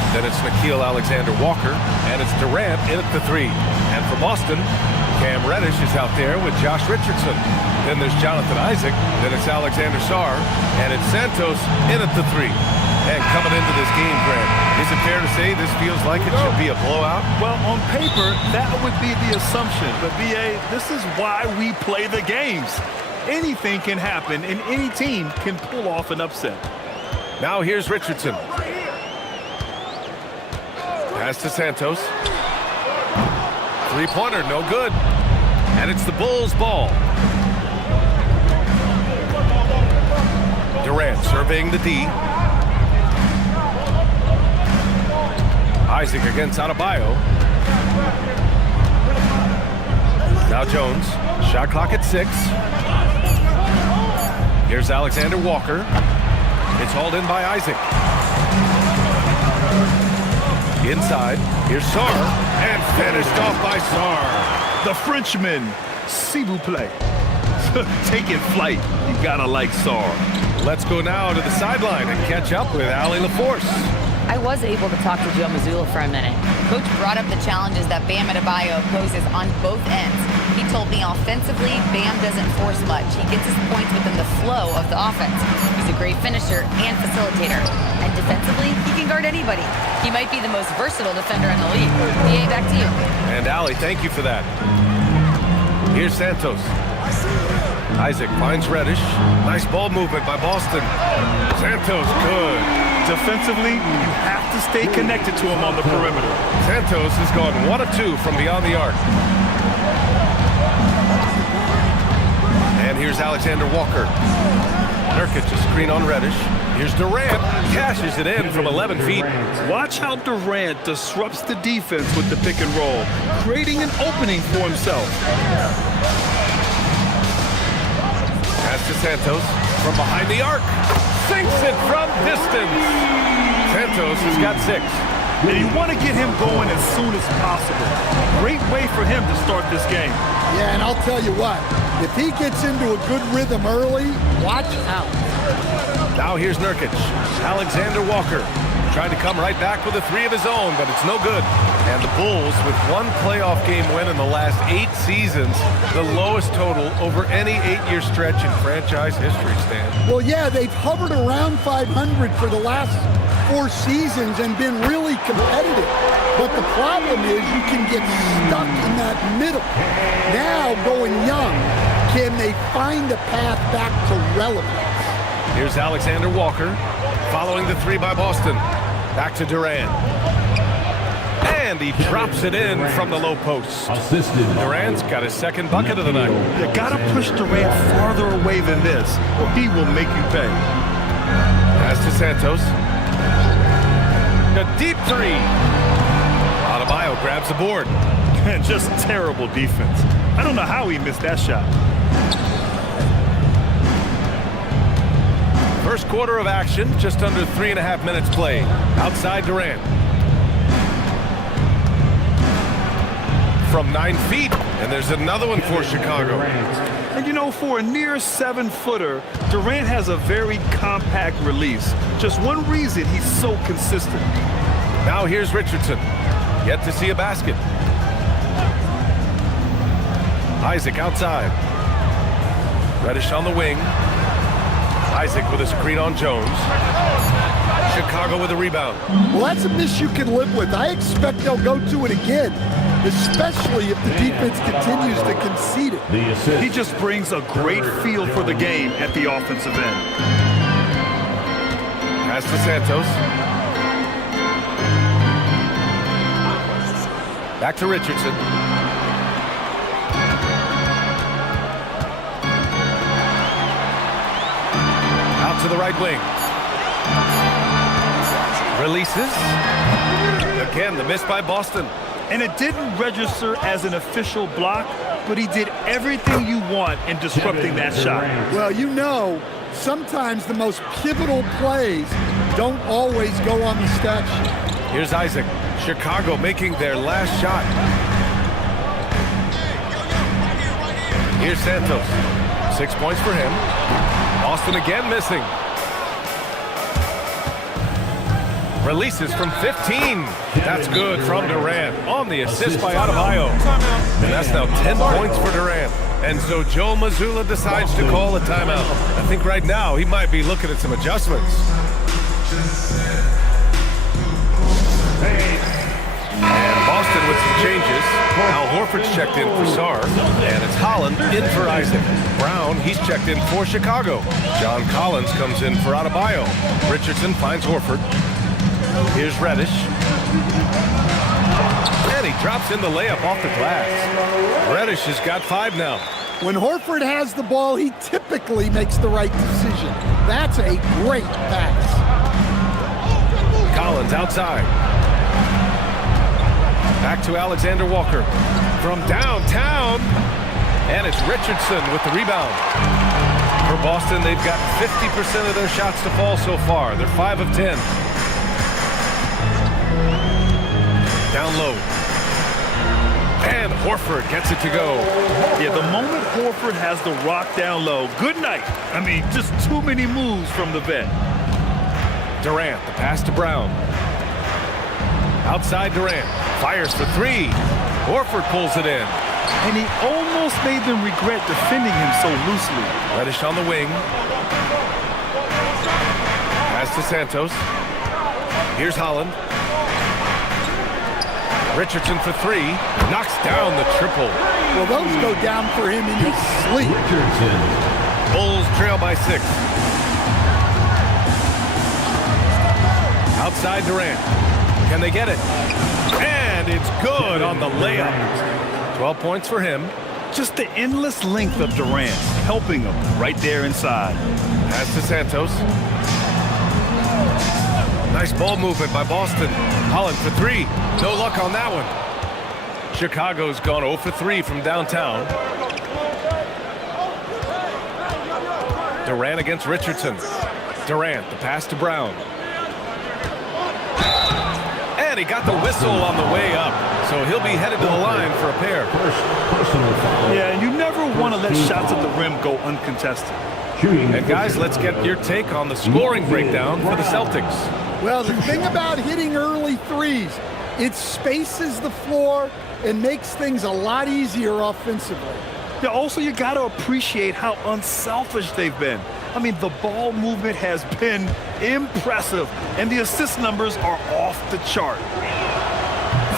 Then it's Nickeil Alexander-Walker, and it's Durant in at the 3. And for Boston, Cam Reddish is out there with Josh Richardson. Then there's Jonathan Isaac, then it's Alexander Sarr, and it's Santos in at the 3. And coming into this game, Grant, is it fair to say this feels like it should be a blowout? Well, on paper, that would be the assumption. But, B.A., this is why we play the games. Anything can happen, and any team can pull off an upset. Now here's Richardson. Pass to Santos. Three-pointer, no good. And it's the Bulls' ball. Durant surveying the D. Isaac against Adebayo. Now Jones. Shot clock at 6. Here's Alexander Walker. It's hauled in by Isaac. Inside, here's Sarr, and finished off by Sarr. The Frenchman, s'il vous plaît. Taking flight, you gotta like Sarr. Let's go now to the sideline and catch up with Allie LaForce. I was able to talk to Joe Mazzulla for a minute. Coach brought up the challenges that Bam Adebayo poses on both ends. He told me offensively, Bam doesn't force much. He gets his points within the flow of the offense. He's a great finisher and facilitator. And defensively, he can guard anybody. He might be the most versatile defender in the league. BA, back to you. And Allie, thank you for that. Here's Santos. Isaac finds Reddish. Nice ball movement by Boston. Santos, good. Defensively, you have to stay connected to him on the perimeter. Santos has gone 1 of 2 from beyond the arc. And here's Alexander Walker. Nurkic, a screen on Reddish. Here's Durant, cashes it in from 11 feet. Watch how Durant disrupts the defense with the pick and roll, creating an opening for himself. Pass to Santos from behind the arc. Sinks it from distance. Santos has got 6. And you want to get him going as soon as possible. Great way for him to start this game. Yeah, and I'll tell you what, If he gets into a good rhythm early, watch out. Now here's Nurkic. Alexander Walker trying to come right back with a three of his own, but it's no good. And the Bulls, with one playoff game win in the last 8 seasons, the lowest total over any 8-year stretch in franchise history, Stan. Well, yeah, they've hovered around 500 for the last 4 seasons and been really competitive. But the problem is you can get stuck in that middle. Now, going young, can they find a path back to relevance? Here's Alexander Walker following the three by Boston. Back to Durant. And he drops it in from the low post. Durant's got his second bucket of the night. You got to push Durant farther away than this, or he will make you pay. Pass to Santos. A deep three. Adebayo grabs the board. And just terrible defense. I don't know how he missed that shot. First quarter of action, just under 3.5 minutes played. Outside Durant. From 9 feet, and there's another one for Chicago. And you know, for a near 7-footer, Durant has a very compact release. Just one reason he's so consistent. Now here's Richardson. Yet to see a basket. Isaac outside. Reddish on the wing. Isaac with a screen on Jones. Chicago with a rebound. Well, that's a miss you can live with. I expect they'll go to it again, especially if the defense continues to concede it. He just brings a great feel for the game at the offensive end. Pass to Santos. Back to Richardson. Out to the right wing. Releases. Again, the miss by Boston. And it didn't register as an official block, but he did everything you want in disrupting that shot. Well, you know, sometimes the most pivotal plays don't always go on the stat sheet. Here's Isaac. Chicago making their last shot. Here's Santos. 6 points for him. Boston again missing. Releases from 15. That's good from Durant on the assist by Adebayo. And that's now 10 points for Durant. And so Joe Mazzulla decides to call a timeout. I think right now he might be looking at some adjustments. And Boston with some changes. Al Horford's checked in for Sarr. And it's Holland in for Isaac. Brown, he's checked in for Chicago. John Collins comes in for Adebayo. Richardson finds Horford. Here's Reddish. And he drops in the layup off the glass. Reddish has got 5 now. When Horford has the ball, he typically makes the right decision. That's a great pass. Collins outside. Back to Alexander Walker. From downtown. And it's Richardson with the rebound. For Boston, they've got 50% of their shots to fall so far. They're 5 of 10. Down low. And Horford gets it to go. Yeah, the moment Horford has the rock down low, good night. I mean, just too many moves from the vet. Durant, the pass to Brown. Outside Durant. Fires for 3. Horford pulls it in. And he almost made them regret defending him so loosely. Reddish on the wing. Pass to Santos. Here's Holland. Richardson for 3. Knocks down the triple. Well, those go down for him in his sleep. Bulls trail by 6. Outside Durant. Can they get it? And it's good on the layup. 12 points for him. Just the endless length of Durant, helping him right there inside. Pass to Santos. Nice ball movement by Boston. Holland for 3. No luck on that one. Chicago's gone 0 for 3 from downtown. Durant against Richardson. Durant, the pass to Brown. And he got the whistle on the way up, so he'll be headed to the line for a pair. Yeah, and you never want to let shots at the rim go uncontested. And guys, let's get your take on the scoring breakdown for the Celtics. Well, the thing about hitting early threes, it spaces the floor and makes things a lot easier offensively. Yeah, also, you got to appreciate how unselfish they've been. I mean, the ball movement has been impressive, and the assist numbers are off the chart.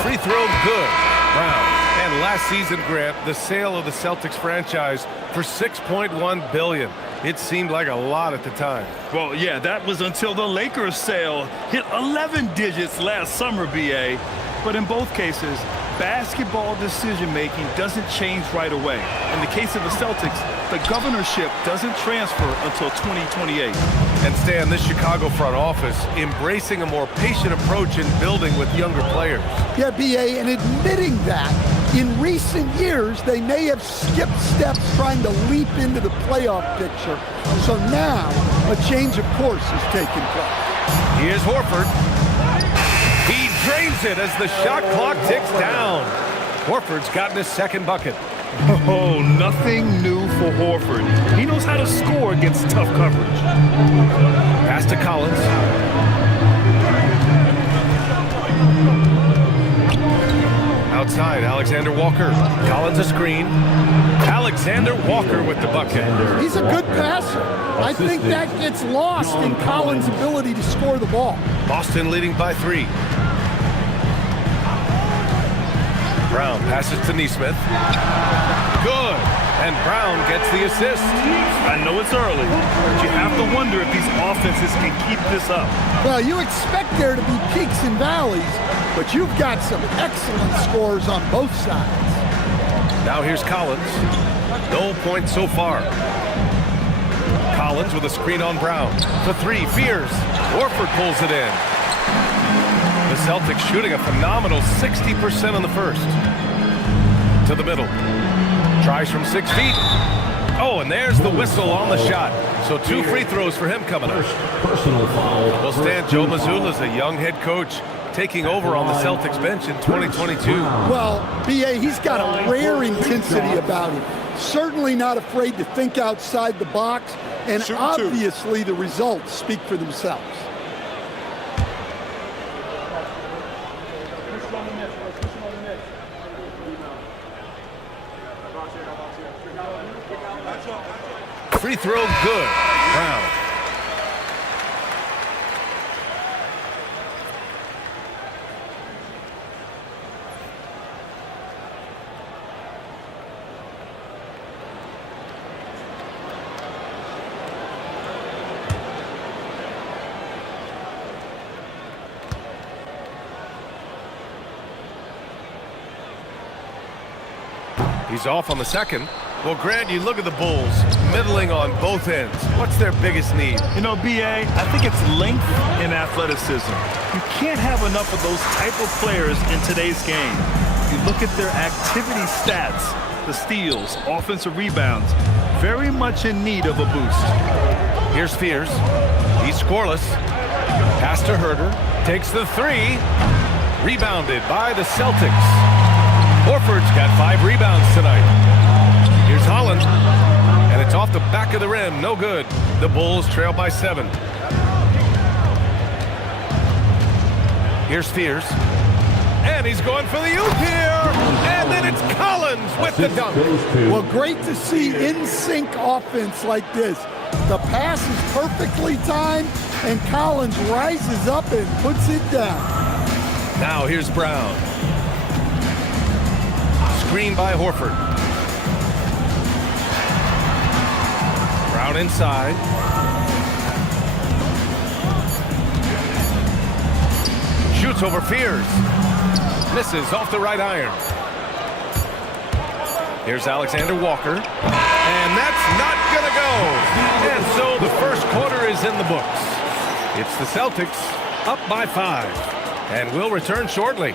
Free throw good. Brown. And last season, Grant, the sale of the Celtics franchise for $6.1 billion. It seemed like a lot at the time. Well, yeah, that was until the Lakers sale hit 11 digits last summer, BA. But in both cases, basketball decision-making doesn't change right away. In the case of the Celtics, the governorship doesn't transfer until 2028. And Stan, this Chicago front office embracing a more patient approach in building with younger players. Yeah, BA, and admitting that in recent years, they may have skipped steps trying to leap into the playoff picture. So now, a change of course is taking place. Here's Horford. He drains it as the shot clock ticks down. Horford's gotten his second bucket. Oh, nothing new for Horford. He knows how to score against tough coverage. Pass to Collins. Outside, Alexander Walker. Collins a screen. Alexander Walker with the bucket. He's a good passer. I think that gets lost in Collins' ability to score the ball. Boston leading by 3. Brown passes to Nesmith. Good. And Brown gets the assist. I know it's early, but you have to wonder if these offenses can keep this up. Well, you expect there to be peaks and valleys, but you've got some excellent scores on both sides. Now here's Collins. No points so far. Collins with a screen on Brown. For 3, Fears. Horford pulls it in. The Celtics shooting a phenomenal 60% on the first. To the middle. Tries from 6 feet. Oh, and there's the whistle on the shot. So 2 free throws for him coming up. Personal foul. Well, Stan, Joe Mazzulla is a young head coach taking over on the Celtics bench in 2022. Well, BA, he's got a rare intensity about him. Certainly not afraid to think outside the box, and obviously the results speak for themselves. Free throw good. Brown. He's off on the second. Well, Grant, you look at the Bulls, middling on both ends. What's their biggest need? You know, BA, I think it's length and athleticism. You can't have enough of those type of players in today's game. You look at their activity stats, the steals, offensive rebounds, very much in need of a boost. Here's Fears. He's scoreless. Pass to Herter. Takes the 3. Rebounded by the Celtics. Horford's got 5 rebounds tonight. Here's Holland, and it's off the back of the rim. No good. The Bulls trail by 7. Here's Fears, and he's going for the oop here, and then it's Collins with the dunk. Well, great to see in-sync offense like this. The pass is perfectly timed, and Collins rises up and puts it down. Now here's Brown. Screen by Horford. Brown inside. Shoots over Fears. Misses off the right iron. Here's Alexander Walker. And that's not going to go. And so the first quarter is in the books. It's the Celtics up by 5. And we'll return shortly.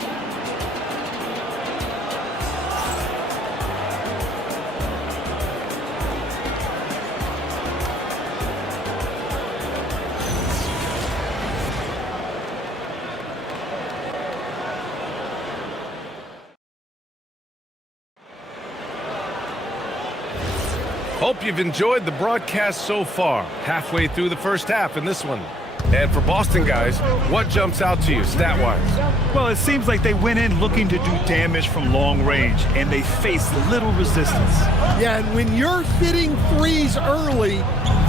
Hope you've enjoyed the broadcast so far. Halfway through the first half in this one. And for Boston guys, what jumps out to you stat-wise? Well, it seems like they went in looking to do damage from long range, and they faced little resistance. Yeah, and when you're hitting threes early,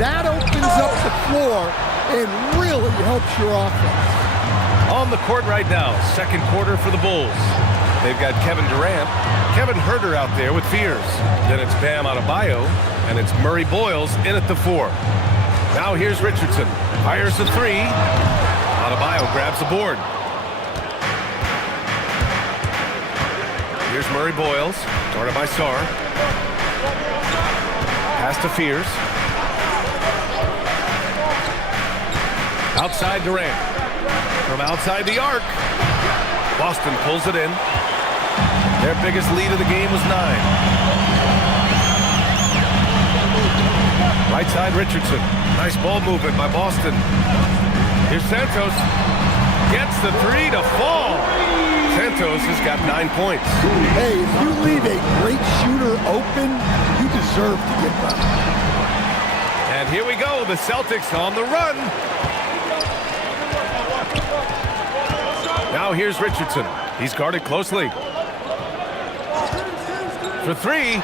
that opens up the floor and really helps your offense. On the court right now, second quarter for the Bulls. They've got Kevin Durant, Kevin Huerter out there with Fears. Then it's Bam Adebayo, and it's Murray Boyles in at the 4. Now here's Richardson. Fires the 3. Adebayo grabs the board. Here's Murray Boyles, guarded by Sarr. Pass to Fears. Outside Durant. From outside the arc. Boston pulls it in. Their biggest lead of the game was 9. Right side Richardson. Nice ball movement by Boston. Here's Santos. Gets the 3 to fall. Santos has got 9 points. Hey, if you leave a great shooter open, you deserve to get that. And here we go. The Celtics on the run. Now here's Richardson. He's guarded closely. For 3.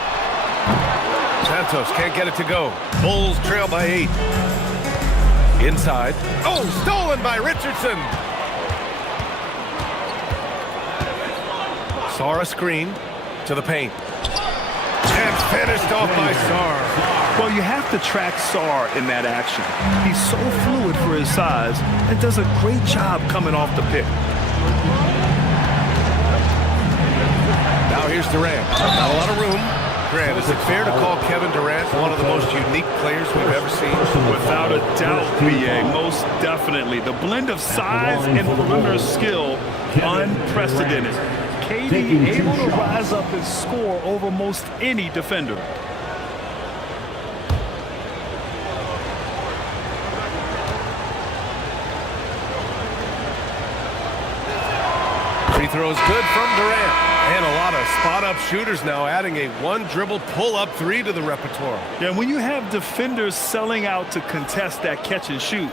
Santos can't get it to go. Bulls trail by 8. Inside. Oh, stolen by Richardson. Sarr a screen to the paint. And finished off by Sarr. Well, you have to track Sarr in that action. He's so fluid for his size and does a great job coming off the pick. Now here's Durant. Not a lot of room. Grant, is it fair to call Kevin Durant one of the most unique players we've ever seen? Without a doubt, BA, most definitely. The blend of size and perimeter skill, unprecedented. KD able to rise up and score over most any defender. Free throw is good from Durant. And a lot of spot-up shooters now, adding a one-dribble pull-up 3 to the repertoire. Yeah, when you have defenders selling out to contest that catch and shoot,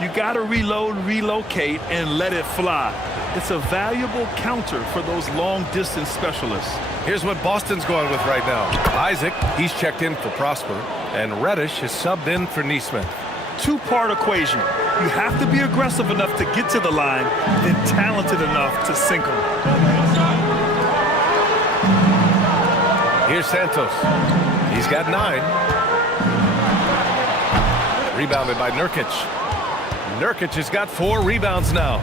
you got to reload, relocate, and let it fly. It's a valuable counter for those long-distance specialists. Here's what Boston's going with right now. Isaac, he's checked in for Prosper, and Reddish is subbed in for Nesmith. Two-part equation. You have to be aggressive enough to get to the line, then talented enough to sink them. Here's Santos. He's got 9. Rebounded by Nurkic. Nurkic has got 4 rebounds now.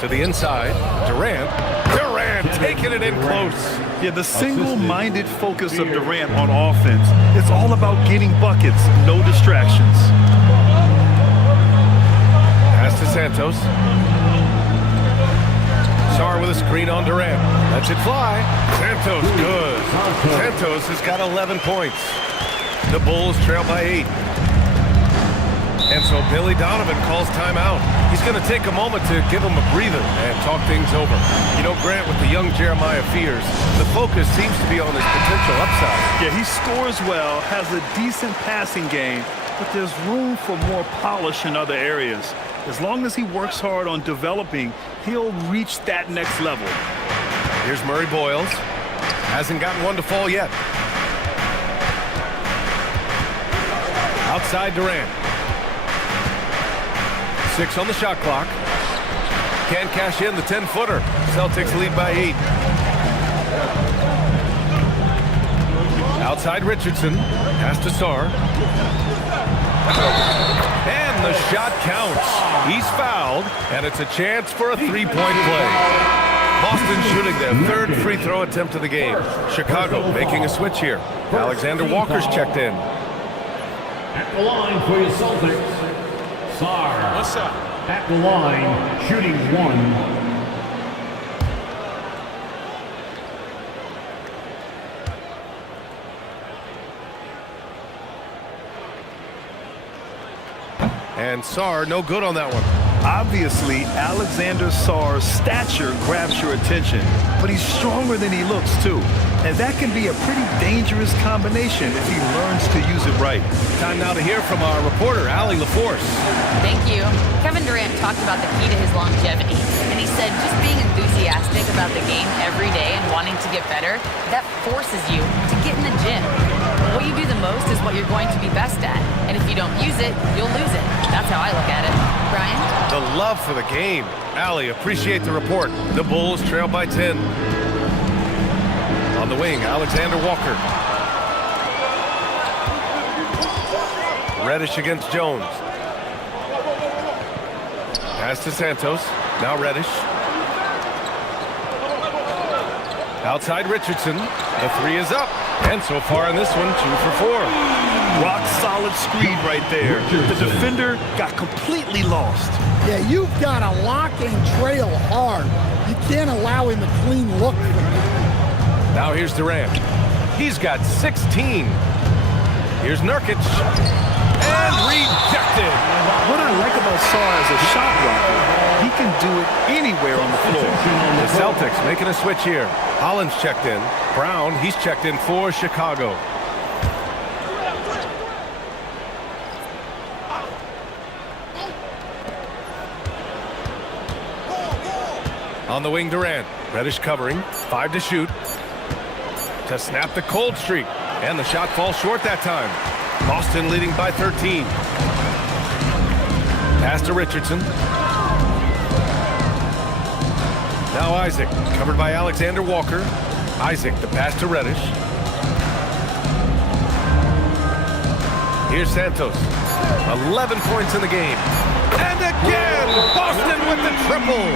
To the inside, Durant. Durant taking it in close. Yeah, the single-minded focus of Durant on offense. It's all about getting buckets, no distractions. Pass to Santos. Sarr with a screen on Durant. Lets it fly. Santos good. Santos has got 11 points. The Bulls trail by 8. And so Billy Donovan calls timeout. He's going to take a moment to give him a breather and talk things over. You know, Grant, with the young Jeremiah Fears, the focus seems to be on his potential upside. Yeah, he scores well, has a decent passing game, but there's room for more polish in other areas. As long as he works hard on developing, he'll reach that next level. Here's Murray Boyles. Hasn't gotten one to fall yet. Outside Durant. 6 on the shot clock. Can't cash in the 10-footer. Celtics lead by 8. Outside Richardson. Pass to Sarr. And the shot counts. He's fouled, and it's a chance for a 3-point play. Boston shooting their 3rd free throw attempt of the game. Chicago making a switch here. Alexander Walker's checked in. At the line for your Celtics, Sarr. What's up? At the line, shooting 1. And Sarr, no good on that one. Obviously, Alexander Sarr's stature grabs your attention, but he's stronger than he looks, too. And that can be a pretty dangerous combination if he learns to use it right. Time now to hear from our reporter, Allie LaForce. Thank you. Kevin Durant talked about the key to his longevity, and he said just being enthusiastic about the game every day and wanting to get better, that forces you to get in the gym. What you do the most is what you're going to be best at, and if you don't use it, you'll lose it. That's how I look at it. Brian? The love for the game. Allie, appreciate the report. The Bulls trail by 10. On the wing, Alexander Walker. Reddish against Jones. Pass to Santos. Now Reddish. Outside Richardson. The three is up. And so far in this one, 2 for 4. Rock solid screen right there. The defender got completely lost. Yeah, you've got to lock and trail hard. You can't allow him a clean look. Now here's Durant. He's got 16. Here's Nurkic. And rejected. What I like about Sarr as a shot blocker, he can do it anywhere on the floor. The Celtics making a switch here. Holland's checked in. Brown, he's checked in for Chicago. On the wing, Durant. Reddish covering. 5 to shoot. To snap the cold streak. And the shot falls short that time. Boston leading by 13. Pass to Richardson. Now Isaac, covered by Alexander Walker. Isaac, the pass to Reddish. Here's Santos. 11 points in the game. And again, Boston with the triple.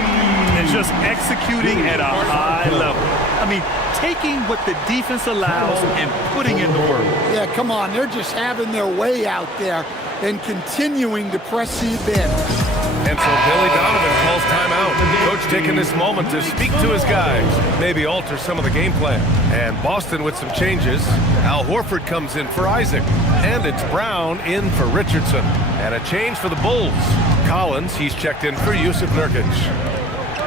And just executing at a high level. I mean, taking what the defense allows and putting in the work. Yeah, come on. They're just having their way out there and continuing to press the advantage. And so Billy Donovan calls timeout. Coach taking this moment to speak to his guys, maybe alter some of the game plan. And Boston with some changes. Al Horford comes in for Isaac. And it's Brown in for Richardson. And a change for the Bulls. Collins, he's checked in for Yusuf Nurkic.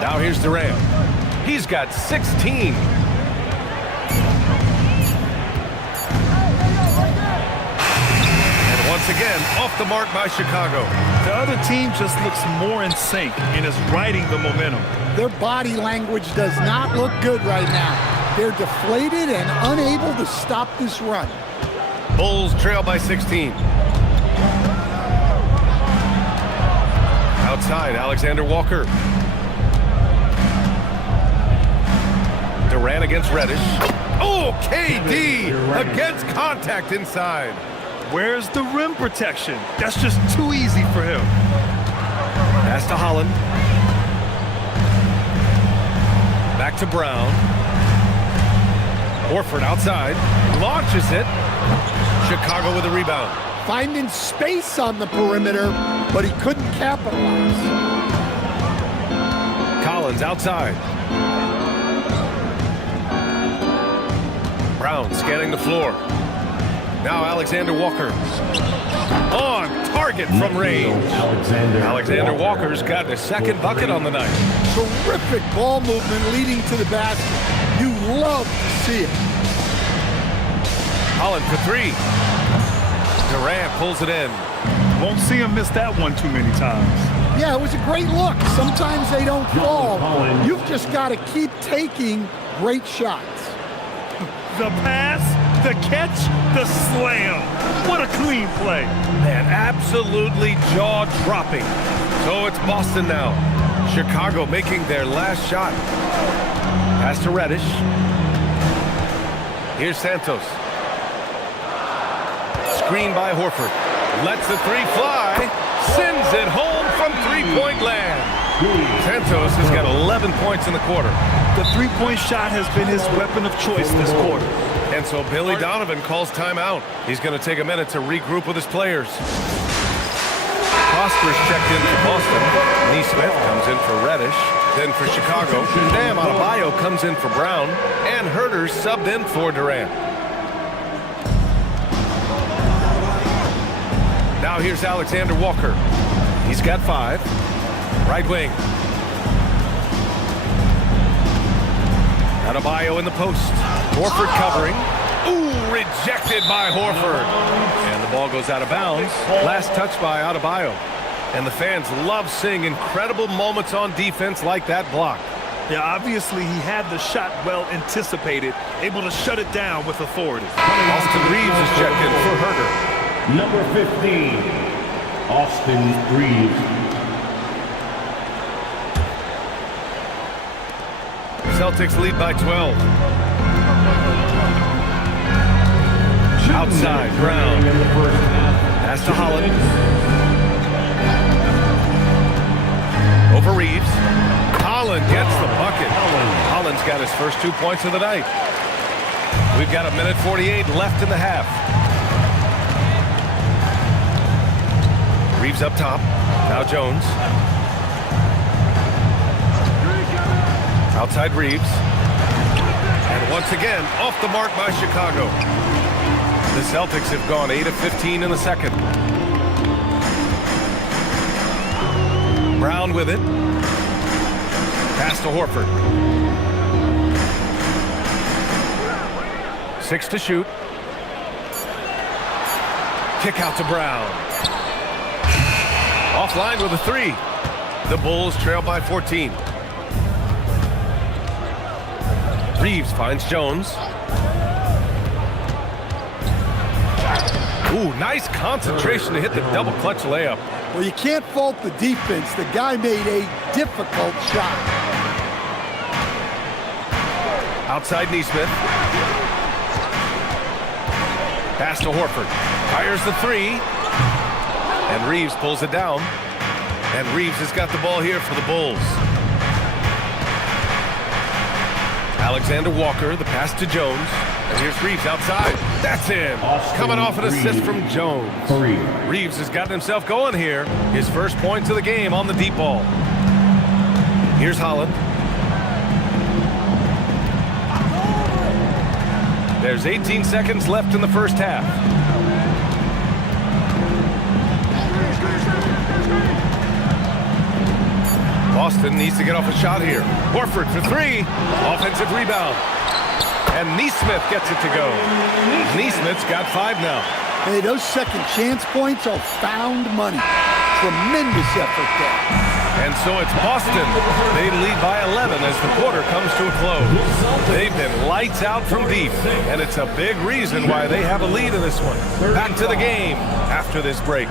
Now here's Durant. He's got 16. And once again, off the mark by Chicago. The other team just looks more in sync and is riding the momentum. Their body language does not look good right now. They're deflated and unable to stop this run. Bulls trail by 16. Outside, Alexander Walker. Durant against Reddish. Oh, KD against contact inside. Where's the rim protection? That's just too easy for him. Pass to Holland. Back to Brown. Horford outside. Launches it. Chicago with a rebound. Finding space on the perimeter, but he couldn't capitalize. Collins outside. Brown scanning the floor. Now Alexander Walker. On target from range. Alexander Walker's got the second bucket on the night. Terrific ball movement leading to the basket. You love to see it. Holland for 3. Durant pulls it in. Won't see him miss that one too many times. Yeah, it was a great look. Sometimes they don't fall. You've just got to keep taking great shots. The pass, the catch, the slam. What a clean play. Man, absolutely jaw-dropping. So it's Boston now. Chicago making their last shot. Pass to Reddish. Here's Santos. Screen by Horford. Lets the 3 fly. Sends it home from three-point land. Santos has got 11 points in the quarter. The three-point shot has been his weapon of choice this quarter. And so Billy Donovan calls timeout. He's going to take a minute to regroup with his players. Prosper's checked in for Boston. Neesmith comes in for Reddish. Then for Chicago, Bam Adebayo comes in for Brown. And Herter's subbed in for Durant. Now here's Alexander Walker. He's got 5. Right wing. Adebayo in the post. Horford covering. Ooh, rejected by Horford. And the ball goes out of bounds. Last touch by Adebayo. And the fans love seeing incredible moments on defense like that block. Yeah, obviously he had the shot well anticipated, able to shut it down with authority. Austin Reeves is checked in for Herder. Number 15, Austin Reeves. Celtics lead by 12. Outside, Brown. Pass to Holland. Over Reeves. Holland gets the bucket. Holland's got his first 2 points of the night. We've got 1:48 left in the half. Reeves up top. Now Jones. Outside Reeves. And once again, off the mark by Chicago. The Celtics have gone 8 of 15 in the second. Brown with it. Pass to Horford. 6 to shoot. Kick out to Brown. Offline with a 3. The Bulls trail by 14. Reeves finds Jones. Ooh, nice concentration to hit the double clutch layup. Well, you can't fault the defense. The guy made a difficult shot. Outside Neesmith. Pass to Horford. Fires the 3. And Reeves pulls it down. And Reeves has got the ball here for the Bulls. Alexander Walker, the pass to Jones. And here's Reeves outside. That's in. Coming off an assist from Jones. Reeves has gotten himself going here. His first points of the game on the deep ball. Here's Holland. There's 18 seconds left in the first half. Boston needs to get off a shot here. Horford for 3. Offensive rebound. And Neesmith gets it to go. Neesmith's got 5 now. Hey, those second chance points are found money. Tremendous effort there. And so it's Boston. They lead by 11 as the quarter comes to a close. They've been lights out from deep, and it's a big reason why they have a lead in this one. Back to the game after this break.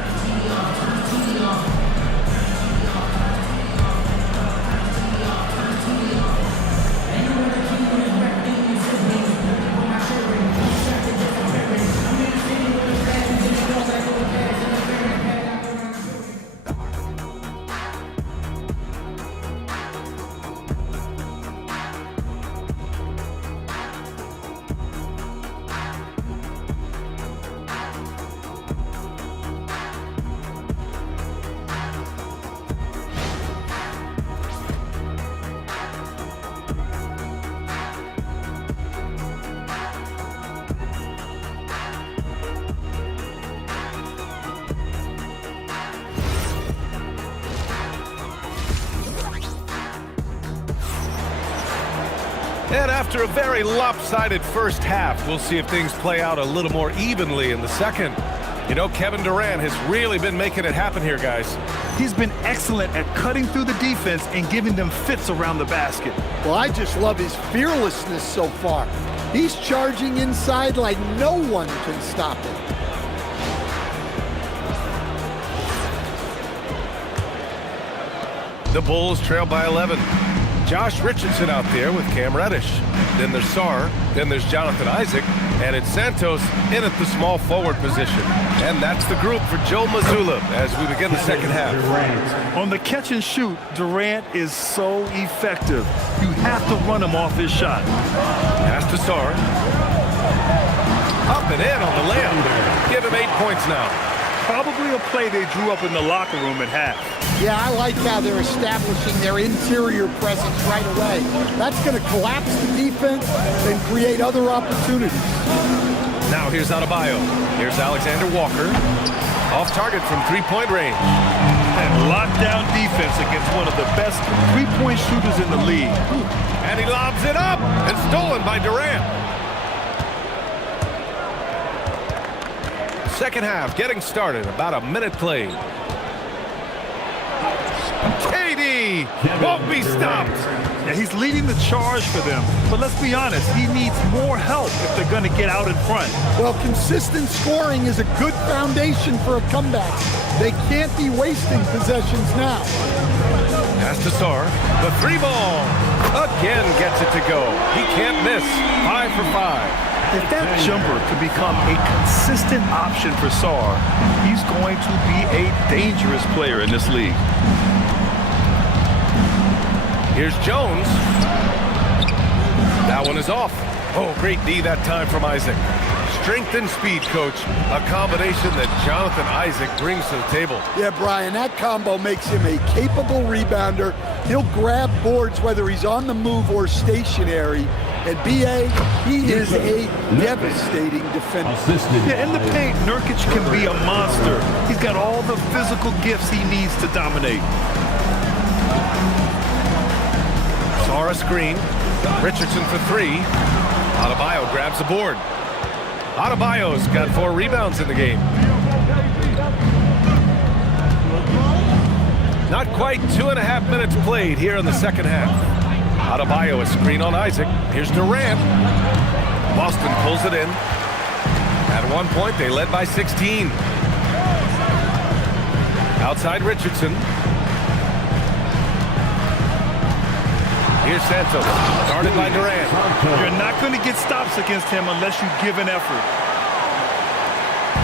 And after a very lopsided first half, we'll see if things play out a little more evenly in the second. You know, Kevin Durant has really been making it happen here, guys. He's been excellent at cutting through the defense and giving them fits around the basket. Well, I just love his fearlessness so far. He's charging inside like no one can stop him. The Bulls trail by 11. Josh Richardson out there with Cam Reddish. Then there's Sarr. Then there's Jonathan Isaac. And it's Santos in at the small forward position. And that's the group for Joe Mazzulla as we begin the second half. On the catch and shoot, Durant is so effective. You have to run him off his shot. Pass to Sarr. Up and in on the layup. Give him 8 points now. Probably a play they drew up in the locker room at half. Yeah, I like how they're establishing their interior presence right away. That's going to collapse the defense and create other opportunities. Now here's Adebayo. Here's Alexander Walker. Off target from three-point range. And lockdown defense against one of the best three-point shooters in the league. And he lobs it up and stolen by Durant. Second half getting started, about a minute played. KD won't be stopped. Yeah, he's leading the charge for them, but let's be honest, he needs more help if they're going to get out in front. Well, consistent scoring is a good foundation for a comeback. They can't be wasting possessions now. Pass to Sarr. The three ball. Again gets it to go. He can't miss. 5 for 5. If that jumper could become a consistent option for Sarr, he's going to be a dangerous player in this league. Here's Jones. That one is off. Oh, great D that time from Isaac. Strength and speed, coach. A combination that Jonathan Isaac brings to the table. Yeah, Brian, that combo makes him a capable rebounder. He'll grab boards whether he's on the move or stationary. And B.A., he is a devastating defender. Yeah, in the paint, Nurkic can be a monster. He's got all the physical gifts he needs to dominate. Sarr a screen. Richardson for 3. Adebayo grabs the board. Adebayo's got 4 rebounds in the game. Not quite 2.5 minutes played here in the second half. Adebayo a screen on Isaac. Here's Durant. Boston pulls it in. At one point, they led by 16. Outside Richardson. Here's Santos, guarded by Durant. You're not going to get stops against him unless you give an effort.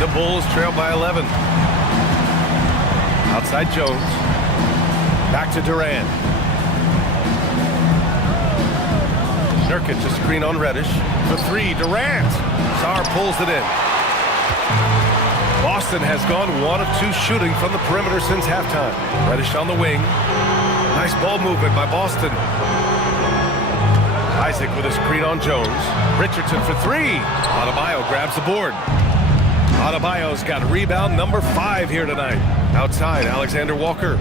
The Bulls trail by 11. Outside Jones. Back to Durant. Nurkic a screen on Reddish. For 3, Durant. Sarr pulls it in. Boston has gone 1 of 2 shooting from the perimeter since halftime. Reddish on the wing. Nice ball movement by Boston. Isaac with a screen on Jones. Richardson for 3. Adebayo grabs the board. Adebayo's got rebound number 5 here tonight. Outside, Alexander Walker.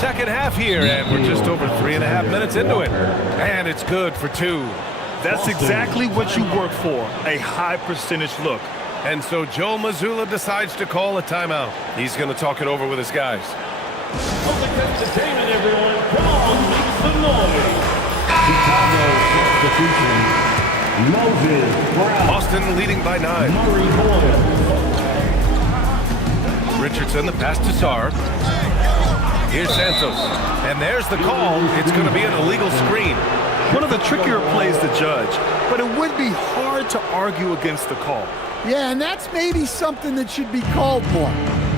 Second half here, and we're just over 3.5 minutes into it. And it's good for 2. That's exactly what you work for, a high percentage look. And so Joe Mazzulla decides to call a timeout. He's going to talk it over with his guys. Public entertainment, everyone. Come on, make some noise. Chicago substitution. Moses Brown. Boston leading by 9. Richardson, the pass to Sarr. Here's Santos. And there's the call. It's going to be an illegal screen. One of the trickier plays to judge, but it would be hard to argue against the call. Yeah, and that's maybe something that should be called more.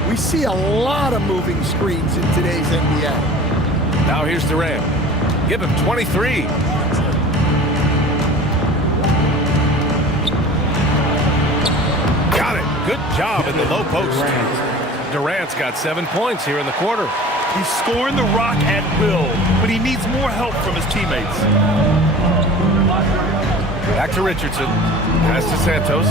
We see a lot of moving screens in today's NBA. Now here's Durant. Give him 23. Got it. Good job in the low post. Durant's got 7 points here in the quarter. He's scoring the rock at will, but he needs more help from his teammates. Back to Richardson. Pass to Santos.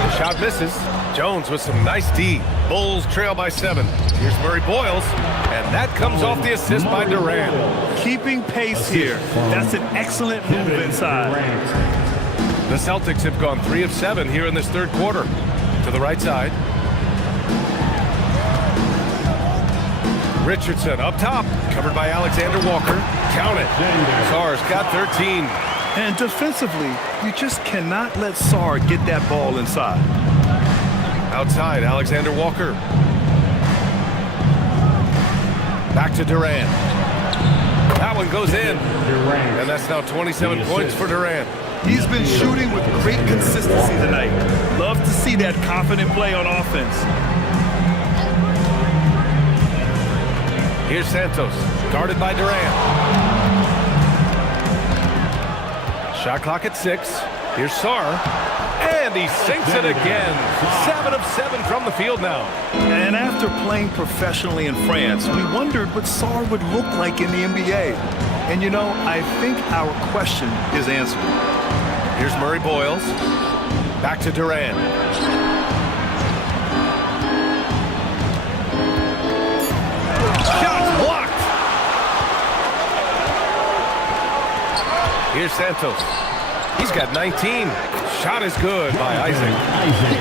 The shot misses. Jones with some nice D. Bulls trail by 7. Here's Murray Boyles, and that comes off the assist by Durant. Keeping pace here. That's an excellent move inside. The Celtics have gone 3 of 7 here in this third quarter. To the right side. Richardson up top, covered by Alexander Walker. Count it. Sarr's got 13. And defensively, you just cannot let Sarr get that ball inside. Outside, Alexander Walker. Back to Durant. That one goes in. And that's now 27 points for Durant. He's been shooting with great consistency tonight. Love to see that confident play on offense. Here's Santos, guarded by Durant. Shot clock at 6. Here's Sarr. And he sinks it again. 7 of 7 from the field now. And after playing professionally in France, we wondered what Sarr would look like in the NBA. And you know, I think our question is answered. Here's Murray Boyles. Back to Durant. Shot blocked. Here's Santos. He's got 19. Shot is good by Isaac.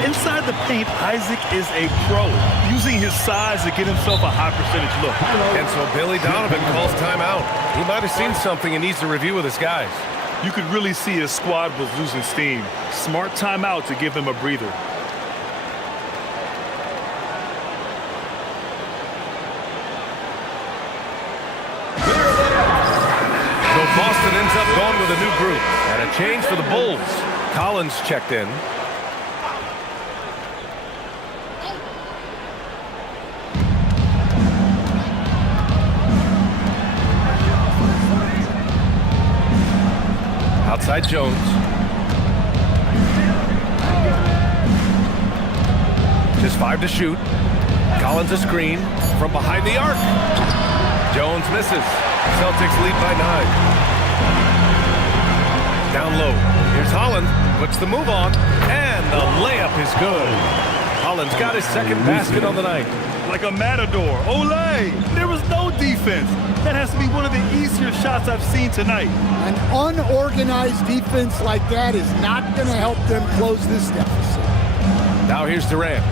Inside the paint, Isaac is a pro, using his size to get himself a high percentage look. And so Billy Donovan calls timeout. He might have seen something and needs to review with his guys. You could really see his squad was losing steam. Smart timeout to give him a breather. So Boston ends up going with a new group. And a change for the Bulls. Collins checked in. Outside Jones. Just 5 to shoot. Collins a screen from behind the arc. Jones misses. Celtics lead by 9. Down low. Here's Holland. Puts the move on. And the layup is good. Holland's got his second basket on the night. Like a matador. Olay! There was no defense. That has to be one of the easier shots I've seen tonight. An unorganized defense like that is not going to help them close this deficit. Now here's Durant.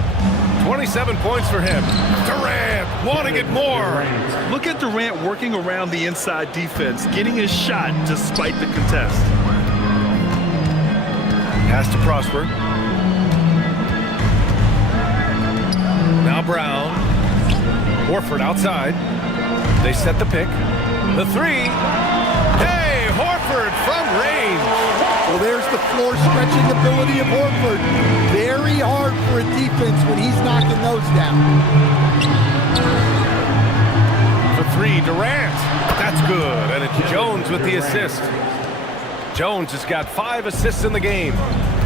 27 points for him. Durant wanting it more. Look at Durant working around the inside defense, getting his shot despite the contest. Pass to Prosper. Now Brown. Horford outside. They set the pick. The three. Hey, Horford from range. Well, there's the floor stretching ability of Horford. Very hard for a defense when he's knocking those down. For three, Durant. That's good. And it's Jones with the assist. Jones has got 5 assists in the game.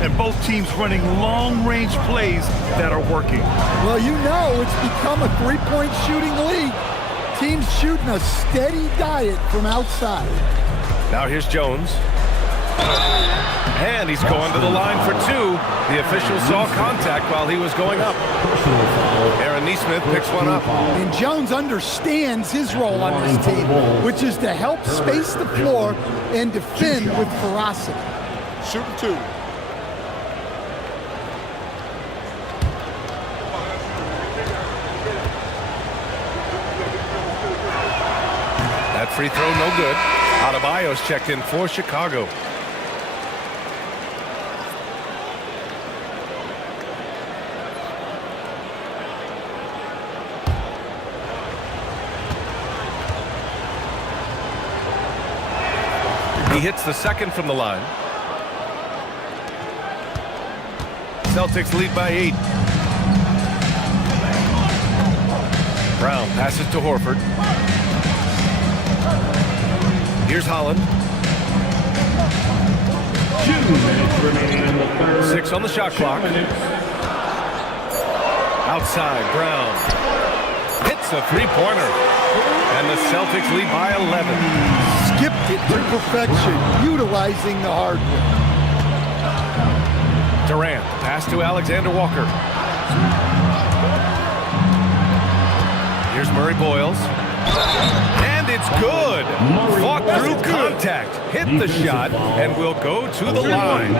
And both teams running long-range plays that are working. Well, you know it's become a three-point shooting league. Teams shooting a steady diet from outside. Now here's Jones. And he's going to the line for 2. The official saw contact while he was going up. Aaron Nesmith picks one up. And Jones understands his role on this team, which is to help space the floor and defend with ferocity. Shooting 2. That free throw no good. Adebayo's checked in for Chicago. He hits the second from the line. Celtics lead by 8. Brown passes to Horford. Here's Holland. 2 minutes remaining in the third. 6 on the shot clock. Outside, Brown. Hits a three-pointer. And the Celtics lead by 11. Skipped it to perfection, utilizing the hardware. Durant, pass to Alexander Walker. Here's Murray Boyles. And it's good. Fought through contact, hit the shot, and will go to the line.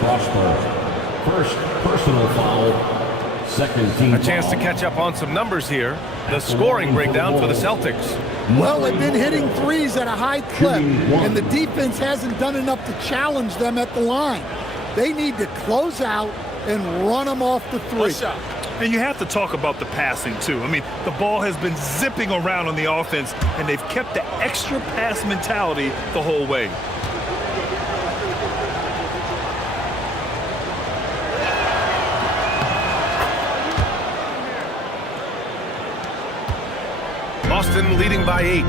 Prosper. First personal foul. Second team A chance to catch up on some numbers here. The scoring breakdown for the Celtics. Well, they've been hitting threes at a high clip, and the defense hasn't done enough to challenge them at the line. They need to close out and run them off the three. And you have to talk about the passing, too. I mean, the ball has been zipping around on the offense, and they've kept the extra pass mentality the whole way. Boston leading by 8.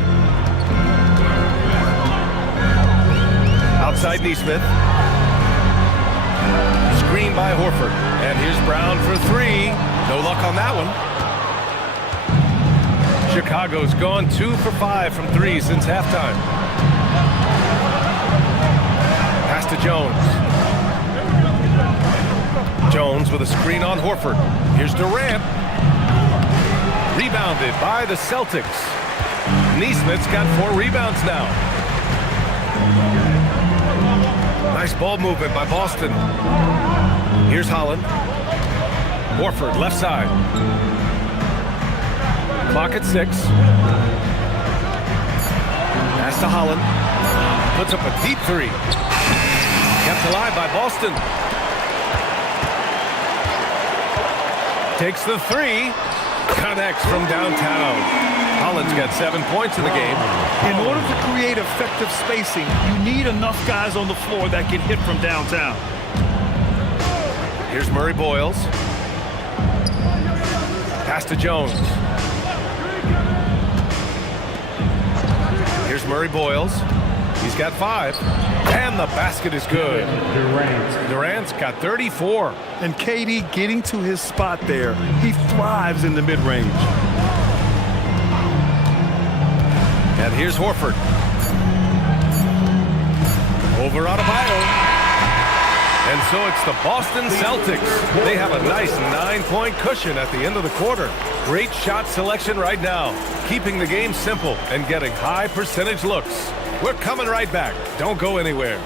Outside Nesmith. Screen by Horford. And here's Brown for 3. No luck on that one. Chicago's gone 2 for 5 from 3 since halftime. Pass to Jones. Jones with a screen on Horford. Here's Durant. Rebounded by the Celtics. Neesmith's got 4 rebounds now. Nice ball movement by Boston. Here's Holland. Horford, left side. Clock at 6. Pass to Holland. Puts up a deep 3. Kept alive by Boston. Takes the 3. Connects from downtown. Holland's got 7 points in the game. In order to create effective spacing, you need enough guys on the floor that can hit from downtown. Here's Murray Boyles. Pass to Jones. Here's Murray Boyles. He's got 5. And the basket is good. Durant's got 34. And KD getting to his spot there. He thrives in the mid-range. And here's Horford. Over Adebayo. And so it's the Boston Celtics. They have a nice 9-point cushion at the end of the quarter. Great shot selection right now, keeping the game simple and getting high percentage looks. We're coming right back. Don't go anywhere.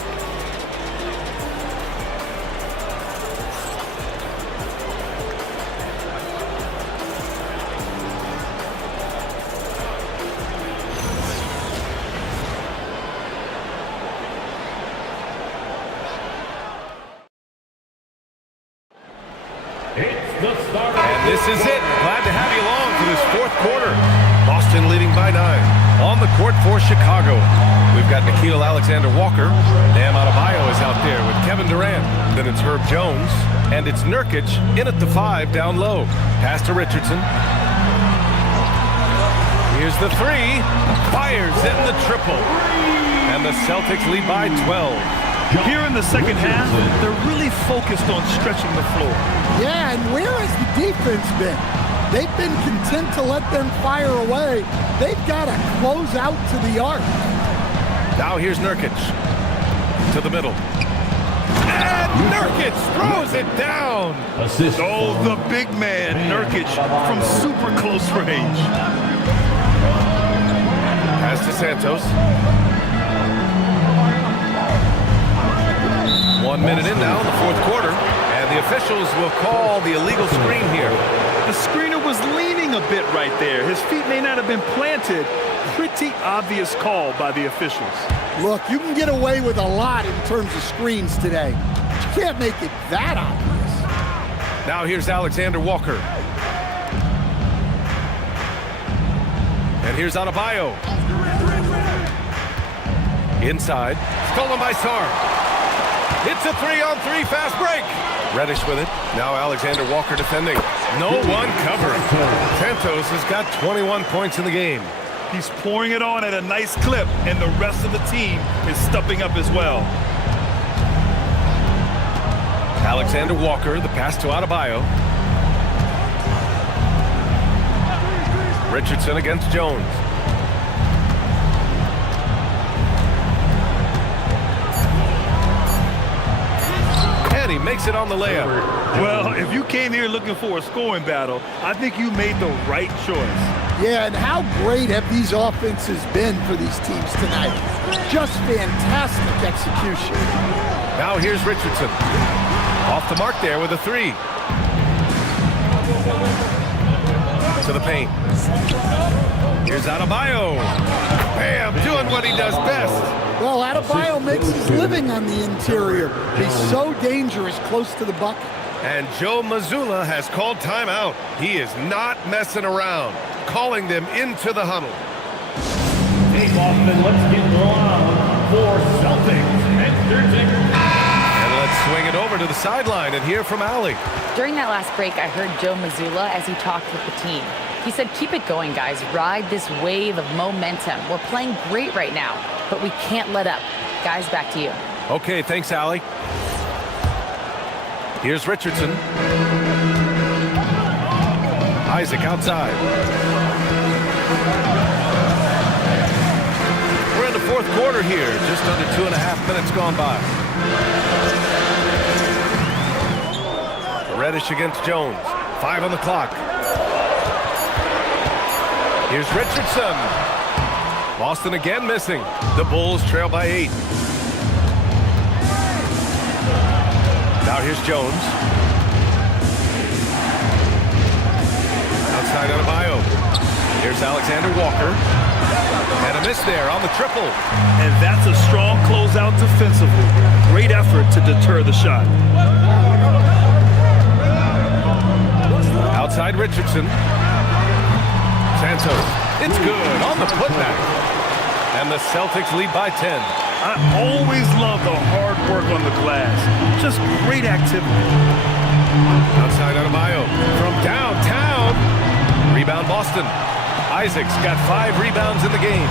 And this is it. Glad to have you along for this 4th quarter. Boston leading by 9. On the court for Chicago, we've got Nickeil Alexander-Walker. Bam Adebayo is out there with Kevin Durant. Then it's Herb Jones. And it's Nurkic in at the 5 down low. Pass to Richardson. Here's the 3. Fires in the triple. And the Celtics lead by 12. Here in the second half, they're really focused on stretching the floor. Yeah, and where has the defense been? They've been content to let them fire away. They've got to close out to the arc. Now here's Nurkic to the middle. And Nurkic throws it down. Assist. Oh, the big man, Nurkic, from super close range. Pass to Santos. 1 minute in now in the 4th quarter, and the officials will call the illegal screen here. The screener was leaning a bit right there. His feet may not have been planted. Pretty obvious call by the officials. Look, you can get away with a lot in terms of screens today. You can't make it that obvious. Now here's Alexander Walker. And here's Adebayo. Inside. Stolen by Sarr. It's a 3-on-3 fast break. Reddish with it. Now Alexander Walker defending. No one covering. Santos has got 21 points in the game. He's pouring it on at a nice clip, and the rest of the team is stepping up as well. Alexander Walker, the pass to Adebayo. Richardson against Jones. He makes it on the layup. Well, if you came here looking for a scoring battle, I think you made the right choice. Yeah, and how great have these offenses been for these teams tonight? Just fantastic execution. Now here's Richardson. Off the mark there with a 3. To the paint. Here's Adebayo. Bam, doing what he does best. Well, Adebayo makes his living on the interior. He's so dangerous close to the bucket. And Joe Mazzulla has called timeout. He is not messing around, calling them into the huddle. Hey, Boston, let's get loud for Celtics. And let's swing it over to the sideline and hear from Allie. During that last break, I heard Joe Mazzulla as he talked with the team. He said, keep it going, guys. Ride this wave of momentum. We're playing great right now, but we can't let up. Guys, back to you. Okay, thanks, Allie. Here's Richardson. Isaac outside. We're in the 4th quarter here. Just under 2.5 minutes gone by. Reddish against Jones. 5 on the clock. Here's Richardson. Boston again missing. The Bulls trail by 8. Now here's Jones. Outside Adebayo. Here's Alexander Walker. And a miss there on the triple. And that's a strong closeout defensively. Great effort to deter the shot. Outside Richardson. Santos. It's good on the putback. And the Celtics lead by 10. I always love the hard work on the glass. Just great activity. Outside Adebayo from downtown. Rebound Boston. Isaac's got 5 rebounds in the game.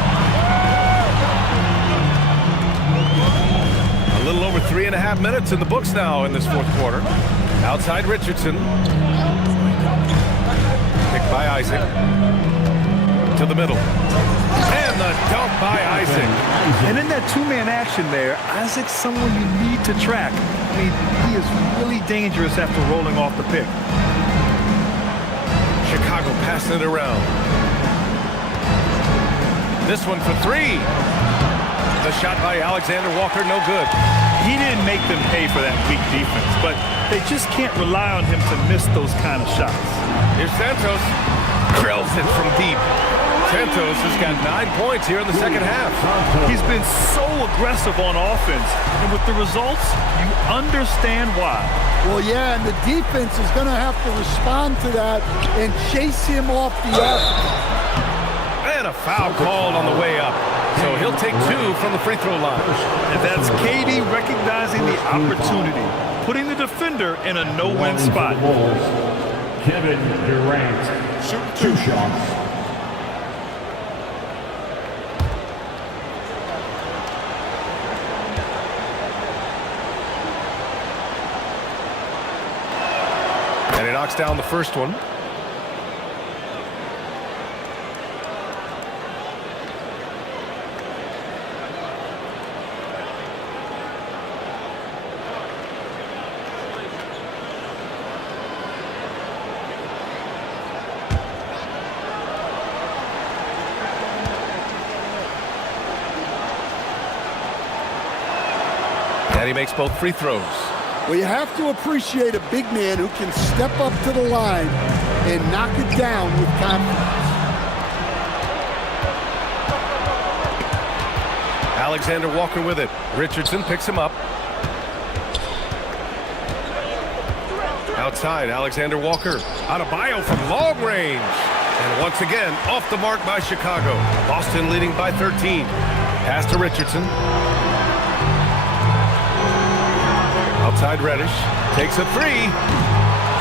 A little over 3.5 minutes in the books now in this fourth quarter. Outside Richardson. Picked by Isaac. To the middle. And the dunk by Isaac. And in that two-man action there, Isaac's someone you need to track. I mean, he is really dangerous after rolling off the pick. Chicago passing it around. This one for 3. The shot by Alexander Walker, no good. He didn't make them pay for that weak defense, but they just can't rely on him to miss those kind of shots. Here's Santos. Drills it from deep. Santos has got 9 points here in the second half. He's been so aggressive on offense, and with the results, you understand why. Well, yeah, and the defense is going to have to respond to that and chase him off the arc. And a foul called on the way up. So he'll take 2 from the free throw line. And that's KD recognizing the opportunity, putting the defender in a no-win spot. Kevin Durant, shoot 2 shots. And he knocks down the first one. And he makes both free throws. Well, you have to appreciate a big man who can step up to the line and knock it down with confidence. Alexander Walker with it. Richardson picks him up. Outside, Alexander Walker. Adebayo from long range. And once again, off the mark by Chicago. Boston leading by 13. Pass to Richardson. Outside Reddish. Takes a 3.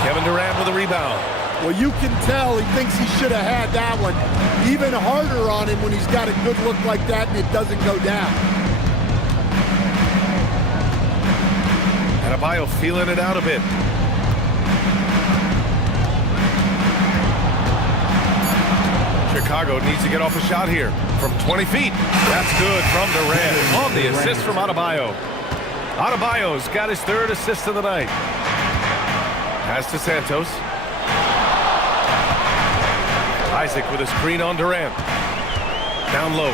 Kevin Durant with a rebound. Well, you can tell he thinks he should have had that one. Even harder on him when he's got a good look like that and it doesn't go down. Adebayo feeling it out a bit. Chicago needs to get off a shot here from 20 feet. That's good from Durant on the assist from Adebayo. Adebayo's got his 3rd assist of the night. Pass to Santos. Isaac with a screen on Durant. Down low.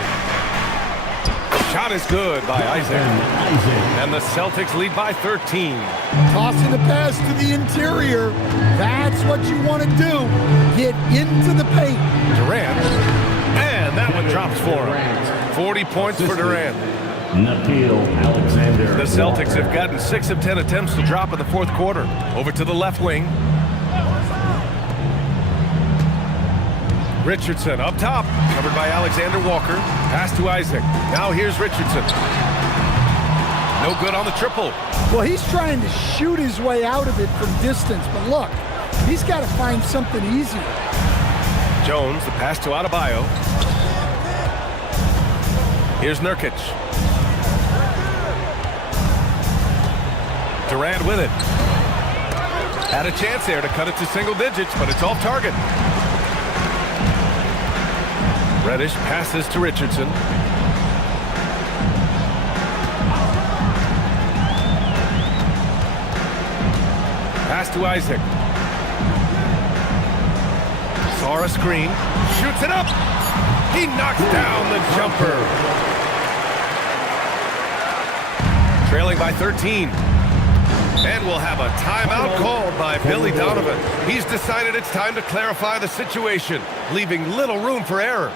Shot is good by Isaac. And the Celtics lead by 13. Tossing the pass to the interior. That's what you want to do. Get into the paint. Durant. And that one drops for him. 40 points for Durant. Alexander. The Celtics have gotten 6 of 10 attempts to drop in the fourth quarter. Over to the left wing. Richardson up top, covered by Alexander Walker. Pass to Isaac. Now here's Richardson. No good on the triple. Well, he's trying to shoot his way out of it from distance, but look, he's got to find something easier. Jones, the pass to Adebayo. Here's Nurkic. Durant with it. Had a chance there to cut it to single digits, but it's off target. Reddish passes to Richardson. to Isaac. Saw a screen. Shoots it up. He knocks down the jumper. Trailing by 13. And we'll have a timeout called by Billy Donovan. He's decided it's time to clarify the situation, leaving little room for error.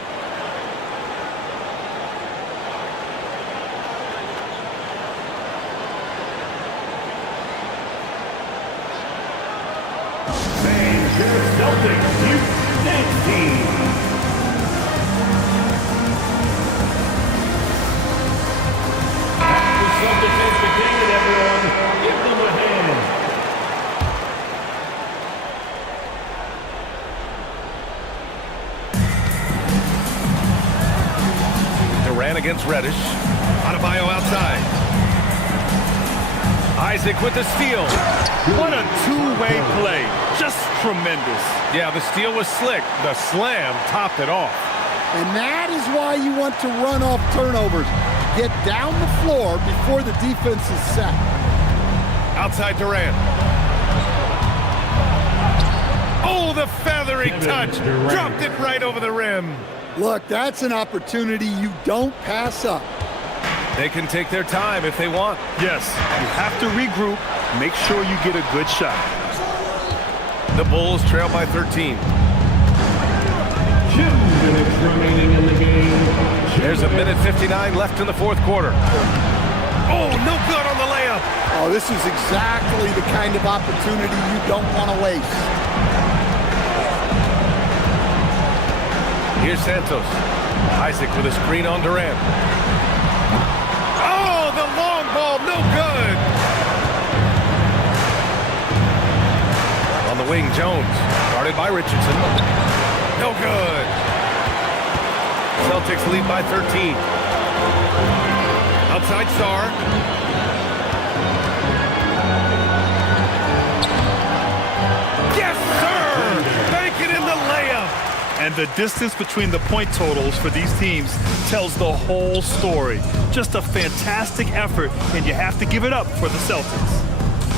Celtics, you next team. The Celtics has begun, everyone. Give them a hand. Durant against Reddish. Adebayo outside. Isaac with the steal. What a two-way play. Just tremendous. Yeah, the steal was slick. The slam topped it off. And that is why you want to run off turnovers. Get down the floor before the defense is set. Outside Durant. Oh, the feathering touch. Dropped it right over the rim. Look, that's an opportunity you don't pass up. They can take their time if they want. Yes, you have to regroup. Make sure you get a good shot. The Bulls trail by 13. 2 minutes remaining in the game. There's a minute 59 left in the fourth quarter. Oh, no good on the layup. Oh, this is exactly the kind of opportunity you don't want to waste. Here's Santos. Isaac with a screen on Durant. Oh, the long ball, no good. On the wing, Jones. Guarded by Richardson. No good. Celtics lead by 13. Outside Star. Yes, sir! Bank it in the layup. And the distance between the point totals for these teams tells the whole story. Just a fantastic effort, and you have to give it up for the Celtics.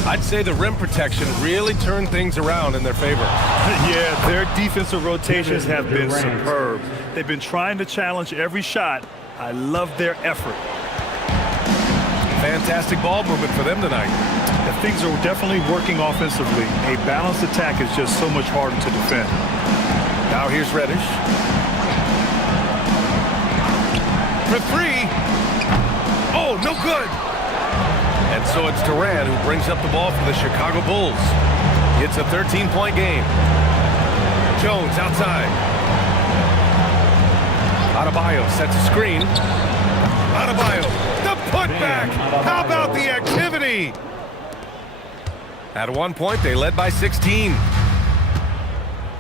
I'd say the rim protection really turned things around in their favor. Yeah, their defensive rotations have been superb. They've been trying to challenge every shot. I love their effort. Fantastic ball movement for them tonight. And things are definitely working offensively. A balanced attack is just so much harder to defend. Now here's Reddish. For three. Oh, no good. And so it's Durant who brings up the ball for the Chicago Bulls. It's a 13-point game. Jones outside. Adebayo sets a screen. Adebayo, the putback. How about the activity? At one point, they led by 16.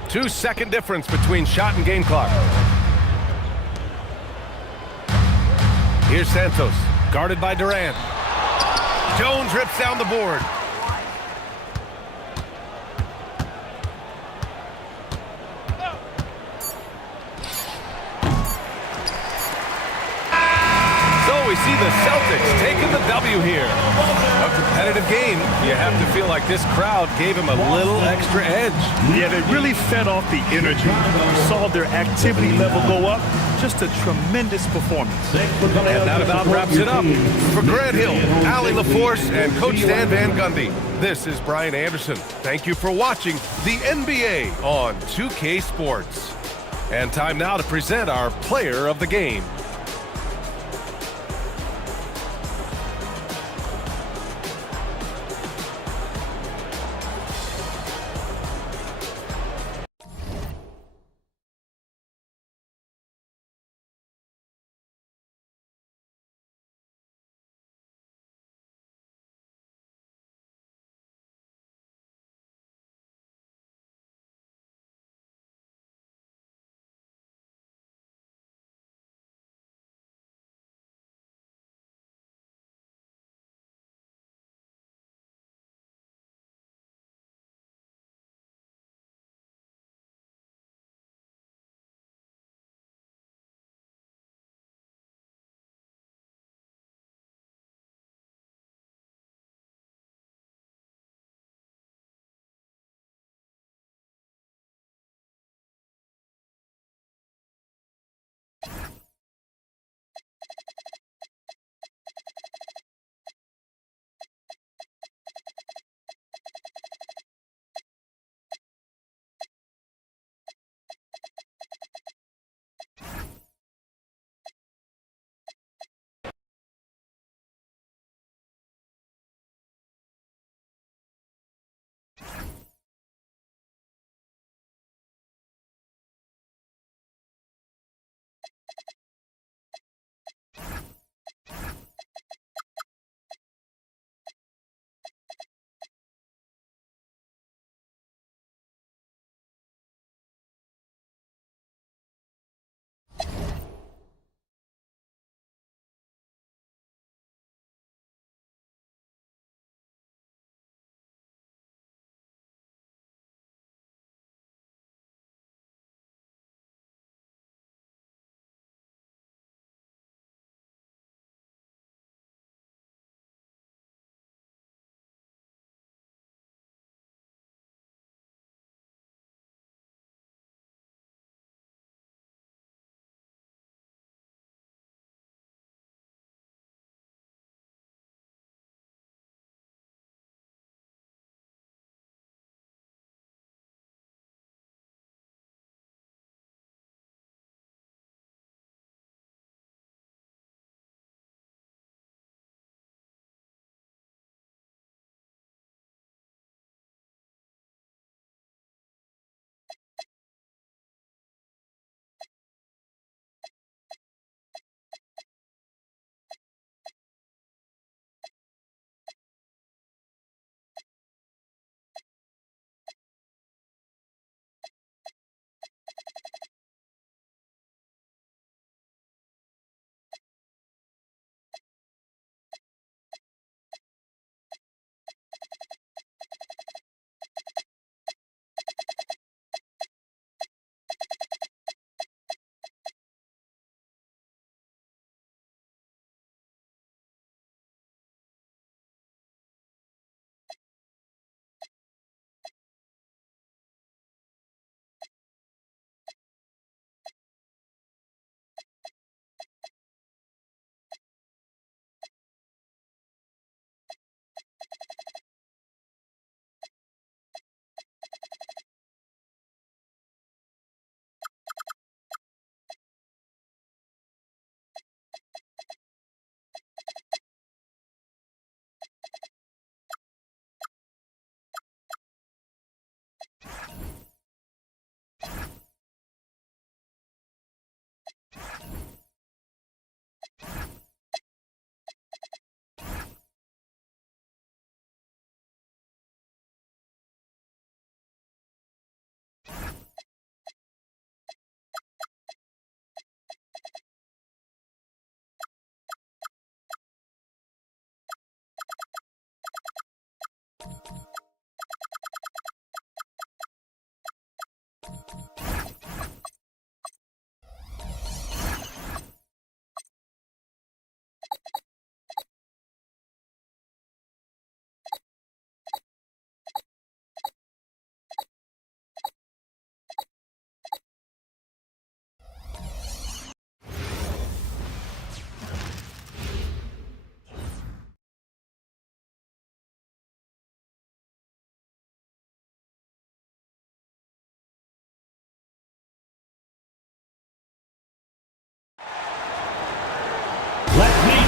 2-second difference between shot and game clock. Here's Santos, guarded by Durant. Jones rips down the board. So we see the Celtics taking the W here. A competitive game. You have to feel like this crowd gave him a little extra edge. Yeah, they really fed off the energy. You saw their activity level go up. Just a tremendous performance. And that about wraps it up. For Grant Hill, Allie LaForce, and Coach Stan Van Gundy, this is Brian Anderson. Thank you for watching the NBA on 2K Sports. And time now to present our player of the game.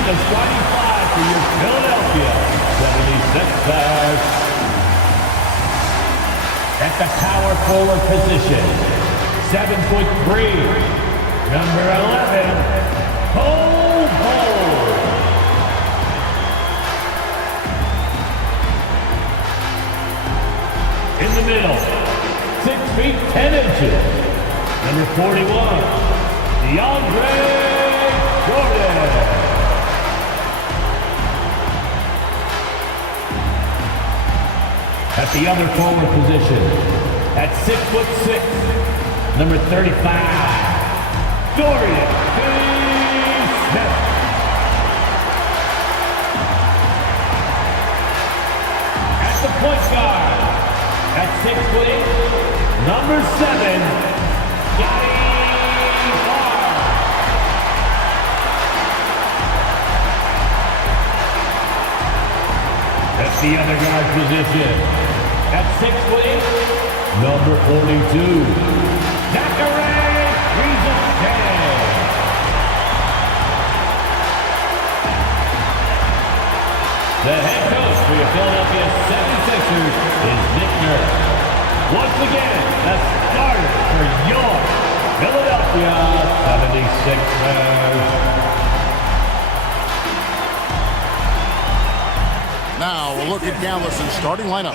the starting five for your Philadelphia 76ers. At the power forward position, 7'3", number 11, Cole Ball. In the middle, 6 feet 10 inches, number 41, DeAndre Jordan. At the other forward position, at 6'6", number 35, Dorian Finney-Smith. At the point guard, at 6'8", number 7, Scotty Barnes. At the other guard position, at 6'8", number 42, Zachary Rizzo-Day. The head coach for your Philadelphia 76ers is Nick Nurse. Once again, the starter for your Philadelphia 76ers. Now a look at Galveston's starting lineup.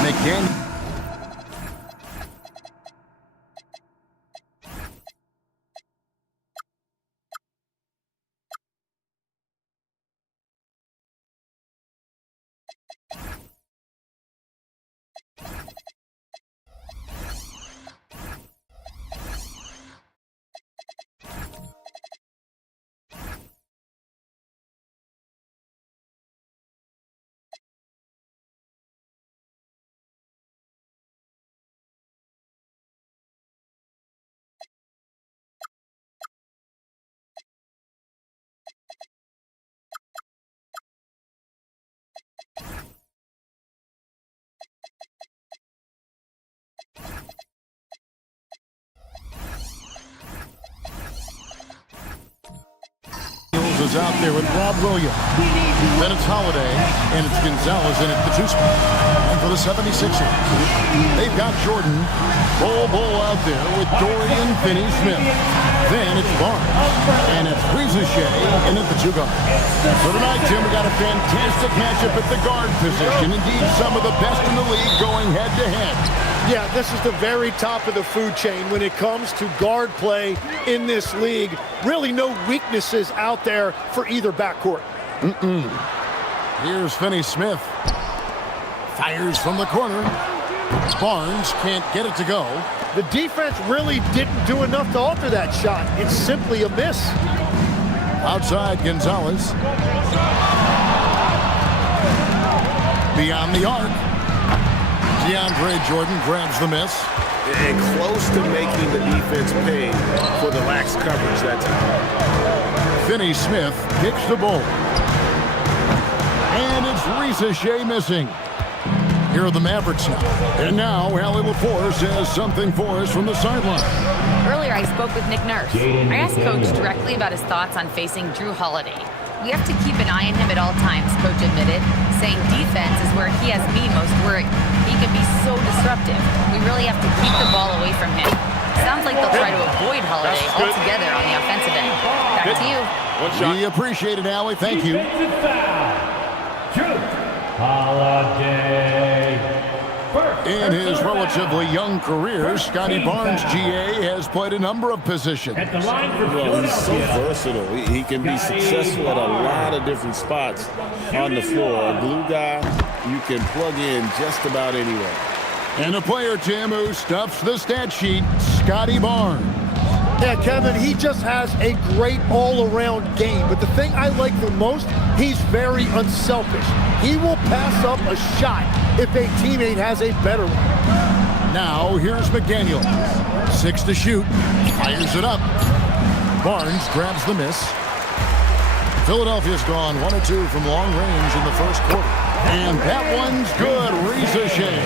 McDaniel. Is out there with Rob Williams. Then it's Holiday, and it's Gonzalez in at the 2 spot. And for the 76ers, they've got Jordan, Bull out there with Dorian Finney-Smith. Then it's Barnes, and it's Rizzo-Day in at the 2 guard. So tonight, Tim, we got a fantastic matchup at the guard position. Indeed, some of the best in the league going head-to-head. Yeah, this is the very top of the food chain when it comes to guard play in this league. Really no weaknesses out there for either backcourt. Here's Finney-Smith. Fires from the corner. Barnes can't get it to go. The defense really didn't do enough to alter that shot. It's simply a miss. Outside, Gonzalez. Beyond the arc. DeAndre Jordan grabs the miss. And close to making the defense pay for the lax coverage that time. Finney-Smith kicks the ball. And it's Rizzo-Day missing. Here are the Mavericks now. And now, Allie LaForce has something for us from the sideline. Earlier, I spoke with Nick Nurse. I asked Coach directly about his thoughts on facing Drew Holiday. We have to keep an eye on him at all times, Coach admitted, saying defense is where he has me most worried. He can be so disruptive. We really have to keep the ball away from him. Sounds like they'll try to avoid Holiday altogether on the offensive end. Back to you. We appreciate it, Allie. Thank you. Holiday. In his relatively young career, Scotty Barnes, GA, has played a number of positions. Well, he's so versatile. He can be successful at a lot of different spots on the floor. A glue guy, you can plug in just about anywhere. And a player, Tim, who stuffs the stat sheet, Scotty Barnes. Yeah, Kevin, he just has a great all-around game. But the thing I like the most, he's very unselfish. He will pass up a shot if a teammate has a better one. Now, here's McDaniel. 6 to shoot. Fires it up. Barnes grabs the miss. Philadelphia's gone 1 of 2 from long range in the first quarter. And that one's good. Rizzo-Day.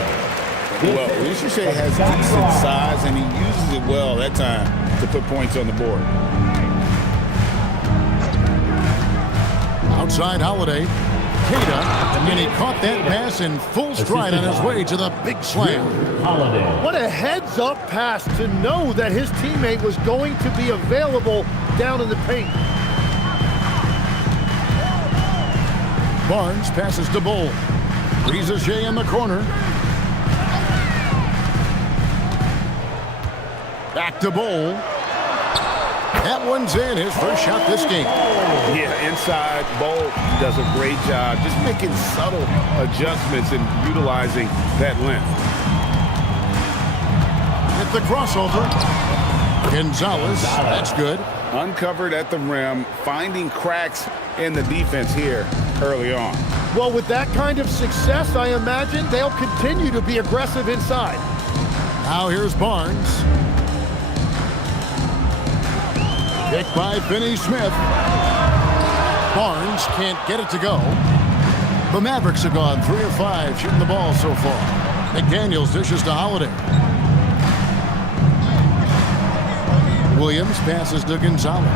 Well, Rizzo-Day has decent size, and he uses it well that time to put points on the board. Outside Holiday. Keita, and he caught that pass in full stride on his way to the big slam. What a heads-up pass to know that his teammate was going to be available down in the paint. Barnes passes to Bull. Rizachet in the corner. Back to Bull. That one's in, his first shot this game. Yeah, inside, Bull does a great job just making subtle adjustments and utilizing that length. At the crossover. Gonzalez, that's good. Uncovered at the rim, finding cracks in the defense here early on. Well, with that kind of success, I imagine they'll continue to be aggressive inside. Now here's Barnes. Picked by Finney Smith. Barnes can't get it to go. The Mavericks have gone 3 of 5 shooting the ball so far. McDaniels dishes to Holiday. Williams passes to Gonzalez.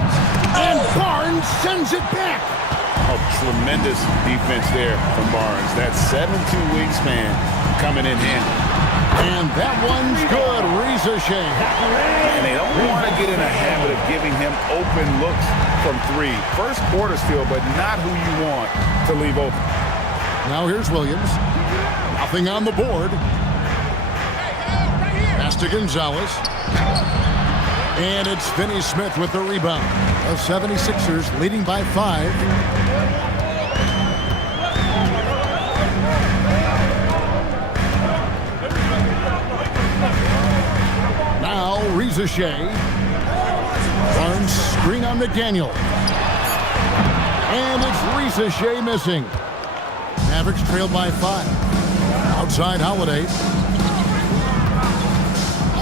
And Barnes sends it back. Oh, tremendous defense there from Barnes. That 7'2" wingspan coming in handy. And that one's good. Rizachet. And they don't want to get in a habit of giving him open looks from 3. First quarter still, but not who you want to leave open. Now here's Williams. Nothing on the board. Pass to Gonzalez. And it's Finney Smith with the rebound. The 76ers leading by 5. Rizachet. Barnes screen on McDaniel. And it's Rizachet missing. Mavericks trailed by 5. Outside Holiday.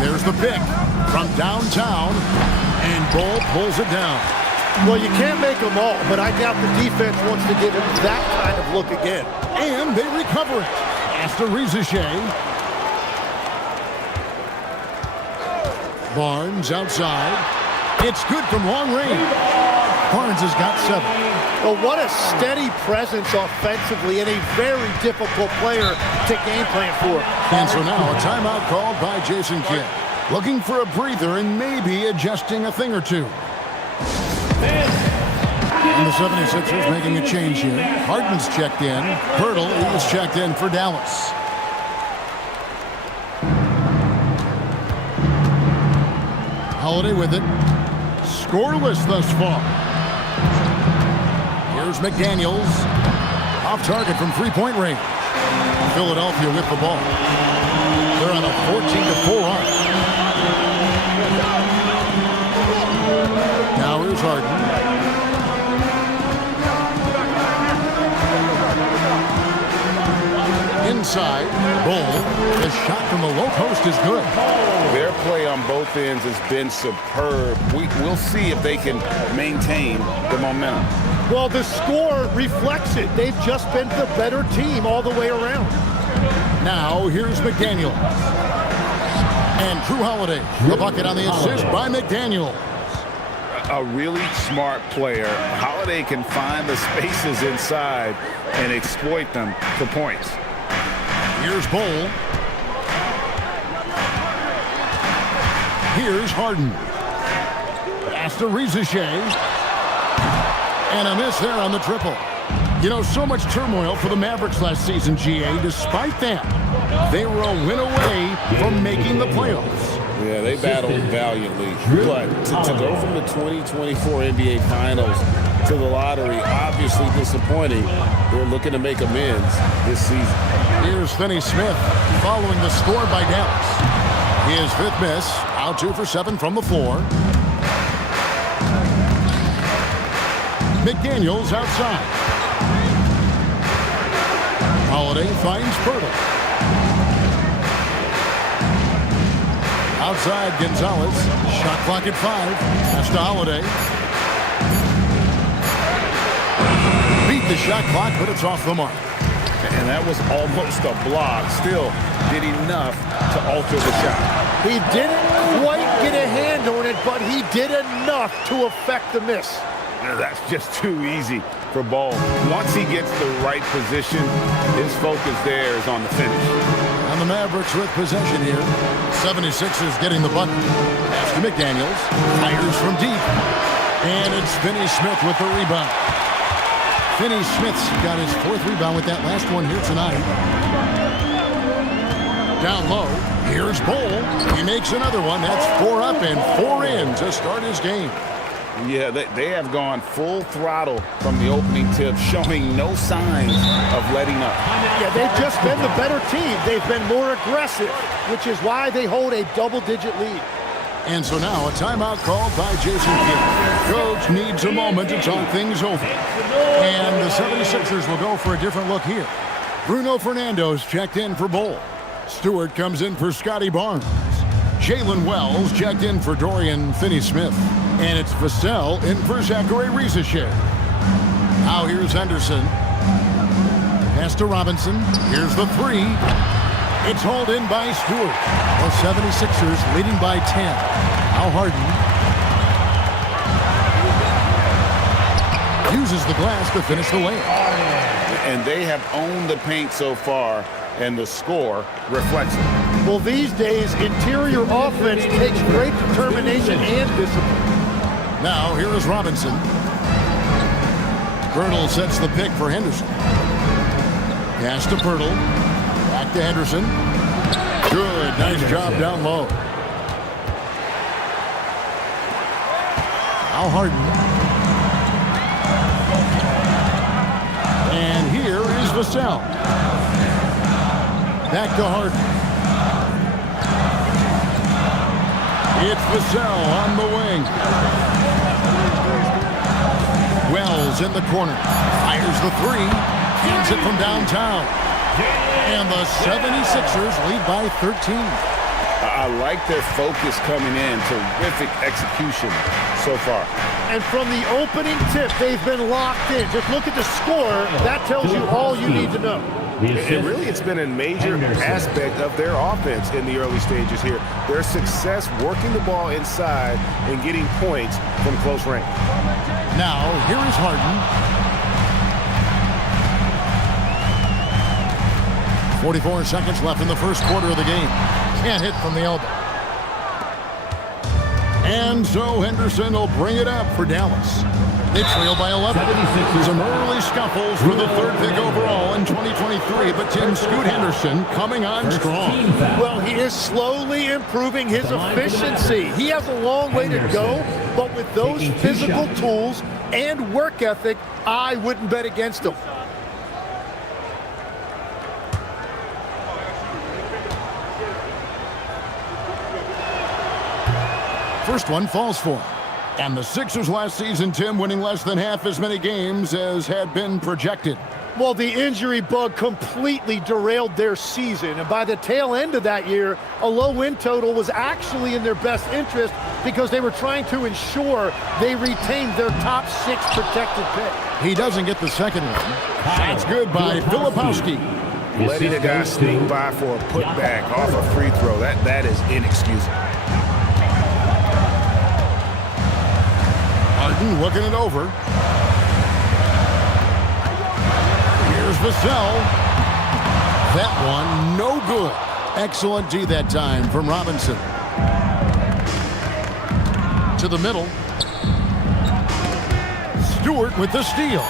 There's the pick from downtown. And Bull pulls it down. Well, you can't make them all, but I doubt the defense wants to give him that kind of look again. And they recover it. Pass to Rizachet. Barnes outside. It's good from long range. Barnes has got 7. Well, what a steady presence offensively and a very difficult player to game plan for. And so now a timeout called by Jason Kidd. Looking for a breather and maybe adjusting a thing or two. And the 76ers making a change here. Harden's checked in. Pirtle is checked in for Dallas. Holiday with it. Scoreless thus far. Here's McDaniels. Off target from three-point range. Philadelphia with the ball. They're on a 14-4 run. Now here's Harden. Inside, Bull. The shot from the low post is good. Their play on both ends has been superb. We'll see if they can maintain the momentum. Well, the score reflects it. They've just been the better team all the way around. Now, here's McDaniel. And Drew Holiday. The bucket on the assist by McDaniel. A really smart player. Holiday can find the spaces inside and exploit them for points. Here's Bull. Here's Harden. Pass to Rizachet. And a miss there on the triple. You know, so much turmoil for the Mavericks last season, GA. Despite that, they were a win away from making the playoffs. Yeah, they battled valiantly. But to go from the 2024 NBA Finals to the lottery, obviously disappointing. They're looking to make amends this season. Here's Finney Smith following the score by Dallas. His 5th miss, out 2 for 7 from the floor. McDaniels outside. Holiday finds Pirtle. Outside Gonzalez. Shot clock at 5. That's to Holiday. Beat the shot clock, but it's off the mark. And that was almost a block. Still did enough to alter the shot. He didn't quite get a hand on it, but he did enough to affect the miss. That's just too easy for Ball. Once he gets the right position, his focus there is on the finish. And the Mavericks with possession here. 76ers getting the bucket. Pass to McDaniels. Fires from deep. And it's Finney Smith with the rebound. Finney Smith's got his 4th rebound with that last one here tonight. Down low. Here's Bol. He makes another one. That's 4 up and 4 in to start his game. Yeah, they have gone full throttle from the opening tip, showing no signs of letting up. Yeah, they've just been the better team. They've been more aggressive, which is why they hold a double-digit lead. And so now a timeout called by Jason Kidd. Coach needs a moment to talk things over. And the 76ers will go for a different look here. Bruno Fernando's checked in for Bol. Stewart comes in for Scotty Barnes. Jalen Wells checked in for Dorian Finney-Smith. And it's Vassell in for Zachary Riesesheim. Now here's Henderson. Pass to Robinson. Here's the 3. It's hauled in by Stewart. The 76ers leading by 10. Now Harden uses the glass to finish the layup. And they have owned the paint so far, and the score reflects it. Well, these days, interior offense takes great determination and discipline. Now, here is Robinson. Pirtle sets the pick for Henderson. Pass to Pirtle. Back to Henderson. Good. Nice job down low. Now Harden. And here is Vassell. Back to Harden. It's Vassell on the wing. Wells in the corner. Fires the 3. Hands it from downtown. And the 76ers lead by 13. I like their focus coming in. Terrific execution so far. And from the opening tip, they've been locked in. Just look at the score. That tells you all you need to know. And really, it's been a major aspect of their offense in the early stages here. Their success working the ball inside and getting points from close range. Now, here is Harden. 44 seconds left in the first quarter of the game. Can't hit from the elbow. And so Henderson will bring it up for Dallas. They trail by 11. Some early scuffles for the 3rd pick overall in 2023, but Tim Scoot Henderson coming on strong. Well, he is slowly improving his efficiency. He has a long way to go, but with those physical tools and work ethic, I wouldn't bet against him. First one falls for him. And the Sixers last season, Tim, winning less than half as many games as had been projected. Well, the injury bug completely derailed their season. And by the tail end of that year, a low win total was actually in their best interest because they were trying to ensure they retained their top 6 protected pick. He doesn't get the second one. That's good by Filipowski. Letting a guy sneak by for a putback off a free throw, that is inexcusable. Harden looking it over. Here's Vassell. That one, no good. Excellent D that time from Robinson. To the middle. Stewart with the steal.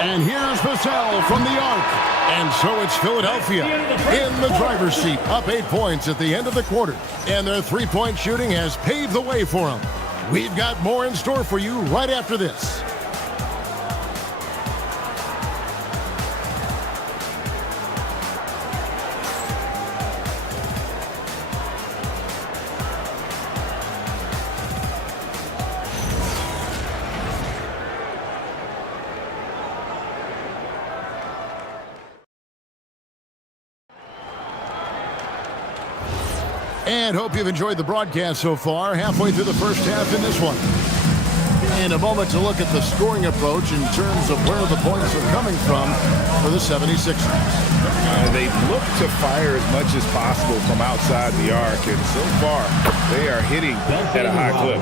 And here's Vassell from the arc. And so it's Philadelphia in the driver's seat, up 8 points at the end of the quarter. And their three-point shooting has paved the way for them. We've got more in store for you right after this. And hope you've enjoyed the broadcast so far. Halfway through the first half in this one. In a moment to look at the scoring approach in terms of where the points are coming from for the 76ers. They look to fire as much as possible from outside the arc, and so far they are hitting at a high clip.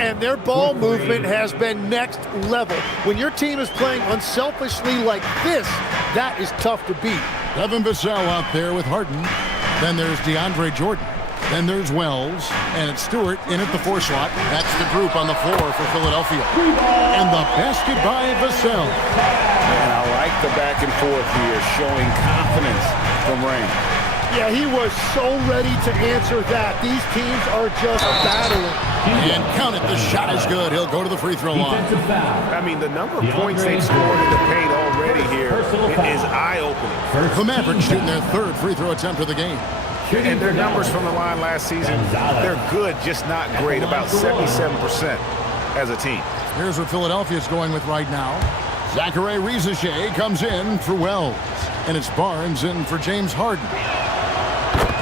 And their ball movement has been next level. When your team is playing unselfishly like this, that is tough to beat. Devin Vassell out there with Harden. Then there's DeAndre Jordan. Then there's Wells, and it's Stewart in at the 4 slot. That's the group on the floor for Philadelphia. And the basket by Vassell. And I like the back and forth here, showing confidence from Rain. Yeah, he was so ready to answer that. These teams are just battling. And count it, the shot is good. He'll go to the free throw line. I mean, the number of points they've scored in the paint already here is eye-opening. The Mavericks shooting their 3rd free throw attempt of the game. And their numbers from the line last season, they're good, just not great, about 77% as a team. Here's what Philadelphia's going with right now. Zachary Rizachet comes in for Wells. And it's Barnes in for James Harden.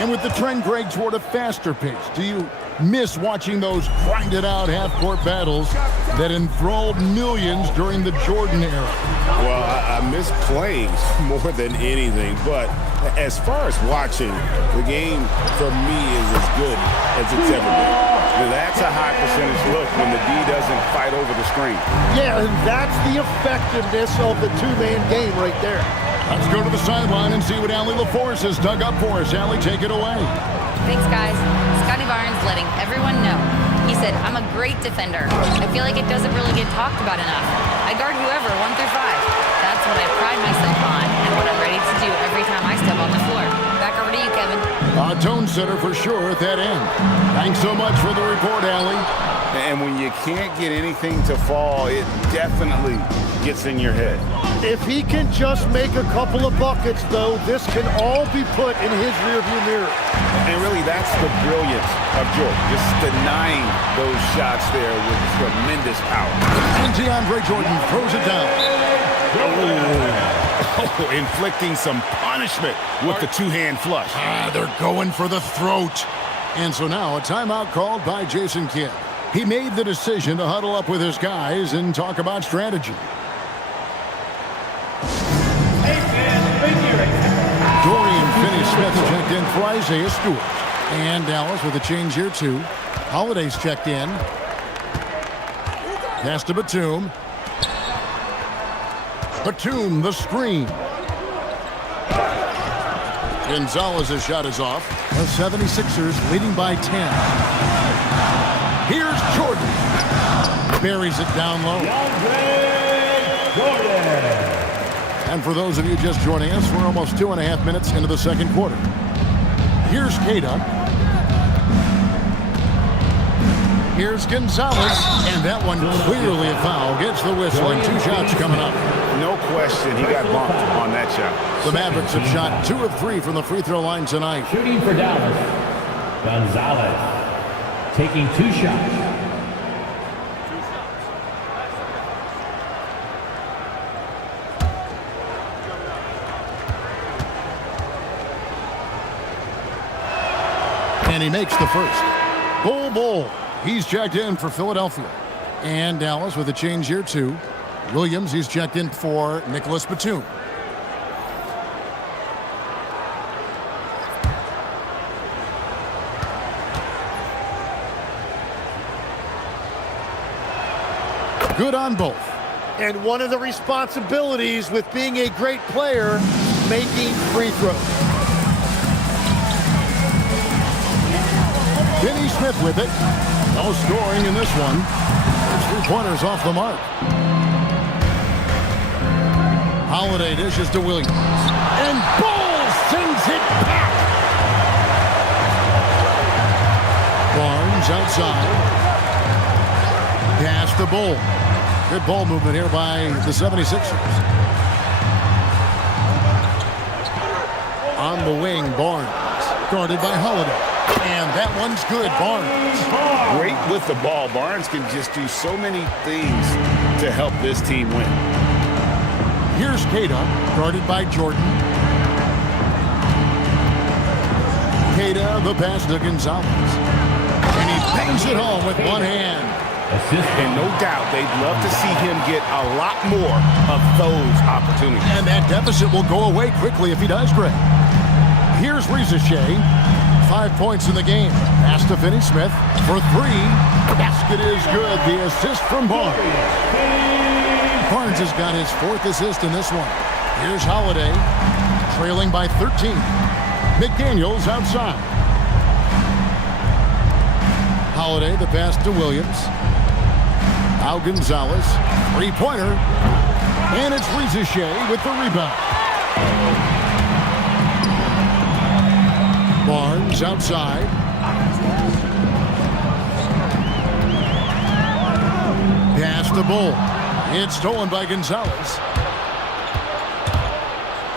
And with the trend, Greg, toward a faster pace, do you miss watching those grinded-out half-court battles that enthralled millions during the Jordan era? Well, I miss playing more than anything, but as far as watching, the game for me is as good as it's ever been. That's a high percentage look when the D doesn't fight over the screen. Yeah, and that's the effectiveness of the two-man game right there. Let's go to the sideline and see what Allie LaForce has dug up for us. Allie, take it away. Thanks, guys. Scotty Barnes letting everyone know. He said, I'm a great defender. I feel like it doesn't really get talked about enough. I guard whoever, 1 through 5. That's what I pride myself on and what I'm ready to do every time I step on the floor. Back over to you, Kevin. A tone setter for sure at that end. Thanks so much for the report, Allie. And when you can't get anything to fall, it definitely gets in your head. If he can just make a couple of buckets, though, this can all be put in his rearview mirror. And really, that's the brilliance of Jordan, just denying those shots there with tremendous power. And DeAndre Jordan throws it down. Oh, inflicting some punishment with the two-hand flush. They're going for the throat. And so now a timeout called by Jason Kidd. He made the decision to huddle up with his guys and talk about strategy. Dorian Finney-Smith checked in for Isaiah Stewart. And Dallas with a change here, too. Holiday's checked in. Pass to Batum. Batum, the screen. Gonzalez's shot is off. The 76ers leading by 10. Here's Jordan. Buries it down low. And for those of you just joining us, we're almost 2.5 minutes into the second quarter. Here's Queta. Here's Gonzalez. And that one clearly a foul. Gets the whistle and 2 shots coming up. No question he got bumped on that shot. The Mavericks have shot 2 of 3 from the free throw line tonight. Shooting for Dallas, Gonzalez taking 2 shots. And he makes the first. Bull. He's checked in for Philadelphia. And Dallas with a change here, too. Williams, he's checked in for Nicholas Batum. Good on both. And one of the responsibilities with being a great player, making free throws. Finney-Smith with it. No scoring in this one. There's 3 pointers off the mark. Holiday dishes to Williams. And Ball sends it back. Barnes outside. Pass to Bull. Good ball movement here by the 76ers. On the wing, Barnes. Guarded by Holiday. And that one's good, Barnes. Great with the ball. Barnes can just do so many things to help this team win. Here's Queta, guarded by Jordan. Queta, the pass to Gonzalez. And he bangs it home with one hand. And no doubt they'd love to see him get a lot more of those opportunities. And that deficit will go away quickly if he does, Greg. Here's Rizichet. 5 points in the game. Pass to Finney-Smith for 3. Basket is good. The assist from Barnes. Barnes has got his 4th assist in this one. Here's Holiday, trailing by 13. McDaniels outside. Holiday, the pass to Williams. Now Gonzalez, 3-pointer. And it's Rizichet with the rebound. Barnes outside. Pass to Bull. It's stolen by Gonzalez.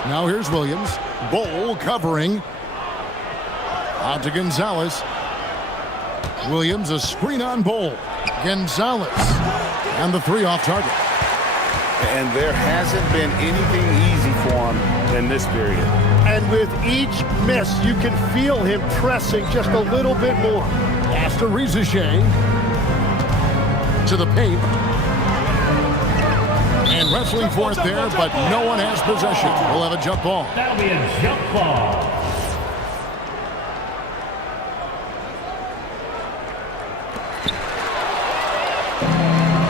Now here's Williams. Bull covering. Out to Gonzalez. Williams, a screen on Bull. Gonzalez. And the 3 off target. And there hasn't been anything easy for him in this period. And with each miss, you can feel him pressing just a little bit more. Pass to Rizichet. To the paint. And wrestling for it there, but no one has possession. We'll have a jump ball. That'll be a jump ball.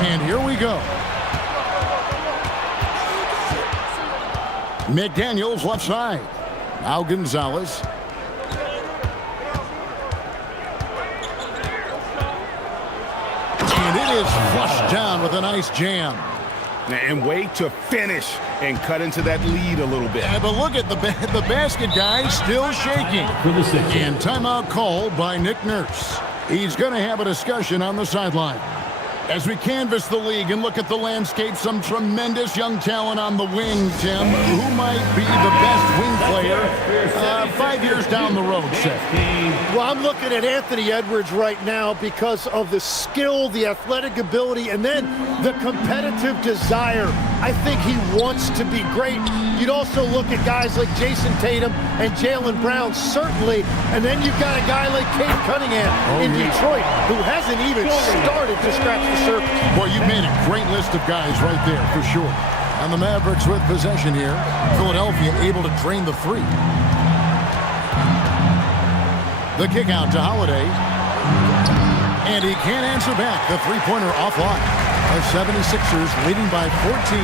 And here we go. McDaniels left side. Now Gonzalez. And it is flushed down with a nice jam. And wait to finish and cut into that lead a little bit. Yeah, but look at the basket guy still shaking. And timeout called by Nick Nurse. He's going to have a discussion on the sideline. As we canvass the league and look at the landscape, some tremendous young talent on the wing, Tim. Who might be the best wing player 5 years down the road, say? Well, I'm looking at Anthony Edwards right now because of the skill, the athletic ability, and then the competitive desire. I think he wants to be great. You'd also look at guys like Jason Tatum and Jaylen Brown, certainly. And then you've got a guy like Cade Cunningham in Detroit who hasn't even started to scratch the surface. Boy, you made a great list of guys right there, for sure. And the Mavericks with possession here. Philadelphia able to drain the 3. The kick out to Holiday. And he can't answer back. The 3-pointer offline. The 76ers leading by 14.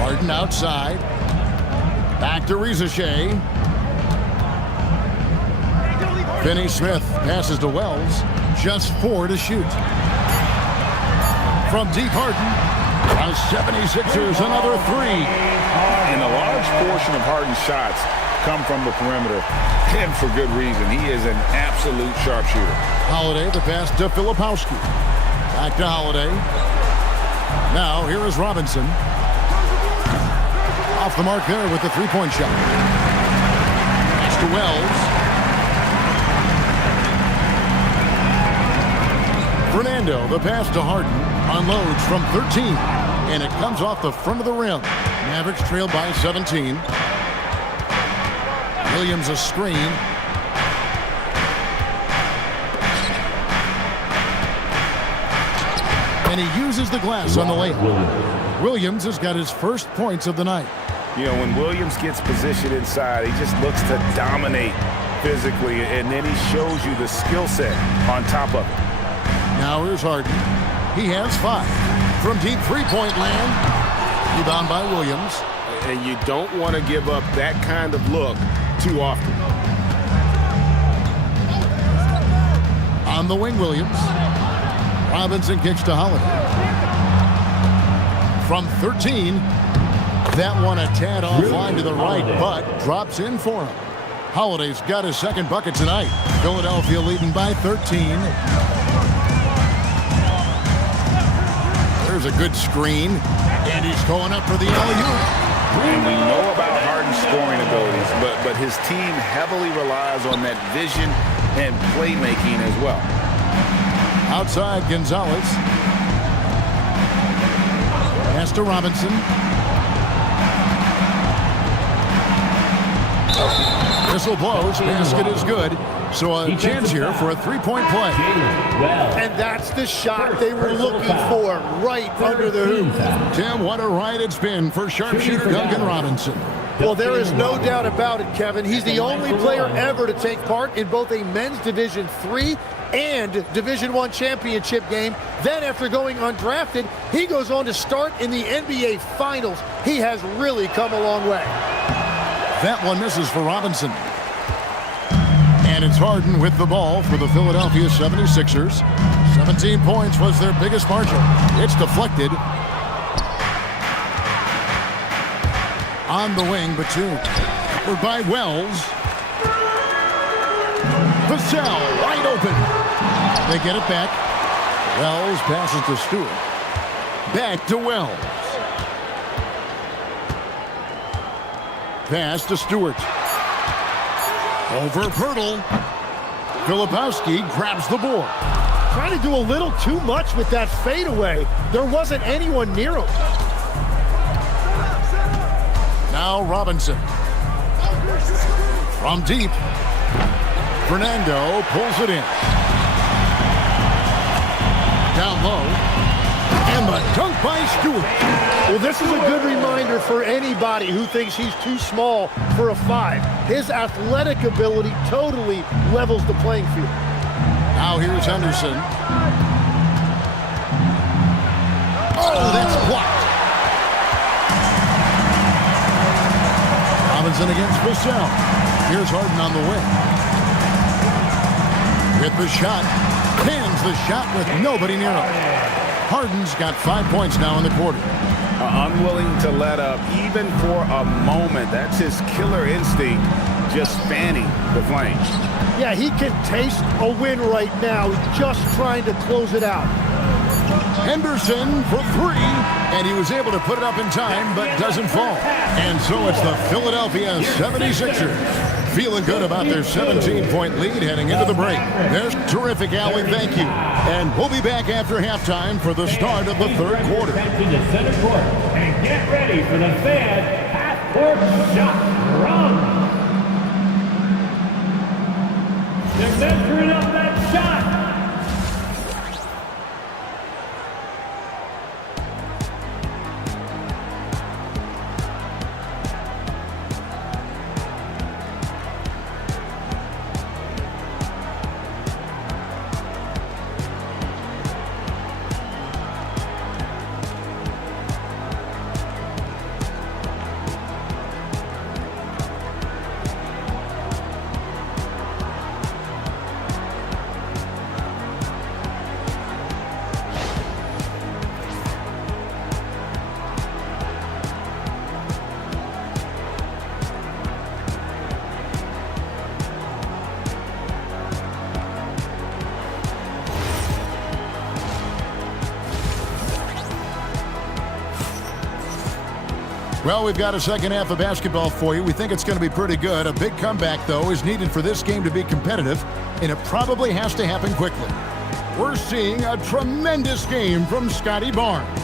Harden outside. Back to Rizichet. Finney-Smith passes to Wells. Just 4 to shoot. From deep, Harden. The 76ers, another 3. And a large portion of Harden's shots come from the perimeter, and for good reason. He is an absolute sharpshooter. Holiday, the pass to Filipowski. Back to Holiday. Now, here is Robinson. Off the mark there with the 3-point shot. Pass to Wells. Fernando, the pass to Harden, unloads from 13, and it comes off the front of the rim. Mavericks trail by 17. Williams a screen. And he uses the glass on the layup. Williams has got his first points of the night. You know, when Williams gets positioned inside, he just looks to dominate physically, and then he shows you the skill set on top of it. Now here's Harden. He has 5. From deep 3-point land. Rebound by Williams. And you don't want to give up that kind of look too often. On the wing, Williams. Robinson kicks to Holiday. From 13. That one a tad offline to the right, but drops in for him. Holiday's got his second bucket tonight. Philadelphia leading by 13. There's a good screen, and he's going up for the alley-oop. And we know about Harden's scoring abilities, but his team heavily relies on that vision and playmaking as well. Outside, Gonzalez. Pass to Robinson. Whistle blows. Basket is good. So a chance here for a three-point play. And that's the shot they were looking for, right under the hoop. Tim, what a ride it's been for sharpshooter Duncan Robinson. Well, there is no doubt about it, Kevin. He's the only player ever to take part in both a men's Division III and Division I championship game. Then after going undrafted, he goes on to start in the NBA Finals. He has really come a long way. That one misses for Robinson. And it's Harden with the ball for the Philadelphia 76ers. 17 points was their biggest margin. It's deflected. On the wing, Batum. Covered by Wells. Vassell wide open. They get it back. Wells passes to Stewart. Back to Wells. Pass to Stewart. Over Pirtle. Filipowski grabs the board. Trying to do a little too much with that fadeaway. There wasn't anyone near him. Now Robinson. From deep. Fernando pulls it in. Down low. And the dunk by Stewart. Well, this is a good reminder for anybody who thinks he's too small for a 5. His athletic ability totally levels the playing field. Now here's Henderson. Oh, that's blocked. Robinson against Vassell. Here's Harden on the wing. With the shot. Pins the shot with nobody near him. Harden's got 5 points now in the quarter. Unwilling to let up even for a moment. That's his killer instinct, just fanning the flames. Yeah, he can taste a win right now, just trying to close it out. Henderson for 3, and he was able to put it up in time, but doesn't fall. And so it's the Philadelphia 76ers feeling good about their 17-point lead heading into the break. There's terrific, Allie. Thank you. And we'll be back after halftime for the start of the third quarter. Back to the center court and get ready for the Fed half-court shot run. They're measuring up that shot. Well, we've got a second half of basketball for you. We think it's going to be pretty good. A big comeback, though, is needed for this game to be competitive, and it probably has to happen quickly. We're seeing a tremendous game from Scotty Barnes.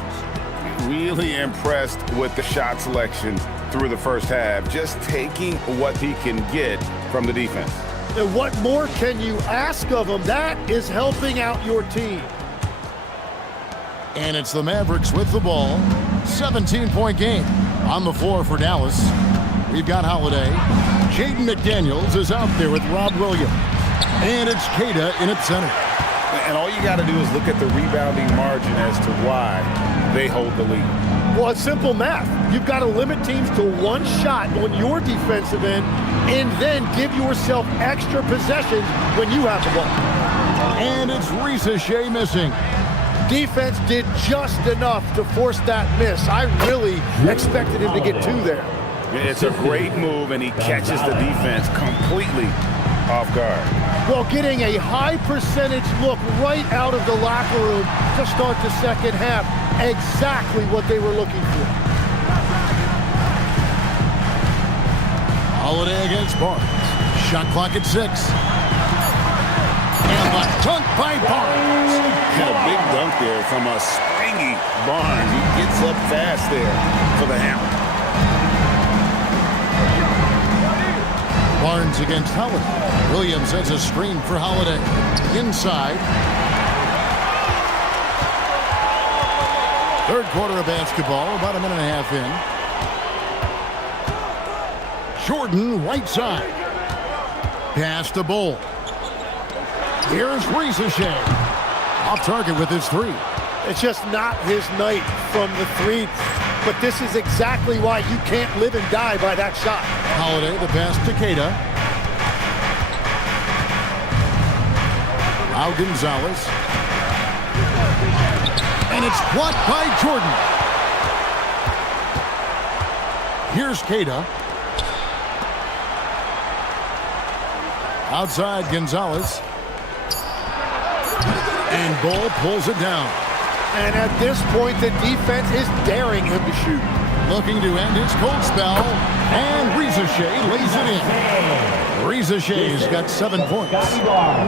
Really impressed with the shot selection through the first half, just taking what he can get from the defense. And what more can you ask of him? That is helping out your team. And it's the Mavericks with the ball. 17-point game on the floor for Dallas. We've got Holiday. Jaden McDaniels is out there with Rob Williams. And it's Queta in at center. And all you got to do is look at the rebounding margin as to why they hold the lead. Well, it's simple math. You've got to limit teams to one shot on your defensive end and then give yourself extra possessions when you have the ball. And it's Ricochet missing. Defense did just enough to force that miss. I really expected him to get 2 there. It's a great move, and he catches the defense completely off guard. Well, getting a high percentage look right out of the locker room to start the second half. Exactly what they were looking for. Holiday against Barnes. Shot clock at 6. And the dunk by Barnes. Had a big dunk there from a springy Barnes. He gets up fast there for the hammer. Barnes against Holiday. Williams sets a screen for Holiday. Inside. Third quarter of basketball, about a minute and a half in. Jordan, right side. Pass to Bull. Here's Ricochet. Off target with his three. It's just not his night from the three. But this is exactly why you can't live and die by that shot. Holiday, the pass to Keita. Now Gonzalez. And it's blocked by Jordan. Here's Keita. Outside Gonzalez. And Bull pulls it down. And at this point, the defense is daring him to shoot. Looking to end his cold spell. And Ricochet lays it in. Ricochet's got 7 points.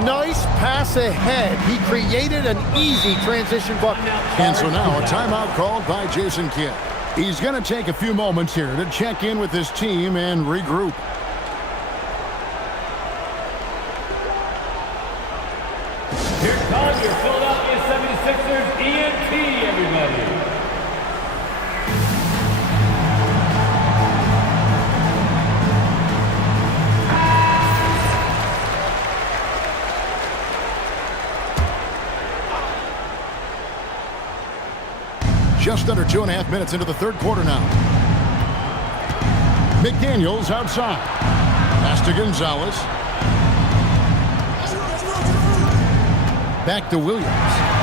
Nice pass ahead. He created an easy transition bucket. And so now a timeout called by Jason Kidd. He's going to take a few moments here to check in with his team and regroup. Here comes your Philadelphia 76ers ENT, everybody. Just under 2.5 minutes into the third quarter now. McDaniels outside. Pass to Gonzalez. Back to Williams.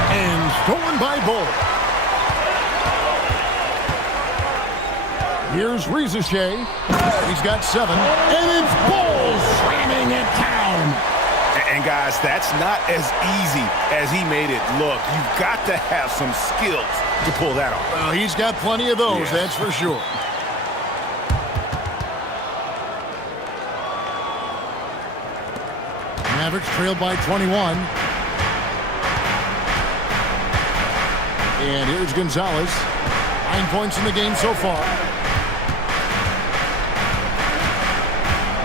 And stolen by Bull. Here's Ricochet. He's got 7. And it's Bull slamming it down. And guys, that's not as easy as he made it look. You've got to have some skills to pull that off. Well, he's got plenty of those, that's for sure. Mavericks trailed by 21. And here's Gonzalez. 9 points in the game so far.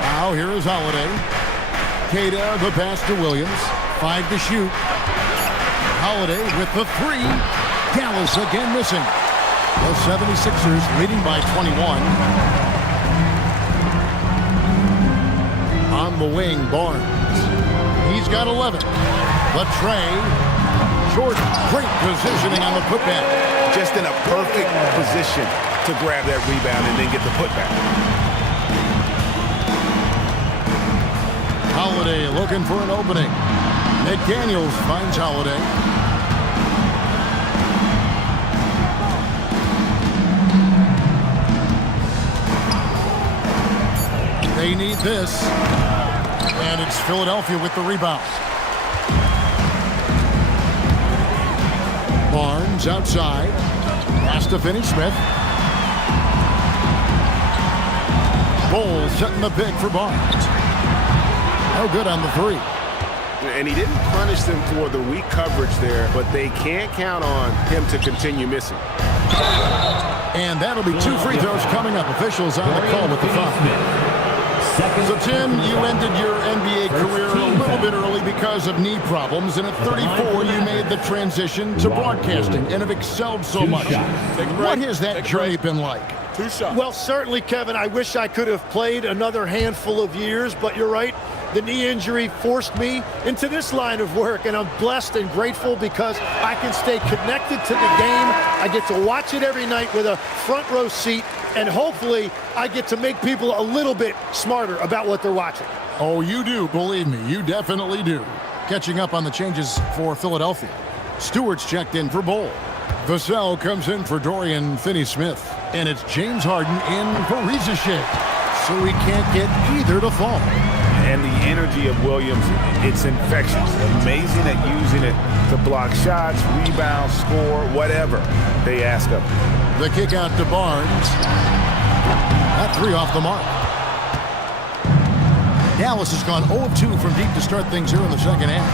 Now here is Holiday. Keita, the pass to Williams. 5 to shoot. Holiday with the 3. Dallas again missing. The 76ers leading by 21. On the wing, Barnes. He's got 11. Latrey. Jordan, great positioning on the putback. Just in a perfect position to grab that rebound and then get the putback. Holiday looking for an opening. McDaniels finds Holiday. They need this. And it's Philadelphia with the rebound. Barnes outside. Pass to Finney-Smith. Bull setting the pick for Barnes. No good on the 3. And he didn't punish them for the weak coverage there, but they can't count on him to continue missing. And that'll be 2 free throws coming up. Officials on the call with the foul. So, Tim, you ended your NBA career a little bit early because of knee problems, and at 34, you made the transition to broadcasting and have excelled so much. What has that journey been like? 2 shots. Well, certainly, Kevin, I wish I could have played another handful of years, but you're right. The knee injury forced me into this line of work, and I'm blessed and grateful because I can stay connected to the game. I get to watch it every night with a front row seat, and hopefully I get to make people a little bit smarter about what they're watching. Oh, you do, believe me, you definitely do. Catching up on the changes for Philadelphia. Stewart's checked in for Bull. Vassell comes in for Dorian Finney-Smith, and it's James Harden in for Ricochet. So he can't get either to fall. And the energy of Williams, it's infectious. Amazing at using it to block shots, rebound, score, whatever they ask of him. The kick out to Barnes. That 3 off the mark. Dallas has gone 0 of 2 from deep to start things here in the second half.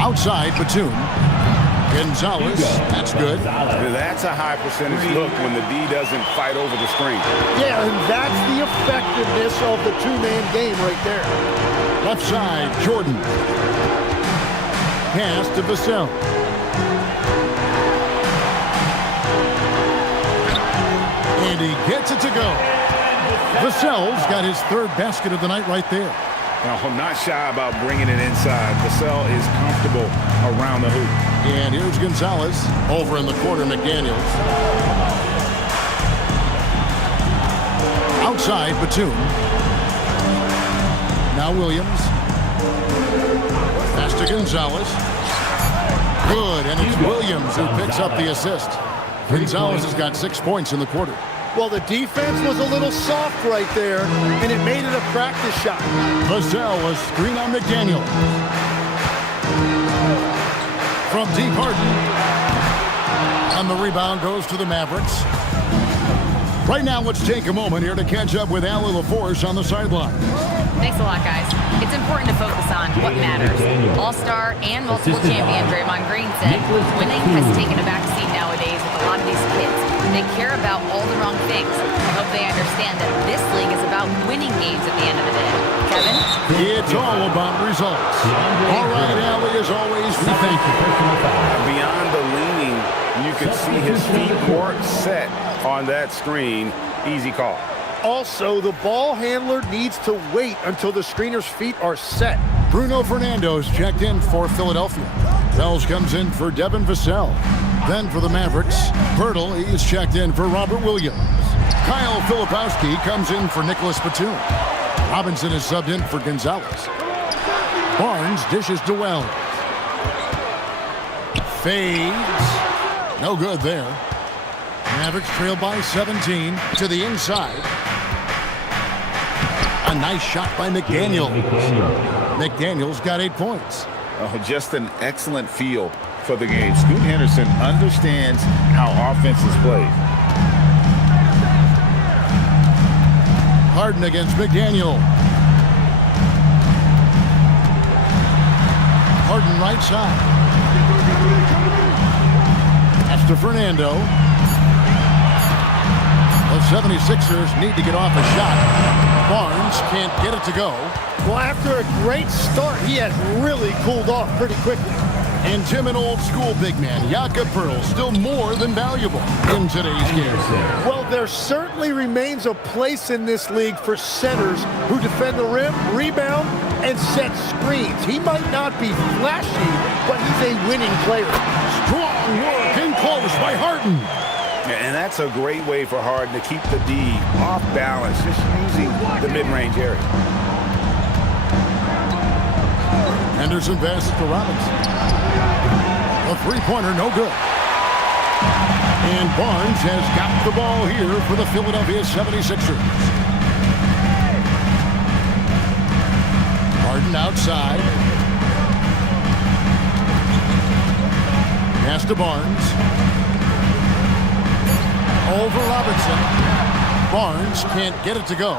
Outside, Batum. Gonzalez, that's good. That's a high percentage look when the D doesn't fight over the screen. Yeah, and that's the effectiveness of the two-man game right there. Left side, Jordan. Pass to Vassell. And he gets it to go. Vassell's got his third basket of the night right there. Now, not shy about bringing it inside. Vassell is comfortable around the hoop. And here's Gonzalez over in the corner, McDaniels. Outside, Batum. Now Williams. Pass to Gonzalez. Good, and it's Williams who picks up the assist. Gonzalez has got 6 points in the quarter. Well, the defense was a little soft right there, and it made it a practice shot. Vassell, a screen on McDaniel. From deep, Harden. And the rebound goes to the Mavericks. Right now, let's take a moment here to catch up with Allie LaForce on the sideline. Thanks a lot, guys. It's important to focus on what matters. All-star and multiple champion Draymond Green said winning has taken a backseat nowadays with a lot of these kids. They care about all the wrong things. I hope they understand that this league is about winning games at the end of the day. Kevin? It's all about results. All right, Allie, as always, we thank you. Beyond the leaning, you can see his feet more set on that screen. Easy call. Also, the ball handler needs to wait until the screener's feet are set. Bruno Fernando's checked in for Philadelphia. Bells comes in for Devin Vassell. Then for the Mavericks, Pirtle is checked in for Robert Williams. Kyle Filipowski comes in for Nicholas Batum. Robinson is subbed in for Gonzalez. Barnes dishes to Wells. Fades. No good there. Mavericks trail by 17 to the inside. A nice shot by McDaniel. McDaniel's got 8 points. Oh, just an excellent feel for the game. Scoot Henderson understands how offense is played. Harden against McDaniel. Harden right side. That's to Fernando. The 76ers need to get off a shot. Barnes can't get it to go. Well, after a great start, he has really cooled off pretty quickly. And Tim, an old-school big man, Jakob Poeltl, still more than valuable in today's game. Well, there certainly remains a place in this league for centers who defend the rim, rebound, and set screens. He might not be flashy, but he's a winning player. Strong work in close by Harden. And that's a great way for Harden to keep the D off balance, just using the mid-range area. Henderson passes to Robinson. A three-pointer, no good. And Barnes has got the ball here for the Philadelphia 76ers. Harden outside. Pass to Barnes. Over Robinson. Barnes can't get it to go.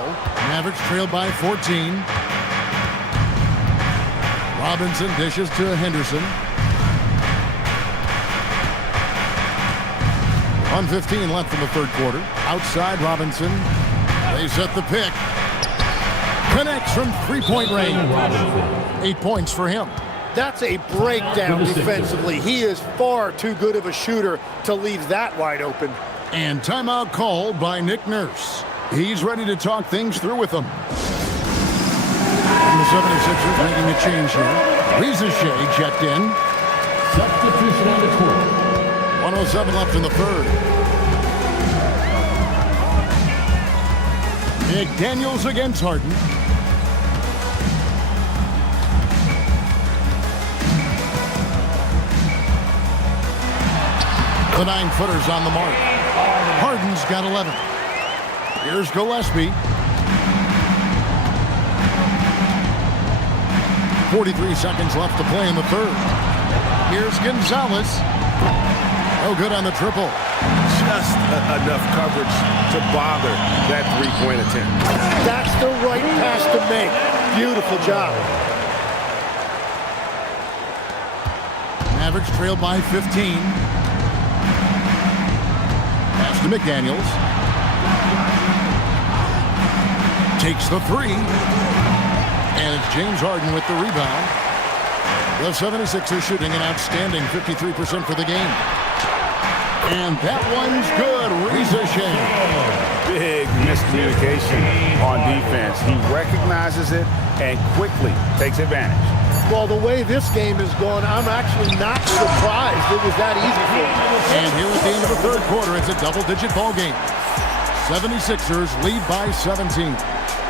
Mavericks trail by 14. Robinson dishes to Henderson. 1:15 left in the third quarter. Outside Robinson. They set the pick. Connects from three-point range. 8 points for him. That's a breakdown defensively. He is far too good of a shooter to leave that wide open. And timeout called by Nick Nurse. He's ready to talk things through with them. And the 76ers making a change here. Shea checked in. Substitution on the court. 1:07 left in the third. McDaniels against Harden. The 9-footer's on the mark. Harden's got 11. Here's Gillespie. 43 seconds left to play in the third. Here's Gonzalez. No good on the triple. Just enough coverage to bother that three-point attempt. That's the right pass to make. Beautiful job. Mavericks trail by 15. Pass to McDaniels. Takes the three. And it's James Harden with the rebound. The 76ers shooting an outstanding 53% for the game. And that one's good. Ricochet. Big miscommunication on defense. He recognizes it and quickly takes advantage. Well, the way this game is going, I'm actually not surprised it was that easy for him. And here at the end of the third quarter, it's a double-digit ball game. 76ers lead by 17.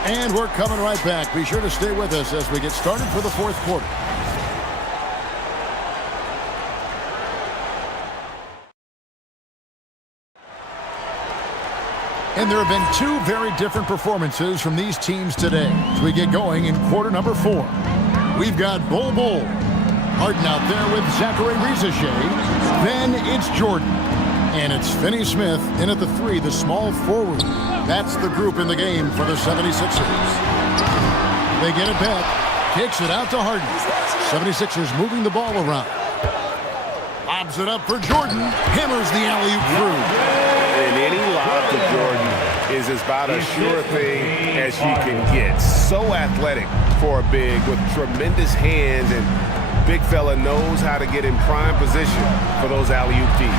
And we're coming right back. Be sure to stay with us as we get started for the fourth quarter. And there have been two very different performances from these teams today as we get going in quarter number 4. We've got Bol Bol. Harden out there with Zachary Ricochet. Then it's Jordan. And it's Finney-Smith in at the 3, the small forward. That's the group in the game for the 76ers. They get it back. Kicks it out to Harden. 76ers moving the ball around. Lobs it up for Jordan. Hammers the alley-oop through. And any lob to Jordan is about as sure thing as you can get. So athletic for a big with tremendous hands, and big fella knows how to get in prime position for those alley-oop teams.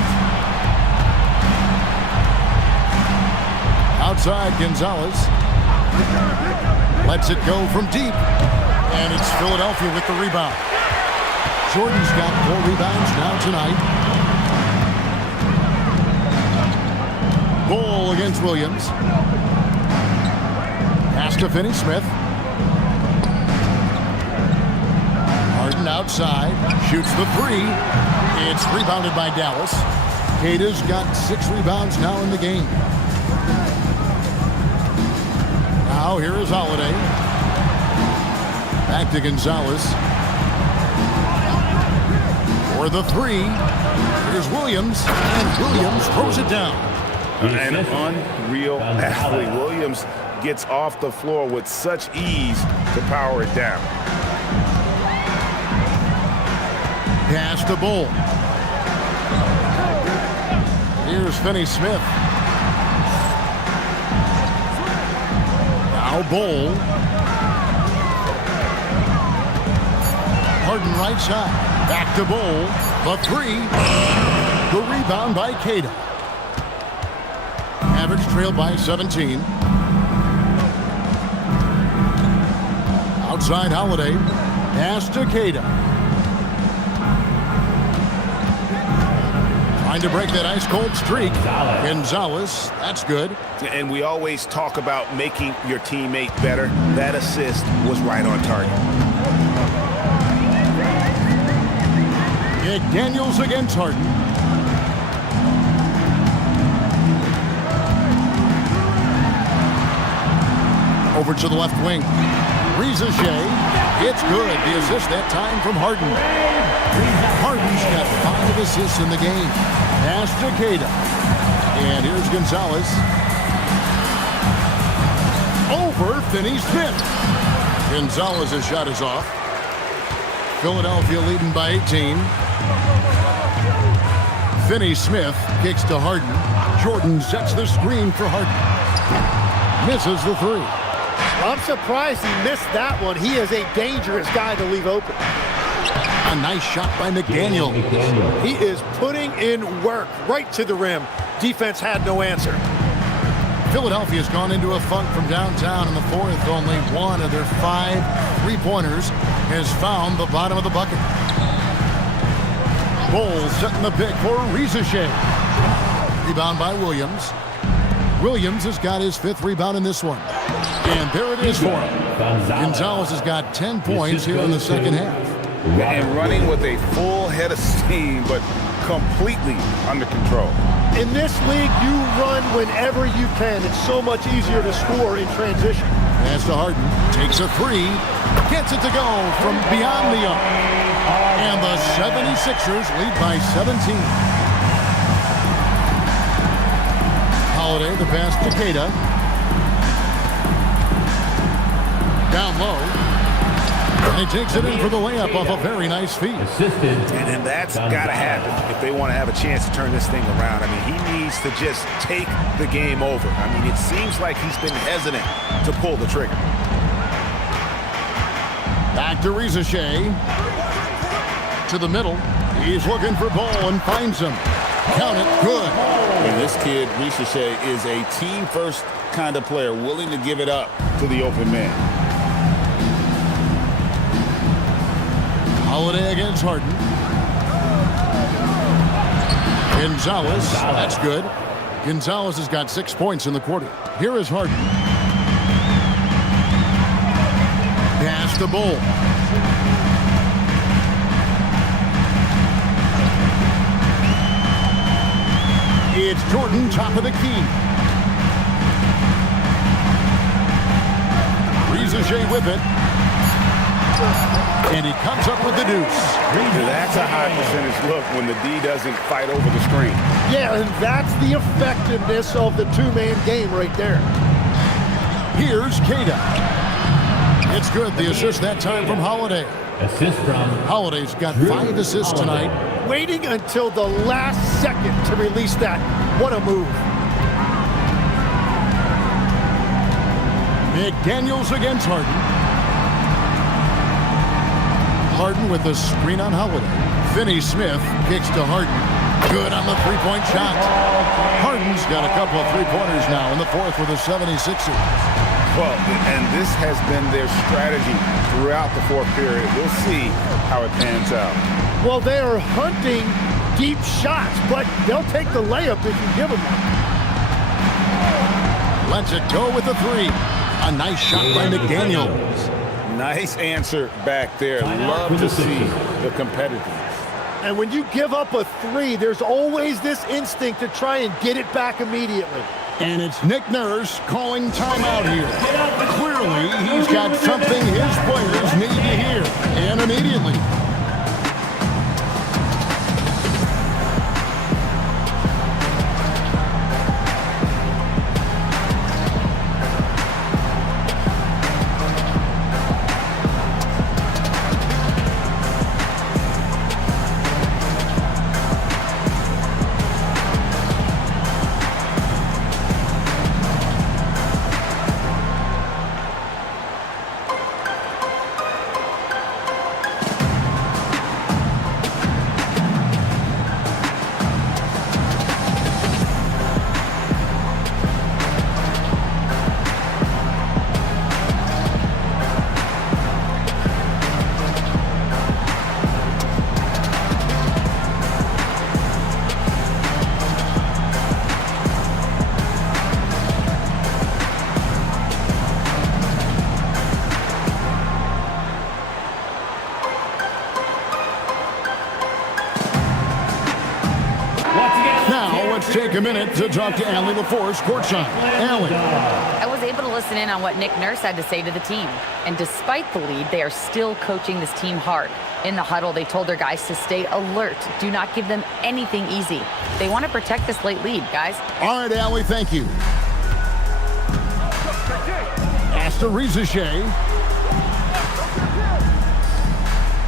Outside, Gonzalez lets it go from deep, and it's Philadelphia with the rebound. Jordan's got 4 rebounds now tonight. Ball against Williams. Pass to Finney-Smith. Harden outside, shoots the 3. It's rebounded by Dallas. Kata's got 6 rebounds now in the game. Now here is Holiday. Back to Gonzalez. For the 3. Here's Williams, and Williams throws it down. An unreal athlete. Williams gets off the floor with such ease to power it down. Pass to Bol. Here's Finney-Smith. Now Bol. Harden right side. Back to Bol. The 3. The rebound by Kata. Mavericks trail by 17. Outside Holiday. Pass to Kata. Trying to break that ice-cold streak. Gonzalez, that's good. And we always talk about making your teammate better. That assist was right on target. McDaniels against Harden. Over to the left wing. Ricochet. It's good. The assist that time from Harden. Harden's got 5 assists in the game. Pass to Kata. And here's Gonzalez. Over Finney-Smith. Gonzalez's shot is off. Philadelphia leading by 18. Finney-Smith kicks to Harden. Jordan sets the screen for Harden. Misses the 3. I'm surprised he missed that one. He is a dangerous guy to leave open. A nice shot by McDaniel. He is putting in work right to the rim. Defense had no answer. Philadelphia's gone into a funk from downtown in the 4th. Only 1 of their 5 3-pointers has found the bottom of the bucket. Bol setting the pick for Ricochet. Rebound by Williams. Williams has got his 5th rebound in this one. And there it is for him. Gonzalez has got 10 points here in the second half. And running with a full head of steam, but completely under control. In this league, you run whenever you can. It's so much easier to score in transition. Pass to Harden. Takes a 3. Gets it to go from beyond the arc. And the 76ers lead by 17. Holiday, the pass to Kata. Down low. And he takes it in for the layup off a very nice feed. And that's got to happen if they want to have a chance to turn this thing around. I mean, he needs to just take the game over. I mean, it seems like he's been hesitant to pull the trigger. Back to Rizachet. To the middle. He's looking for ball and finds him. Count it. Good. And this kid, Rizachet, is a team-first kind of player, willing to give it up to the open man. Holiday against Harden. Gonzalez. That's good. Gonzalez has got 6 points in the quarter. Here is Harden. Pass to Bull. It's Jordan, top of the key. Rizachet with it. And he comes up with the deuce. That's a high percentage look when the D doesn't fight over the screen. Yeah, and that's the effectiveness of the two-man game right there. Here's Cada. It's good. The assist that time from Holiday. Assist from Holiday's got 5 assists tonight. Waiting until the last second to release that. What a move. McDaniels against Harden. Harden with the screen on Holiday. Finney-Smith kicks to Harden. Good on the three-point shot. Harden's got a couple of three-pointers now in the fourth with the 76ers. Well, and this has been their strategy throughout the fourth period. We'll see how it pans out. Well, they are hunting deep shots, but they'll take the layup if you give them one. Lets it go with the three. A nice shot by McDaniels. Nice answer back there. Love to see the competitiveness. And when you give up a three, there's always this instinct to try and get it back immediately. And it's Nick Nurse calling timeout here. Clearly, he's got something his players need to hear. And immediately. Take a minute to talk to Allie LaForce courtside. Allie. I was able to listen in on what Nick Nurse had to say to the team. And despite the lead, they are still coaching this team hard. In the huddle, they told their guys to stay alert. Do not give them anything easy. They want to protect this late lead, guys. All right, Allie, thank you. Asta Rizachet.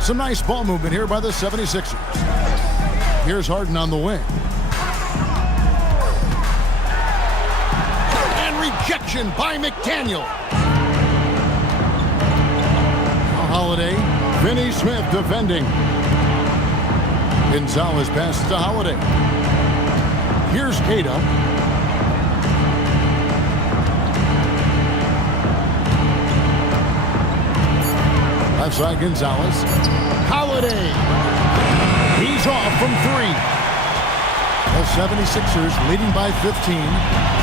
Some nice ball movement here by the 76ers. Here's Harden on the wing. Rejection by McDaniel. Holiday. Finney-Smith defending. Gonzalez passes to Holiday. Here's Cada. Left side Gonzalez. Holiday. He's off from three. The 76ers leading by 15.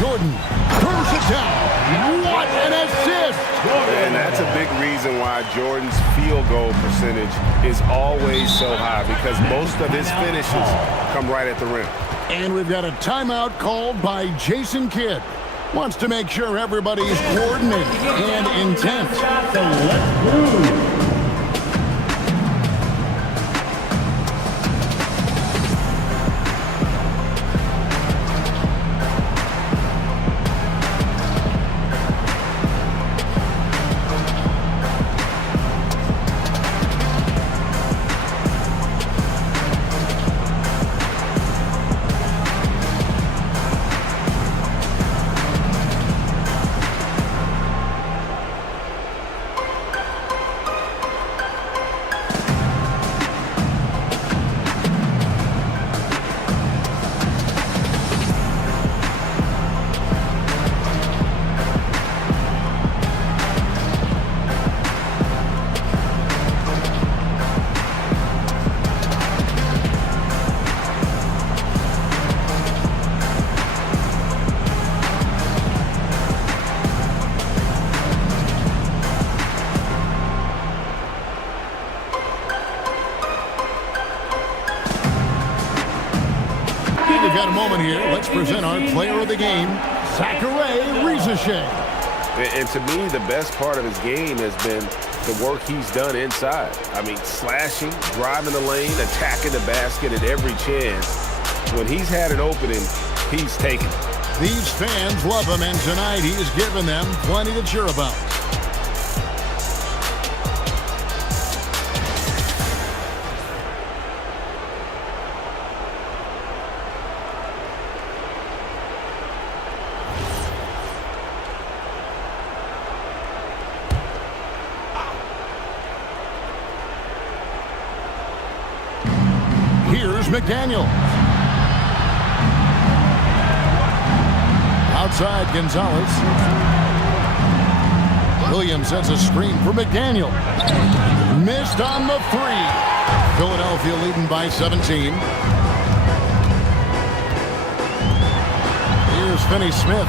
Jordan throws it down. What an assist! And that's a big reason why Jordan's field goal percentage is always so high, because most of his finishes come right at the rim. And we've got a timeout called by Jason Kidd. Wants to make sure everybody's coordinated and intent. a moment here, let's present our player of the game, Zachary Rizeshay. And to me, the best part of his game has been the work he's done inside. I mean, slashing, driving the lane, attacking the basket at every chance. When he's had an opening, he's taken it. These fans love him, and tonight he's given them plenty to cheer about. Here's McDaniel. Outside Gonzalez. Williams sets a screen for McDaniel. Missed on the three. Philadelphia leading by 17. Here's Finney-Smith.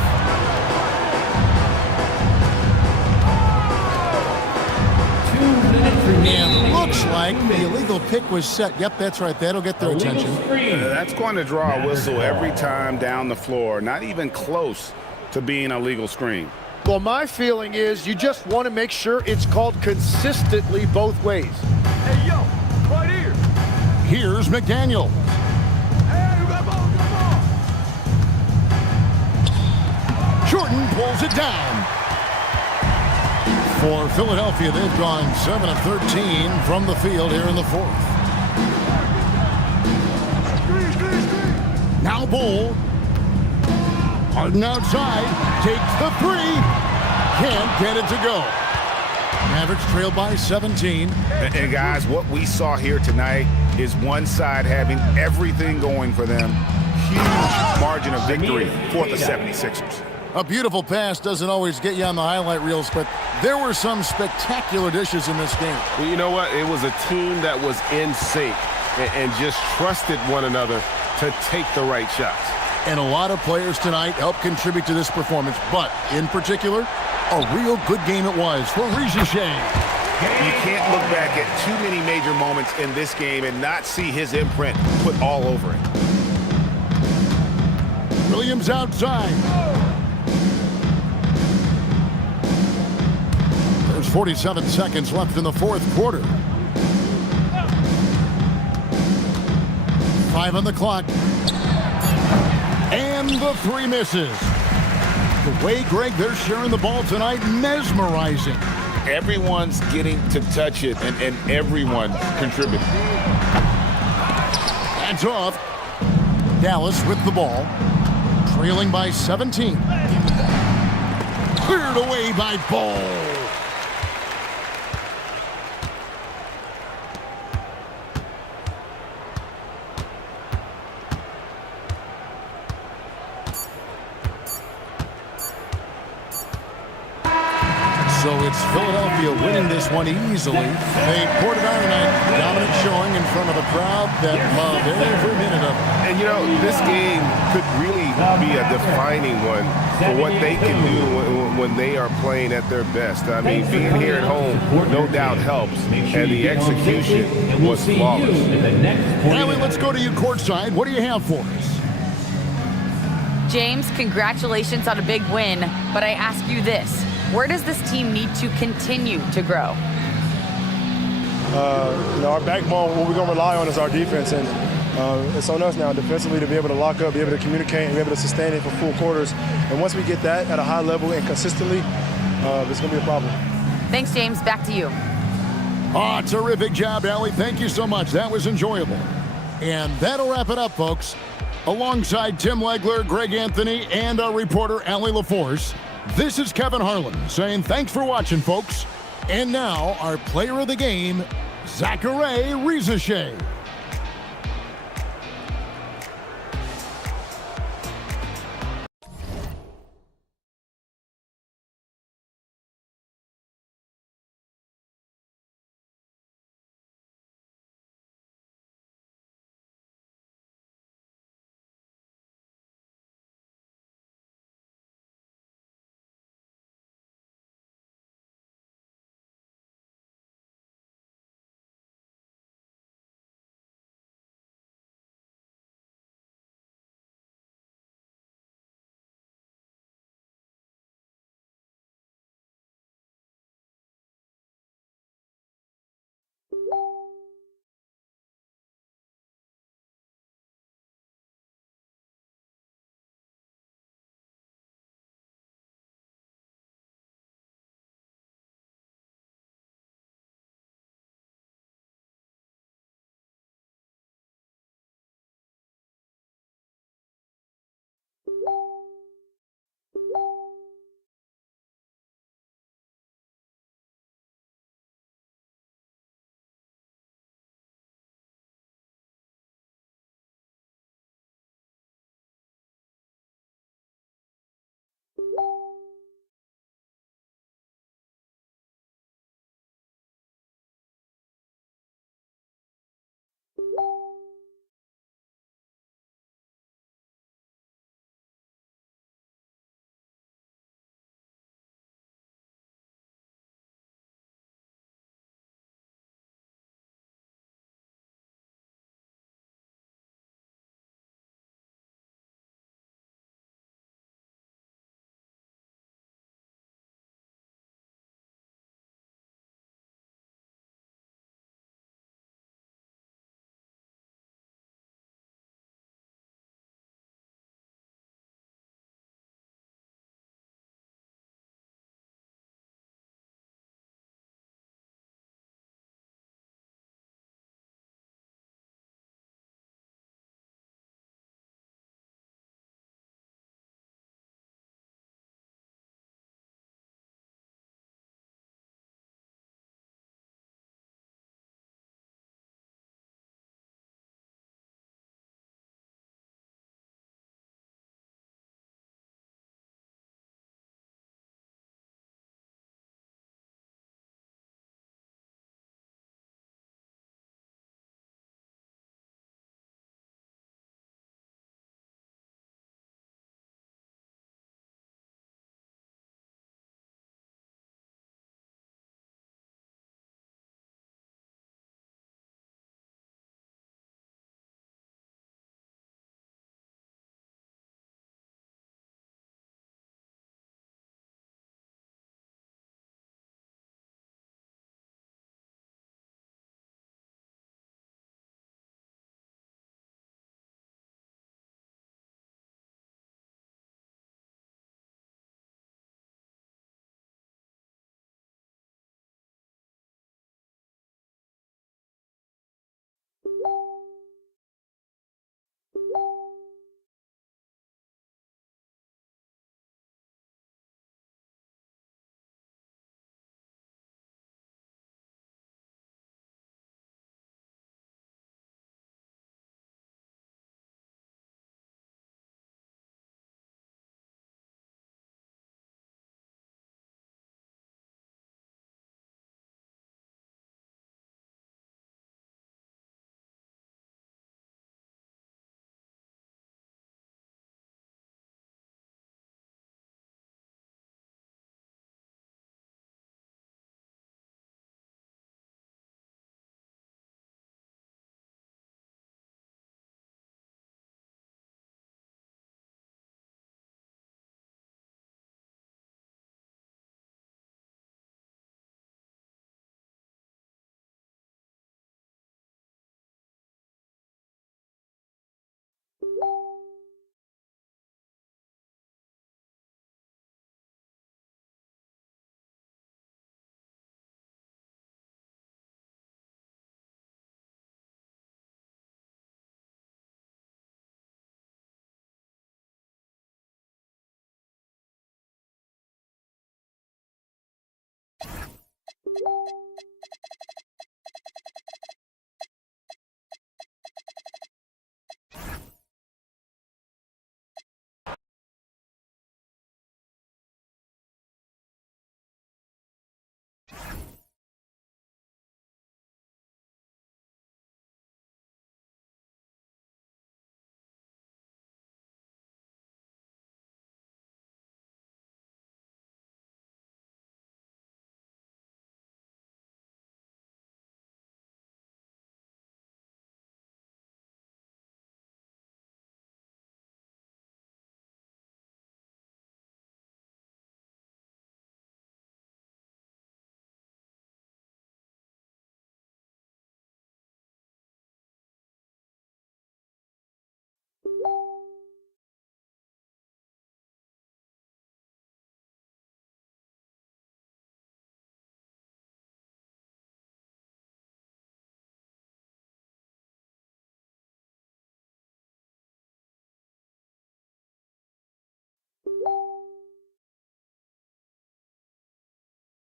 And looks like the illegal pick was set. Yep, that's right. That'll get their attention. That's going to draw a whistle every time down the floor. Not even close to being a legal screen. Well, my feeling is you just want to make sure it's called consistently both ways. Hey, yo, right here. Here's McDaniel. Hey, you got ball, Jordan pulls it down. For Philadelphia, they've gone 7 of 13 from the field here in the fourth. Now Bull. Harden outside. Takes the three. Can't get it to go. Mavericks trail by 17. And guys, what we saw here tonight is one side having everything going for them. Huge margin of victory for the 76ers. A beautiful pass doesn't always get you on the highlight reels, but there were some spectacular dishes in this game. Well, you know what? It was a team that was in sync and just trusted one another to take the right shots. And a lot of players tonight helped contribute to this performance, but in particular, a real good game it was for Rizeshay. You can't look back at too many major moments in this game and not see his imprint put all over it. Williams outside. There's 47 seconds left in the fourth quarter. 5 on the clock. And the three misses. The way, Greg, they're sharing the ball tonight, mesmerizing. Everyone's getting to touch it, and everyone contributing. Hands off. Dallas with the ball. Trailing by 17. Cleared away by Ball. So it's Philadelphia winning this one easily. They poured it on tonight. Dominant showing in front of a crowd that loved every minute of it. And, you know, this game could really be a defining one for what they can do when they are playing at their best. I mean, being here at home no doubt helps, and the execution was flawless. Allie, let's go to you courtside. What do you have for us? James, congratulations on a big win, but I ask you this. Where does this team need to continue to grow? Our backbone, what we're going to rely on is our defense. And it's on us now defensively to be able to lock up, be able to communicate, and be able to sustain it for full quarters. And once we get that at a high level and consistently, it's going to be a problem. Thanks, James. Back to you. Oh, terrific job, Allie. Thank you so much. That was enjoyable. And that'll wrap it up, folks. Alongside Tim Legler, Greg Anthony, and our reporter, Allie LaForce, this is Kevin Harlan saying thanks for watching, folks. And now, our player of the game, Zachary Rizeshay.